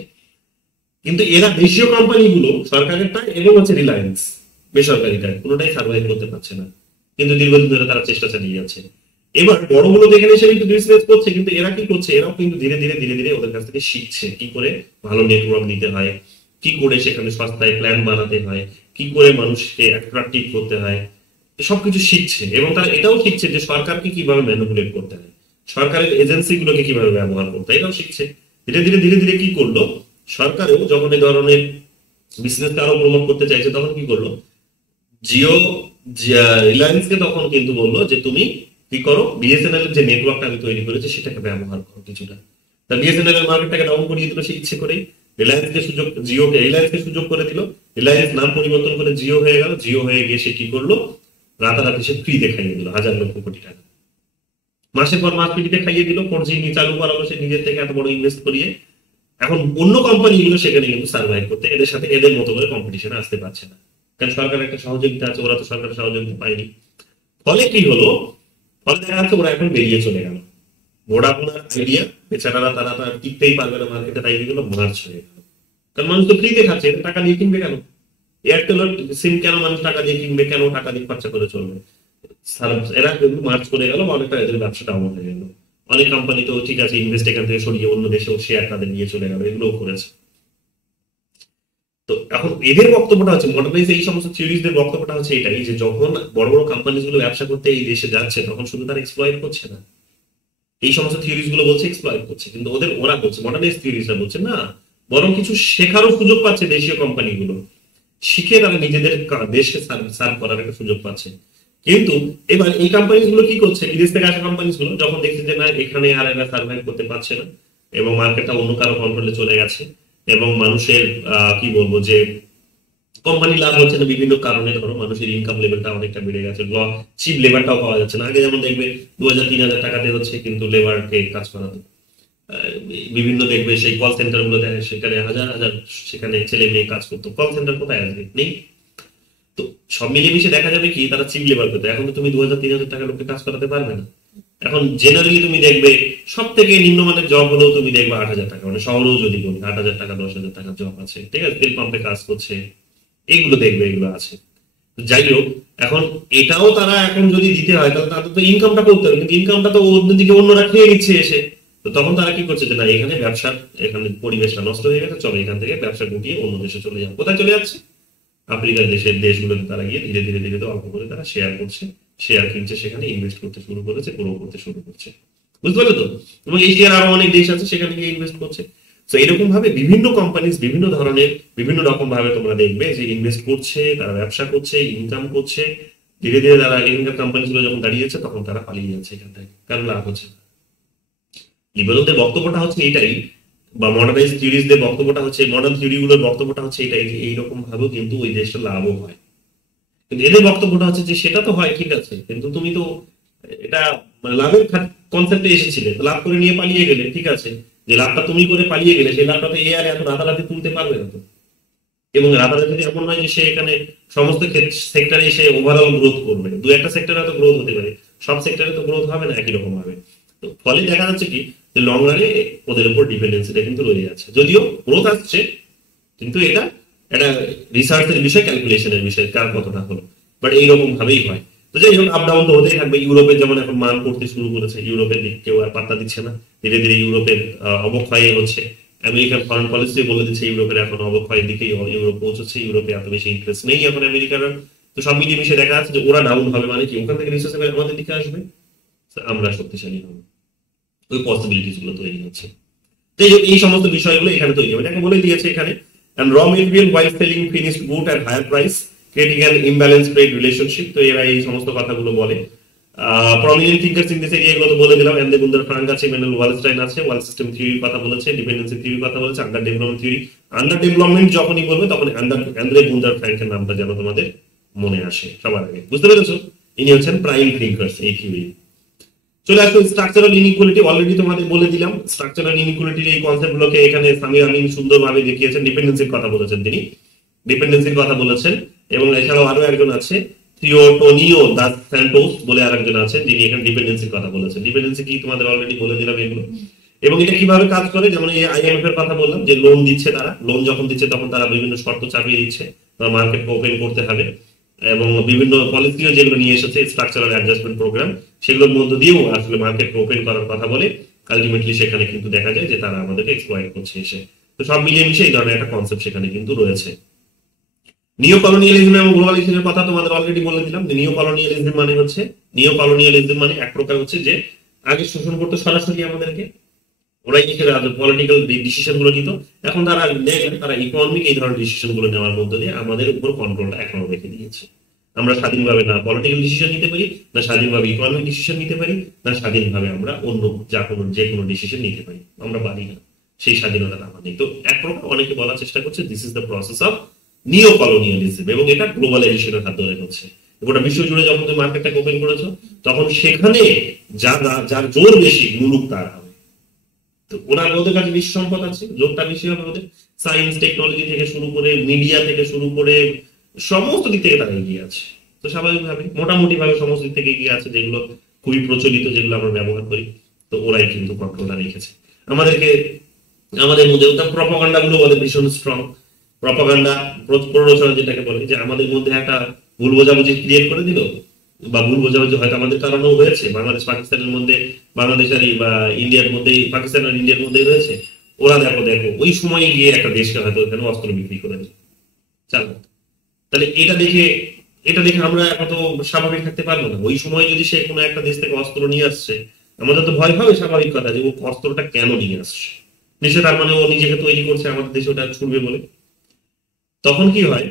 কিন্তু এরা দেশীয় কোম্পানিগুলো, সরকারেরটা এবং হচ্ছে রিলায়েন্স বেসরকারিটা, কোনোটাই সার্ভাইভ করতে পারছে না, কিন্তু দীর্ঘদিন ধরে তারা চেষ্টা চালিয়ে যাচ্ছে। এবার বড়গুলো দেখে এসে কিন্তু বিজনেস করছে, কিন্তু এরা কি করছে, এরাও কিন্তু ধীরে ধীরে ধীরে ধীরে ওদের কাছ থেকে শিখছে কি করে ভালো নেটওয়ার্ক দিতে হয়, কি করে সেখানে সস্তায় প্ল্যান বানাতে হয়, কি করে মানুষকে অ্যাট্রাকটিভ করতে হয়, সবকিছু শিখছে। এবং তারা এটাও শিখছে যে সরকারকে কিভাবে ম্যানিপুলেট করতে হয়, সরকারের এজেন্সি গুলোকে কিভাবে ব্যবহার করতে হয়, এটাও শিখছে। ধীরে ধীরে ধীরে ধীরে কি করলো, সরকারেও যখন এই ধরনের বিজনেসকে আরো প্রমোট করতে চাইছে, তখন কি করলো, জিও, রিলায়েন্সকে তখন কিন্তু বললো যে তুমি কি করো, বিএসএনএল এর যে নেটওয়ার্কটা আমি তৈরি করেছি সেটাকে ব্যবহার করো কিছুটা। তা বিএসএনএল এর মার্কেটটাকে ডাউন করিয়ে দিল সে ইচ্ছে করেই, রিলায়েন্সকে সুযোগ, রিলায়েন্সকে সুযোগ করে দিল, রিলায়েন্স নাম পরিবর্তন করে জিও হয়ে গেল। জিও হয়ে গিয়ে সে কি করলো, রাতারাতি সে ফ্রিতে খাইয়ে দিল 1000 লক্ষ কোটি টাকা, মাসের পর মাস ফ্রিতে খাইয়ে দিল। 4G চালু করালো সে নিজের থেকে এত বড় ইনভেস্ট করিয়ে। এখন অন্য কোম্পানিগুলো সেখানে কিন্তু সার্ভাইভ করতে, এদের সাথে এদের মতো করে কম্পিটিশনে আসতে পারছে না, কারণ সরকারের একটা সহযোগিতা আছে, ওরা তো সরকারের সহযোগিতা পায়নি। ফলে কি হলো, ফলে দেখা যাচ্ছে ওরা এখন বেরিয়ে চলে গেল। ভোডাফোন আর আইডিয়া বেচারারা, তারা তো আর টিকতেই পারবে না মার্কেটে, তাই এগুলো মার্চ হয়ে গেল। কারণ মানুষ তো ফ্রিতে খাচ্ছে, এটা টাকা দিয়ে কিনবে কেন? এয়ারটেল সিম কেন মানুষ টাকা দিয়ে কিনবে, কেন টাকা দিয়ে খরচা করে চলবে? এরা কিন্তু মার্চ করে গেল, অনেকটা এদের ব্যবসা ডাউন হয়ে গেল। অনেক কোম্পানি তো ঠিক আছে ইনভেস্ট এখান থেকে সরিয়ে অন্য দেশেও শেয়ার তাদের নিয়ে চলে গেল, এগুলোও করেছে। তো এখন এদের বক্তব্যটা হচ্ছে, মডার্নাইজ এই সমস্ত থিওরিজদের বক্তব্যটা হচ্ছে এটাই, যে যখন বড় বড় কোম্পানি গুলো ব্যবসা করতে এই দেশে যাচ্ছে, তখন শুধু তারা এক্সপ্লয়েট করছে না, এই সমস্ত থিওরিজ গুলো বলছে এক্সপ্লয়েট করছে, কিন্তু ওরা বলছে, মডার্নাইজ থিওরিজরা বলছে না, বরং কিছু শেখারও সুযোগ পাচ্ছে দেশীয় কোম্পানিগুলো, শিখে তারা নিজেদের দেশকে সার্ভ করার একটা সুযোগ পাচ্ছে। কিন্তু এবার এই কোম্পানি গুলো কি করছে, বিদেশ থেকে আসা কোম্পানি গুলো যখন দেখছে যে না এখানে আর এরা সার্ভাইভ করতে পারছে না, এবং মার্কেটটা অন্য কারো কন্ট্রোলে চলে গেছে, এবং মানুষের কি বলবো, যে কোম্পানি লাভ হচ্ছে না বিভিন্ন কারণে, ধরো মানুষের ইনকাম লেভেলটা অনেকটা বেড়ে গেছে, চিপ লেবারটাও পাওয়া যাচ্ছে না। আগে যেমন দেখবে 2000-3000 টাকাতে হচ্ছে কিন্তু লেবারকে কাজ করাতো, বিভিন্ন দেখবে সেই কল সেন্টার গুলোতে সেখানে হাজার হাজার সেখানে ছেলে মেয়ে কাজ করতো, কল সেন্টার কোথায় আসবে? নেই। তো সব মিলেমিশে দেখা যাবে কি তারা চিপ লেবার করতো। এখন তো তুমি 2000-3000 টাকা লোককে কাজ করাতে পারবে না। এখন জেনারেলি তুমি দেখবে সব থেকে নিম্নমানের জব হলেও তুমি দেখবে 8,000 টাকা, মানে শহরেও যদি বলি 8,000 টাকা 10,000 টাকার জব আছে, ঠিক আছে, তেল পাম্পে কাজ করছে, এইগুলো দেখবে, এগুলো আছে। যাই হোক, এখন এটাও তারা এখন যদি দিতে হয় তাহলে তাদের তো ইনকামটা করতে হবে, কিন্তু ইনকামটা তো অন্যদিকে অন্যরা খেয়ে নিচ্ছে এসে। তো তখন তারা কি করছে যে না, এখানে ব্যবসা, এখানে পরিবেশটা নষ্ট হয়ে গেছে, চলো এখান থেকে ব্যবসা গুটিয়ে অন্য দেশে চলে যাবে। কোথায় চলে যাচ্ছে? আফ্রিকার দেশগুলোতে তারা গিয়ে ধীরে ধীরে ধীরে অল্প করে তারা শেয়ার করছে, শেয়ার কিনছে, সেখানে ইনভেস্ট করতে শুরু করেছে, গ্রো করতে শুরু করছে। বুঝতে পারলে তো? এবং এশিয়ার আরো অনেক দেশ আছে সেখানে গিয়ে ইনভেস্ট করছে। তো এরকম ভাবে বিভিন্ন কোম্পানি বিভিন্ন ধরনের বিভিন্ন রকম ভাবে তোমরা দেখবে যে ইনভেস্ট করছে, তারা ব্যবসা করছে, ইনকাম করছে। ধীরে ধীরে তারা এখানকার কোম্পানি গুলো যখন দাঁড়িয়েছে তখন তারা পালিয়ে যাচ্ছে এখান থেকে, কারণ লাভ হচ্ছে না। লিবারেলদের বক্তব্যটা হচ্ছে এইটাই, বা মডার্নাইজ থিওরিজদের বক্তব্যটা হচ্ছে, মডার্ন থিওরি গুলোর বক্তব্যটা হচ্ছে এটাই যে এইরকম ভাবেও কিন্তু ওই দেশটা লাভও হয়। কিন্তু এদের বক্তব্যটা হচ্ছে যে সেটা তো হয় ঠিক আছে, কিন্তু তুমি তো এটা মানে লাভের কনসেপ্টে এসেছিলে, তো লাভ করে নিয়ে পালিয়ে গেলে, ঠিক আছে, যে লাভটা তুমি করে পালিয়ে গেলে সেই লাভটা তো এ আর এত রাতারাতি তুলতে পারবে না তো। এবং রাতারাতি এমন নয় যে সে এখানে সমস্ত সেক্টরে এসে ওভারঅল গ্রোথ করবে, দু একটা সেক্টরে হয়তো গ্রোথ হতে পারে, সব সেক্টরে তো গ্রোথ হবে না একই রকম ভাবে। তো ফলে দেখা যাচ্ছে কি যে লং রানে ওদের উপর ডিপেন্ডেন্সিটা কিন্তু রয়ে যাচ্ছে, যদিও গ্রোথ আসছে, কিন্তু এটা একটা রিসার্চের বিষয়, ক্যালকুলেশনের বিষয়, কার কতটা হলো, বাট এইরকম ভাবেই হয়। তো যাই হোক, আপ ডাউন তো হতেই থাকবে। ইউরোপে যেমন এখন মান করতে শুরু করেছে, ইউরোপের দিক কেউ আর পাত্তা দিচ্ছে না, ধীরে ধীরে ইউরোপের অবক্ষয় হচ্ছে। আমেরিকার ফরেন পলিসি বলে দিচ্ছে ইউরোপের এখন অবক্ষয়ের দিকেই ইউরোপ পৌঁছচ্ছে, ইউরোপে এত বেশি ইন্টারেস্ট নেই এখন আমেরিকার। তো সব মিলিয়ে মিশে দেখা যাচ্ছে যে ওরা ডাউন হবে, মানে কি ওখান থেকে রিসোর্স আমাদের দিকে আসবে, আমরা শক্তিশালী হবো, ওই পসিবিলিটিস গুলো তৈরি হচ্ছে। যাই হোক, এই সমস্ত বিষয়গুলো এখানে তৈরি হবে, এটাকে বলে দিয়েছে এখানে র material while selling finished good at higher price creating an imbalanced trade relationship। তো এরা এই সমস্ত কথাগুলো বলে। Prominent thinkers in this area, এগুলো তো বলে দিলাম, এন্ডে গুন্দার ফ্রাঙ্ক আছে, ইমানুয়েল ওয়ালস্টাইন আছে, ওয়াল সিস্টেম থিওরির কথা বলেছে, ডিপেন্ডেন্সি থিওরির কথা বলেছে, under development theory. Under development যখনই বলবে তখন অ্যান্ড্রে গুন্দার ফ্রাঙ্কের নামটা যেন তোমাদের মনে আসে সবার আগে, বুঝতে পেরেছো? ইনি হচ্ছেন প্রাইম থিঙ্কার্স এই থিওরি। চলে আসলো স্ট্রাকচারাল ইনইকুয়ালিটি, অলরেডি তোমাদের বলে দিলাম স্ট্রাকচারাল ইনইকুয়ালিটির এই কনসেপ্টগুলোকে এখানে সামির আমিন সুন্দরভাবে দেখিয়েছেন। ডিপেন্ডেন্সির কথা বলেছেন তিনি, ডিপেন্ডেন্সির কথা বলেছেন। এবং এছাড়াও আরো একজন আছে থিওটোনিও দাস স্যান্টোস বলে আরেকজন আছেন, যিনি এখানে ডিপেন্ডেন্সির কথা বলেছেন। ডিপেন্ডেন্সি কি তোমাদের অলরেডি বলে দিলাম এগুলো। এবং এটা কিভাবে কাজ করে, যেমন এই আইএমএফ এর কথা বললাম যে লোন দিচ্ছে, তারা লোন যখন দিচ্ছে তখন তারা বিভিন্ন শর্ত চাপিয়ে দিচ্ছে, মার্কেট ওপেন করতে হবে, এবং বিভিন্ন পলিসিও যেগুলো নিয়ে এসেছে স্ট্রাকচারাল অ্যাডজাস্টমেন্ট প্রোগ্রাম, সেগুলোর মধ্য দিয়েও আসলে মার্কেট ওপেন করার কথা বলে। আলটিমেটলি সেখানে কিন্তু দেখা যায় যে তারা আমাদেরকে এক্সপ্লয়েট করছে এসে। তো সব মিলিয়ে মিশে এই ধরনের একটা কনসেপ্ট সেখানে কিন্তু রয়েছে। নিও কলোনিয়ালিজম এবং গ্লোবালাইজেশনের কথা তোমাদের অলরেডি বলে দিলাম। নিও কলোনিয়ালিজম মানে হচ্ছে, নিও কলোনিয়ালিজম মানে এক প্রকার হচ্ছে যে আগে শোষণ করতে সরাসরি আমাদেরকে, ওরাই পলিটিক্যাল ডিসিশন গুলো নিত, এখন তারা তারা ইকোনমিক এই ধরনের ডিসিশন গুলো নেওয়ার মধ্য দিয়ে আমাদের উপর কন্ট্রোলটা এখনো রেখে দিয়েছে। আমরা স্বাধীনভাবে না পলিটিক্যাল ডিসিশন নিতে পারি, না স্বাধীনভাবে ইকোনমিক ডিসিশন নিতে পারি, না স্বাধীনভাবে আমরা অন্য যে কোনো ডিসিশন নিতে পারি, আমরা পারি না, সেই স্বাধীনতা আমাদের। তো এক প্রকার অনেকে বলার চেষ্টা করছে this is the process of নিও কলোনিয়ালিজম, এবং এটা গ্লোবালাইজেশনের হাত ধরে হচ্ছে। গোটা বিশ্ব জুড়ে যখন তুমি মার্কেটটাকে ওপেন করেছো তখন সেখানে যার জোর বেশি মুলুক তার হবে। তো ওনার ওদের কাছে বেশি সম্পদ আছে, জোরটা বেশি হবে ওদের, সায়েন্স টেকনোলজি থেকে শুরু করে মিডিয়া থেকে শুরু করে সমস্ত দিক থেকে তারা এগিয়ে আছে। তো স্বাভাবিকভাবে মোটামুটি ভাবে সমস্ত দিক থেকে এগিয়ে আছে, যেগুলো খুবই প্রচলিত, যেগুলো আমরা ব্যবহার করি, তো ওরাই কিন্তু কন্ট্রোলটা রেখেছে আমাদেরকে। আমাদের মধ্যে প্রপাগান্ডা গুলো ওদের ভীষণ স্ট্রং। প্রপাগান্ডা প্ররোচনা যেটাকে বলে, যে আমাদের মধ্যে একটা ভুল বোঝাবুঝি ক্রিয়েট করে দিল, বা ভুল বোঝাবুঝি হয়তো আমাদের কারণেও হয়েছে, বাংলাদেশ পাকিস্তানের মধ্যে, বাংলাদেশ আর বা ইন্ডিয়ার মধ্যে, পাকিস্তান আর ইন্ডিয়ার মধ্যে রয়েছে। ওরা দেখো দেখো ওই সময় গিয়ে একটা দেশকে হয়তো এখানে অস্ত্র বিক্রি করে দিল, চালো। তাহলে এটা দেখে আমরা কত স্বাভাবিক থাকতে পারবো না? ওই সময় যদি সে কোনো একটা দেশ থেকে অস্ত্র নিয়ে আসছে, আমাদের তো ভয় হবে, স্বাভাবিক কথা, যে ও অস্ত্রটা কেন নিয়ে আসছে, নিশ্চয় তার মানে ও নিজেকে তৈরি করছে আমাদের দেশে ওটা ছুড়বে বলে। তখন কি হয়,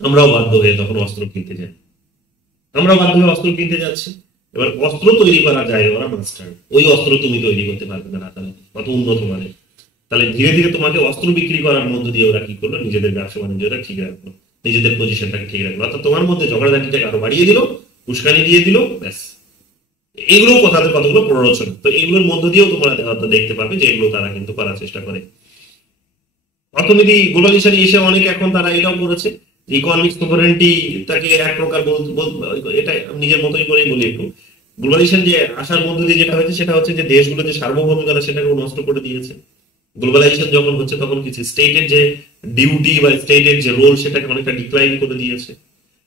আমরাও বাধ্য হয়ে তখন অস্ত্র কিনতে যাই, আমরা বাধ্য হয়ে অস্ত্র কিনতে যাচ্ছি। এবার অস্ত্র তৈরি করা যায় ওরা মাস্টার, ওই অস্ত্র তুমি তৈরি করতে পারবে না রাতারাতি, কত উন্নত মানের। তাহলে ধীরে ধীরে তোমাকে অস্ত্র বিক্রি করার মধ্য দিয়ে ওরা কি করলো, নিজেদের ব্যবসা বাণিজ্যটা ঠিক রাখলো, নিজেদের পজিশনটাকে ঠিক রাখলো, অর্থাৎ তোমার মধ্যে ঝগড়াঝাটিটাকে আরো বাড়িয়ে দিল, উস্কানি দিয়ে দিল, ব্যাস এগুলো তাদের কতগুলো প্ররোচনা, তো এগুলোর মধ্য দিয়েও তোমরা দেখতে পাবে যে এগুলো তারা কিন্তু করার চেষ্টা করে। অর্থনীতি গ্লোবালাইজেশন এসে অনেক এখন তারা এটাও করেছে, ইকোনমিক সভারেন্টি তাকে এক প্রকার এটা নিজের মতোই করেই বলি একটু। গ্লোবালাইজেশন যে আসার মধ্য দিয়ে যেটা হয়েছে সেটা হচ্ছে যে দেশগুলো যে সার্বভৌমিকতা সেটাকে নষ্ট করে দিয়েছে। গ্লোবালাইজেশন যখন হচ্ছে তখন কিছু স্টেটের যে ডিউটি বা স্টেটের যে রোল সেটাকে অনেকটা ডিক্লাইন করে দিয়েছে।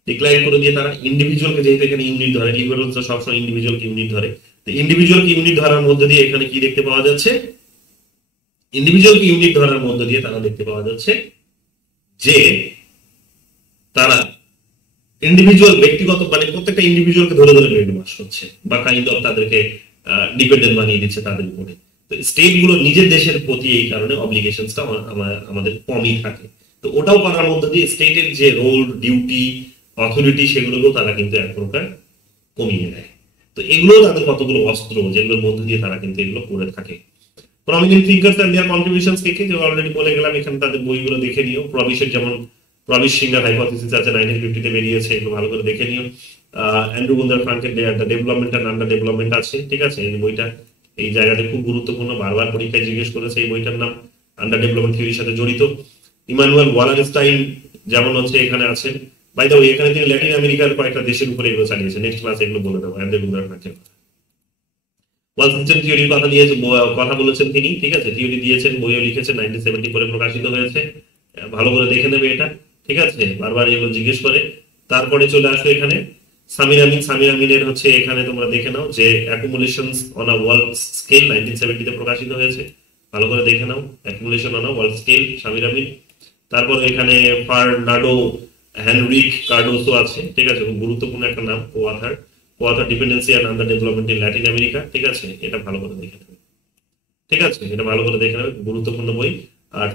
ডিক্লাইন করে দিয়ে তারা ইন্ডিভিজুয়ালকে, যেহেতু এখানে ইউনিট ধরে, লিবারেল তো সবসময় ইন্ডিভিজুয়ালকে ইউনিট ধরে, তো ইন্ডিভিজুয়ালকে ইউনিট ধরার মধ্যে দিয়ে এখানে কি দেখতে পাওয়া যাচ্ছে, ইন্ডিভিজুয়ালকে ইউনিট ধরার মধ্যে দিয়ে তারা দেখতে পাওয়া যাচ্ছে যে তারা ইন্ডিভিজুয়াল ব্যক্তিগত মানে প্রত্যেকটা ইন্ডিভিজুয়ালকে ধরে ধরে ব্রেনওয়াশ করছে বা কাইন্ড অফ তাদেরকে ডিপেন্ডেন্ট বানিয়ে দিচ্ছে তাদের উপরে। তো স্টেট গুলো নিজের দেশের প্রতি এই কারণে অব্লিগেশনসটা আমাদের কমই থাকে। তো ওটাও করার মধ্যে দিয়ে স্টেটের যে রোল, ডিউটি, অথরিটি সেগুলোকেও তারা কিন্তু এক প্রকার কমিয়ে দেয়। তো এগুলো তাদের কতগুলো অস্ত্র যেগুলোর মধ্যে দিয়ে তারা কিন্তু এগুলো করে থাকে। Prominent thinkers and their contributions দেখে যে অলরেডি বলে গেলাম, এখানে তাদের বইগুলো দেখে নিও। প্রবিশের যেমন প্রবিশ সিঙ্গার হাইপোথিসিস আছে 1950 তে বেরিয়েছে, এগুলো ভালো করে দেখে নিও। অ্যান্ড্রু গুন্দার ফ্রাঙ্কের the development and under development আছে, ঠিক আছে। এই বইটা এই জায়গাটা খুব গুরুত্বপূর্ণ, বারবার পরীক্ষায় জিজ্ঞেস করেছে। এই বইটার নাম আন্ডার ডেভেলপমেন্ট থিওরির সাথে জড়িত। ইমানুয়েল ওয়ালারস্টাইন যেমন হচ্ছে এখানে আছেন। বাই দ্য ওয়ে এখানে তিনি ল্যাটিন আমেরিকার কয়েকটা দেশের উপরে এগুলো চালিয়েছে, নেক্সট ক্লাসে এগুলো বলে দেবো। অ্যান্ড্রু গুন্দার ফ্রাঙ্কের ওয়াল সিস্টেম থিওরির কথা বলেছেন তিনি, ঠিক আছে। থিওরি দিয়েছেন, বইও লিখেছেন, 1970 করে প্রকাশিত হয়েছে। ভালো করে দেখে নেবে এটা, ঠিক আছে। বারবার এগুলো জিজ্ঞেস করে। তারপরে চলে আসো এখানে সামির আমিনের হচ্ছে এখানে তোমরা দেখে নাও যে accumulations on a world scale 1970 তে প্রকাশিত হয়েছে, ভালো করে দেখে নাও। Accumulation on a world scale, Samir Amin. তারপর এখানে ফার্নান্ডো হেনরিক কার্ডোসো আছে, ঠিক আছে, খুব গুরুত্বপূর্ণ একটা নাম, কোয়াথার dependency and under development in Latin America, ঠিক আছে। এটা ভালো করে দেখে নেবে, ঠিক আছে, এটা ভালো করে দেখে নেবে, গুরুত্বপূর্ণ বই। আর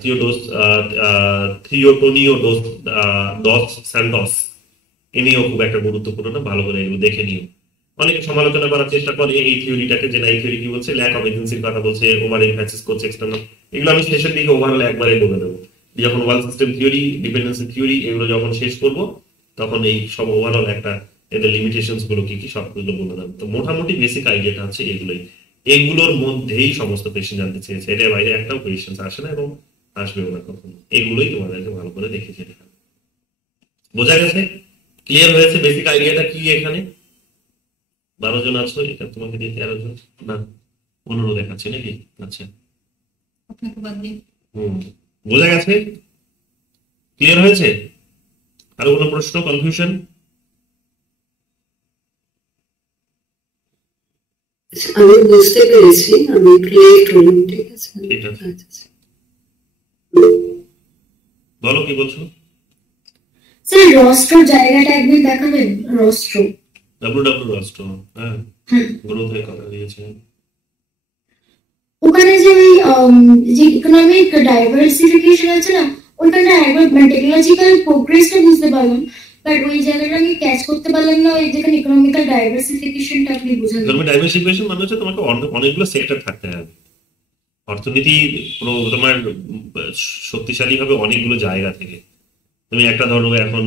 থিওটোনিও ডস স্যান্টস, ইনিও খুব একটা গুরুত্বপূর্ণ না, ভালো করে এগুলো দেখে নিও। অনেকে সমালোচনা করার চেষ্টা করে এই থিওরিটাকে, যে না এই থিওরি কি বলছে, ল্যাক অফ এজেন্সির কথা বলছে, ওভার এমফাসিস করছে এক্সটার্নাল। এগুলো আমি শেষের দিকে ওভারঅল একবারে বলে দেবো, যখন ওয়াল সিস্টেম থিওরি, ডিপেন্ডেন্সি থিওরি এগুলো যখন শেষ করব তখন এই সব ওভারঅল একটা এদের লিমিটেশনস গুলো কি কি সবগুলো বলে দেবো। তো মোটামুটি বেসিক আইডিয়াটা হচ্ছে এগুলোই, এগুলোর মধ্যেই সমস্ত কোয়েশ্চেন জানতে চেয়েছে, এর বাইরে একটাও কোয়েশ্চেন আসে না এবং আসবেও না কখনো। এগুলোই তোমাদেরকে ভালো করে দেখে যেতে হবে। বোঝা গেছে? ক্লিয়ার হয়েছে বেসিক আইডিয়াটা কি? এখানে 12 জন আছো, এটা তোমাকে দিয়ে 13 জন না 15 দেখাচ্ছে নাকি? আচ্ছা, আপনাকে বাদ দিন। বোঝা গেছে? ক্লিয়ার হয়েছে? আরো কোনো প্রশ্ন, কনফিউশন? আমি বুঝতে পেরেছি, আমি ক্লিয়ার করুন, ঠিক আছে? ঠিক আছে, বলো কি বলছো? স্যার রস্ট্র জায়গাটা একদিন দেখাবেন, রস্ট্র রস্ট্র, হ্যাঁ, গ্রোথ এর কথা দিয়েছে। ওখানে যে যে ইকোনমিক ডাইভার্সিফিকেশন আছে না, ওইখানে একবার টেকনোলজিক্যাল প্রোগ্রেসটা বুঝতে পারলাম, বাট ওই জায়গাটা আমি ক্যাচ করতে পারলাম না, ওই যেখানে ইকোনমিক্যাল ডাইভার্সিফিকেশনটা আপনি বুঝালেন। ইকোনমিক ডাইভার্সিফিকেশন মানে হচ্ছে তোমাকে অনেকগুলো সেক্টর থাকতে হবে। অর্থনীতি তোমার শক্তিশালী হবে অনেকগুলো জায়গা থেকে। তুমি একটা ধরো এখন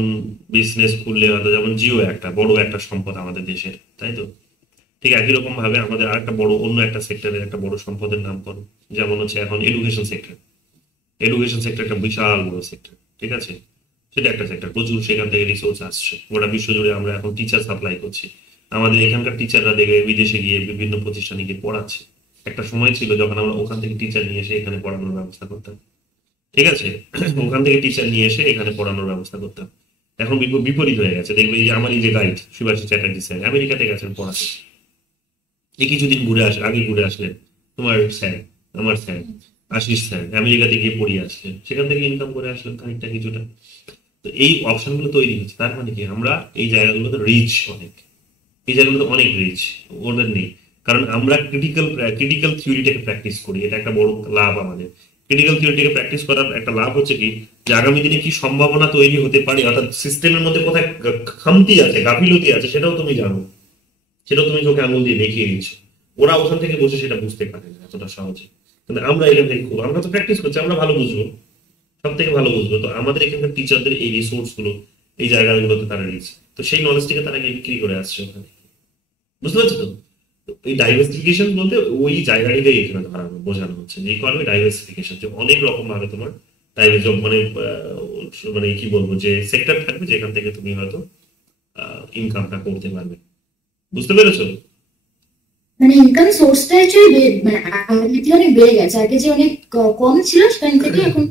বিজনেস খুললে, হয়তো যেমন জিও একটা বড় একটা সম্পদ আমাদের দেশের, তাই তো? ঠিক একই রকম ভাবে আমাদের আরেকটা বড় অন্য একটা সেক্টরের একটা বড় সম্পদের নাম করো, যেমন হচ্ছে এখন এডুকেশন সেক্টর। এডুকেশন সেক্টর একটা বিশাল বড় সেক্টর, ঠিক আছে। সেটা একটা সেক্টর, প্রচুর সেখান থেকে রিসোর্স আসছে। গোটা বিশ্বজুড়ে আমরা এখন টিচার সাপ্লাই করছি। আমাদের এখানকার টিচাররা দেখবে বিদেশে গিয়ে বিভিন্ন প্রতিষ্ঠানে গিয়ে পড়াচ্ছে। একটা সময় ছিল যখন আমরা ওখান থেকে টিচার নিয়ে এসে এখানে পড়ানোর ব্যবস্থা করতাম, ঠিক আছে। ওখান থেকে টিচার নিয়ে এসে এখানে পড়ানোর ব্যবস্থা করতাম। এখন বিপরীত হয়ে গেছে। দেখবে এই যে আমার এই যে গাইড সুভাষী চ্যাটার্জি স্যার আমেরিকাতে গেছেন পড়াতে, এই কিছুদিন আগে ঘুরে আসলেন। তোমার স্যার, আমার স্যার আশিস স্যার আমেরিকাতে গিয়ে পড়িয়ে আসলেন, সেখান থেকে ইনকাম করে আসলেন খানিকটা কিছুটা। তো এই অপশন গুলো তৈরি হচ্ছে, তার মানে কি আমরা এই জায়গাগুলোতে রিচ অনেক, এই জায়গাগুলোতে অনেক রিচ ওদের নেই। কারণ আমরা ক্রিটিক্যাল থিওরিটাকে প্র্যাকটিস করি, এটা একটা বড় লাভ আমাদের। ক্রিটিক্যাল থিওরিটাকে প্র্যাকটিস করার একটা লাভ হচ্ছে কি, যে আগামী দিনে কি সম্ভাবনা তৈরি হতে পারে, অর্থাৎ সিস্টেমের মধ্যে কোথায় খামতি আছে, গাফিলতি আছে, সেটাও তুমি জানো, সেটাও তুমি চোখে আঙুল দিয়ে দেখিয়ে দিচ্ছ। ওরা ওখান থেকে বসে সেটা বুঝতে পারে না এতটা সহজে, কিন্তু আমরা এখান থেকে আমরা তো প্র্যাকটিস করছি, আমরা ভালো বুঝবো, সব থেকে ভালো বুঝবো। তো আমাদের এখানকার টিচারদের এই রিসোর্স গুলো, এই জায়গাগুলোতে তারা নিচ্ছে, তো সেই নলেজটিকে তারা গিয়ে বিক্রি করে আসছে ওখানে, বুঝতে পারছো তো? এই ডাইভার্সিফিকেশন বলতে ওই জায়গাটিতেই এখানে ধরানো বোঝানো হচ্ছে যে ইকোনমি ডাইভার্সিফিকেশন, যে অনেক রকম ভাবে তোমার মানে মানে কি বলবো, যে সেক্টর থাকবে যেখান থেকে তুমি হয়তো ইনকামটা করতে পারবে। বুঝতে পেরেছো? মানে ইনকাম সোর্সটা অ্যাকচুয়ালি মানে আগের থেকে অনেক বেড়ে গেছে, আগে যে অনেক কম ছিল সেখান থেকে এখন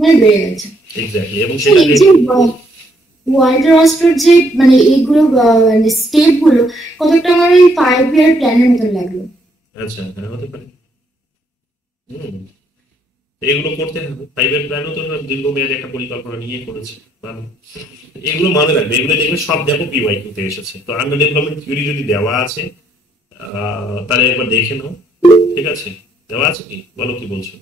মানে বেড়ে গেছে। এক্স্যাক্টলি। এবং এই সেটা যে ওয়ার্ল্ড রাষ্ট্রের যে মানে এইগুলো মানে স্টেপ গুলো কতটা আমার ওই 5 ইয়ার প্ল্যানের মতন লাগলো। আচ্ছা, হ্যাঁ হতে পারে। হুম, এগুলো করতে হবে। 5 এর প্ল্যানও তো দীর্ঘমেয়াদী একটা পরিকল্পনা নিয়ে করেছে। ভালো। এগুলো মনে রাখবে, এগুলো দেখবে সব দেখো পিওয়াইকিউ তে এসেছে। তো আন্ডার ডেভেলপমেন্ট থিওরি যদি দেওয়া আছে তাহলে একবার দেখে নাও। ঠিক আছে, দেওয়া আছে কি, বলো কি বলছো?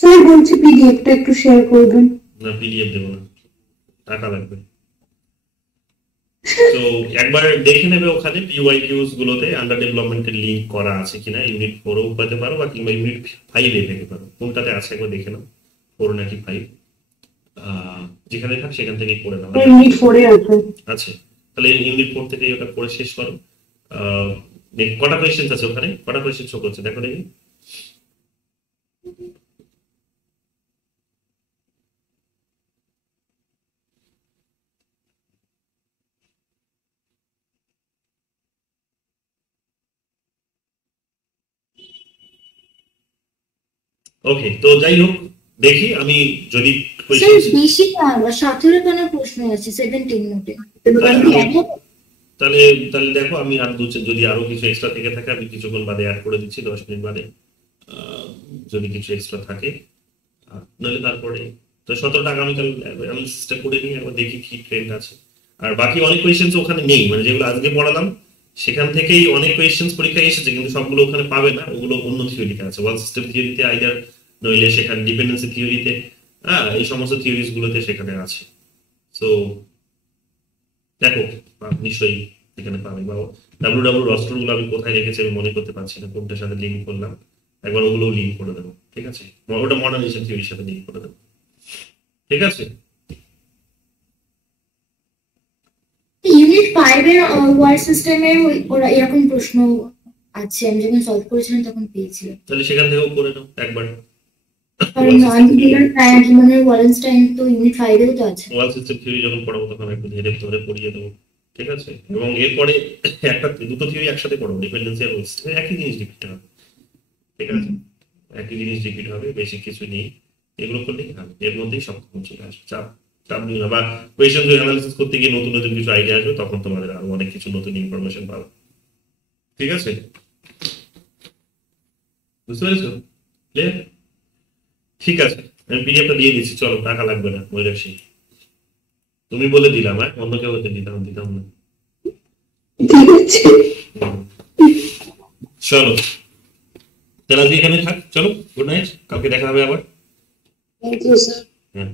স্যার বলছি পিডিএফটা একটু শেয়ার করবেন। না, পিডিএফ দেবো না, টাকা লাগবে। তো একবার দেখে নেবে ওখানে পিওয়াইকিউস গুলোতে আন্ডার ডেভেলপমেন্টের লিঙ্ক করা আছে কিনা। ইউনিট 4-ও পেতে পারো বা কিংবা ইউনিট 5-এ পেতে পারো, কোনটাতে আছে একবার দেখে নাও, 4 নাকি 5, যেখানে থাক সেখান থেকেই করে নাও। ইউনিট 4 এ আছে। আছে, তাহলে ইউনিট 4 থেকে ওটা পড়ে শেষ করো। কটা কোয়েশ্চেন আছে ওখানে, কটা কোয়েশ্চেন শো করছে দেখো দেখি। ওকে, তো যাই হোক, দেখি আমি যদি স্যার বেশি না 17খানা প্রশ্ন আছে 17 নোটে। তাহলে তাহলে দেখো আমি আর যদি আরো কিছু এক্সট্রা থেকে থাকে আমি কিছুক্ষণ বাদে অ্যাড করে দিচ্ছি, 10 মিনিট বাদে যদি কিছু এক্সট্রা থাকে। নাহলে তারপরে তো 17টা আগামীকাল আমি চেষ্টা করে নিই, একবার দেখি কি ট্রেন্ড আছে। আর বাকি অনেক কোয়েশ্চেন্স ওখানে নেই, মানে যেগুলো আজকে পড়ালাম সেখান থেকেই অনেক কোয়েশ্চেন্স পরীক্ষায় এসেছে, কিন্তু সবগুলো ওখানে পাবে না, ওগুলো অন্য থিওরিতে আছে, ওয়াল সিস্টেম থিওরিতে আইদার, নইলে সেখানে ডিপেন্ডেন্সি থিওরিতে, এই সমস্ত থিওরিজ গুলোতে সেখানে আছে। সো দেখো, নিশ্চয়ই এখানে পাবে। বা ডাব্লিউ রস্টার গুলো আমি কোথায় রেখেছি আমি মনে করতে পারছি না, কোনটার সাথে লিঙ্ক করলাম, একবার ওগুলো লিঙ্ক করে দেবো। ঠিক আছে, ওটা মডার্নাইজেশন থিওরির সাথে লিঙ্ক করে দেবো। ঠিক আছে, ইউনিট 5 এর ওয়ার্ড সিস্টেমে ওরা এরকম প্রশ্ন আছে, আমি যখন সলভ করেছিলাম তখন পেয়েছিলাম। তাহলে সেখান থেকেও করে নাও একবার। কারণ আনডিলার টাইম মানে ওয়ালেনস্টাইন তো ইউনিট 5 এও তো আছে। ওয়াল সিস্টেম থিওরি যখন পড়াবো তখন একটু ধীরে ধরে পড়িয়ে দেবো। ঠিক আছে, এবং এরপরে একটা দুটো থিওরি একসাথে পড়াবো, ডিপেন্ডেন্সি আর ওয়াল সিস্টেম, একই জিনিস রিপিট হবে। ঠিক আছে, একই জিনিস রিপিট হবে, বেশি কিছু নেই। এগুলো করলেই হবে, এর মধ্যেই সব চলে আসবে। চাপ চাপ নিও না, বা কোয়েশ্চেন অ্যানালিসিস করতে গিয়ে নতুন নতুন কিছু আইডিয়া আসবে, তখন তোমাদের আরো অনেক কিছু নতুন ইনফরমেশন পাবে। ঠিক আছে, বুঝতে পেরেছো? ক্লিয়ার? ঠিক আছে, আমি পিডিএফটা দিয়ে দিচ্ছি, চলো, টাকা লাগবে না মৈরাশি, তুমি বলে দিলাম, হ্যাঁ, অন্য কেউ হতে দিতাম দিতাম না। ঠিক আছে, চলো তাহলে আজকে এখানে থাক, চলো, গুড নাইট, কালকে দেখা হবে আবার। Thank you sir. হ্যাঁ।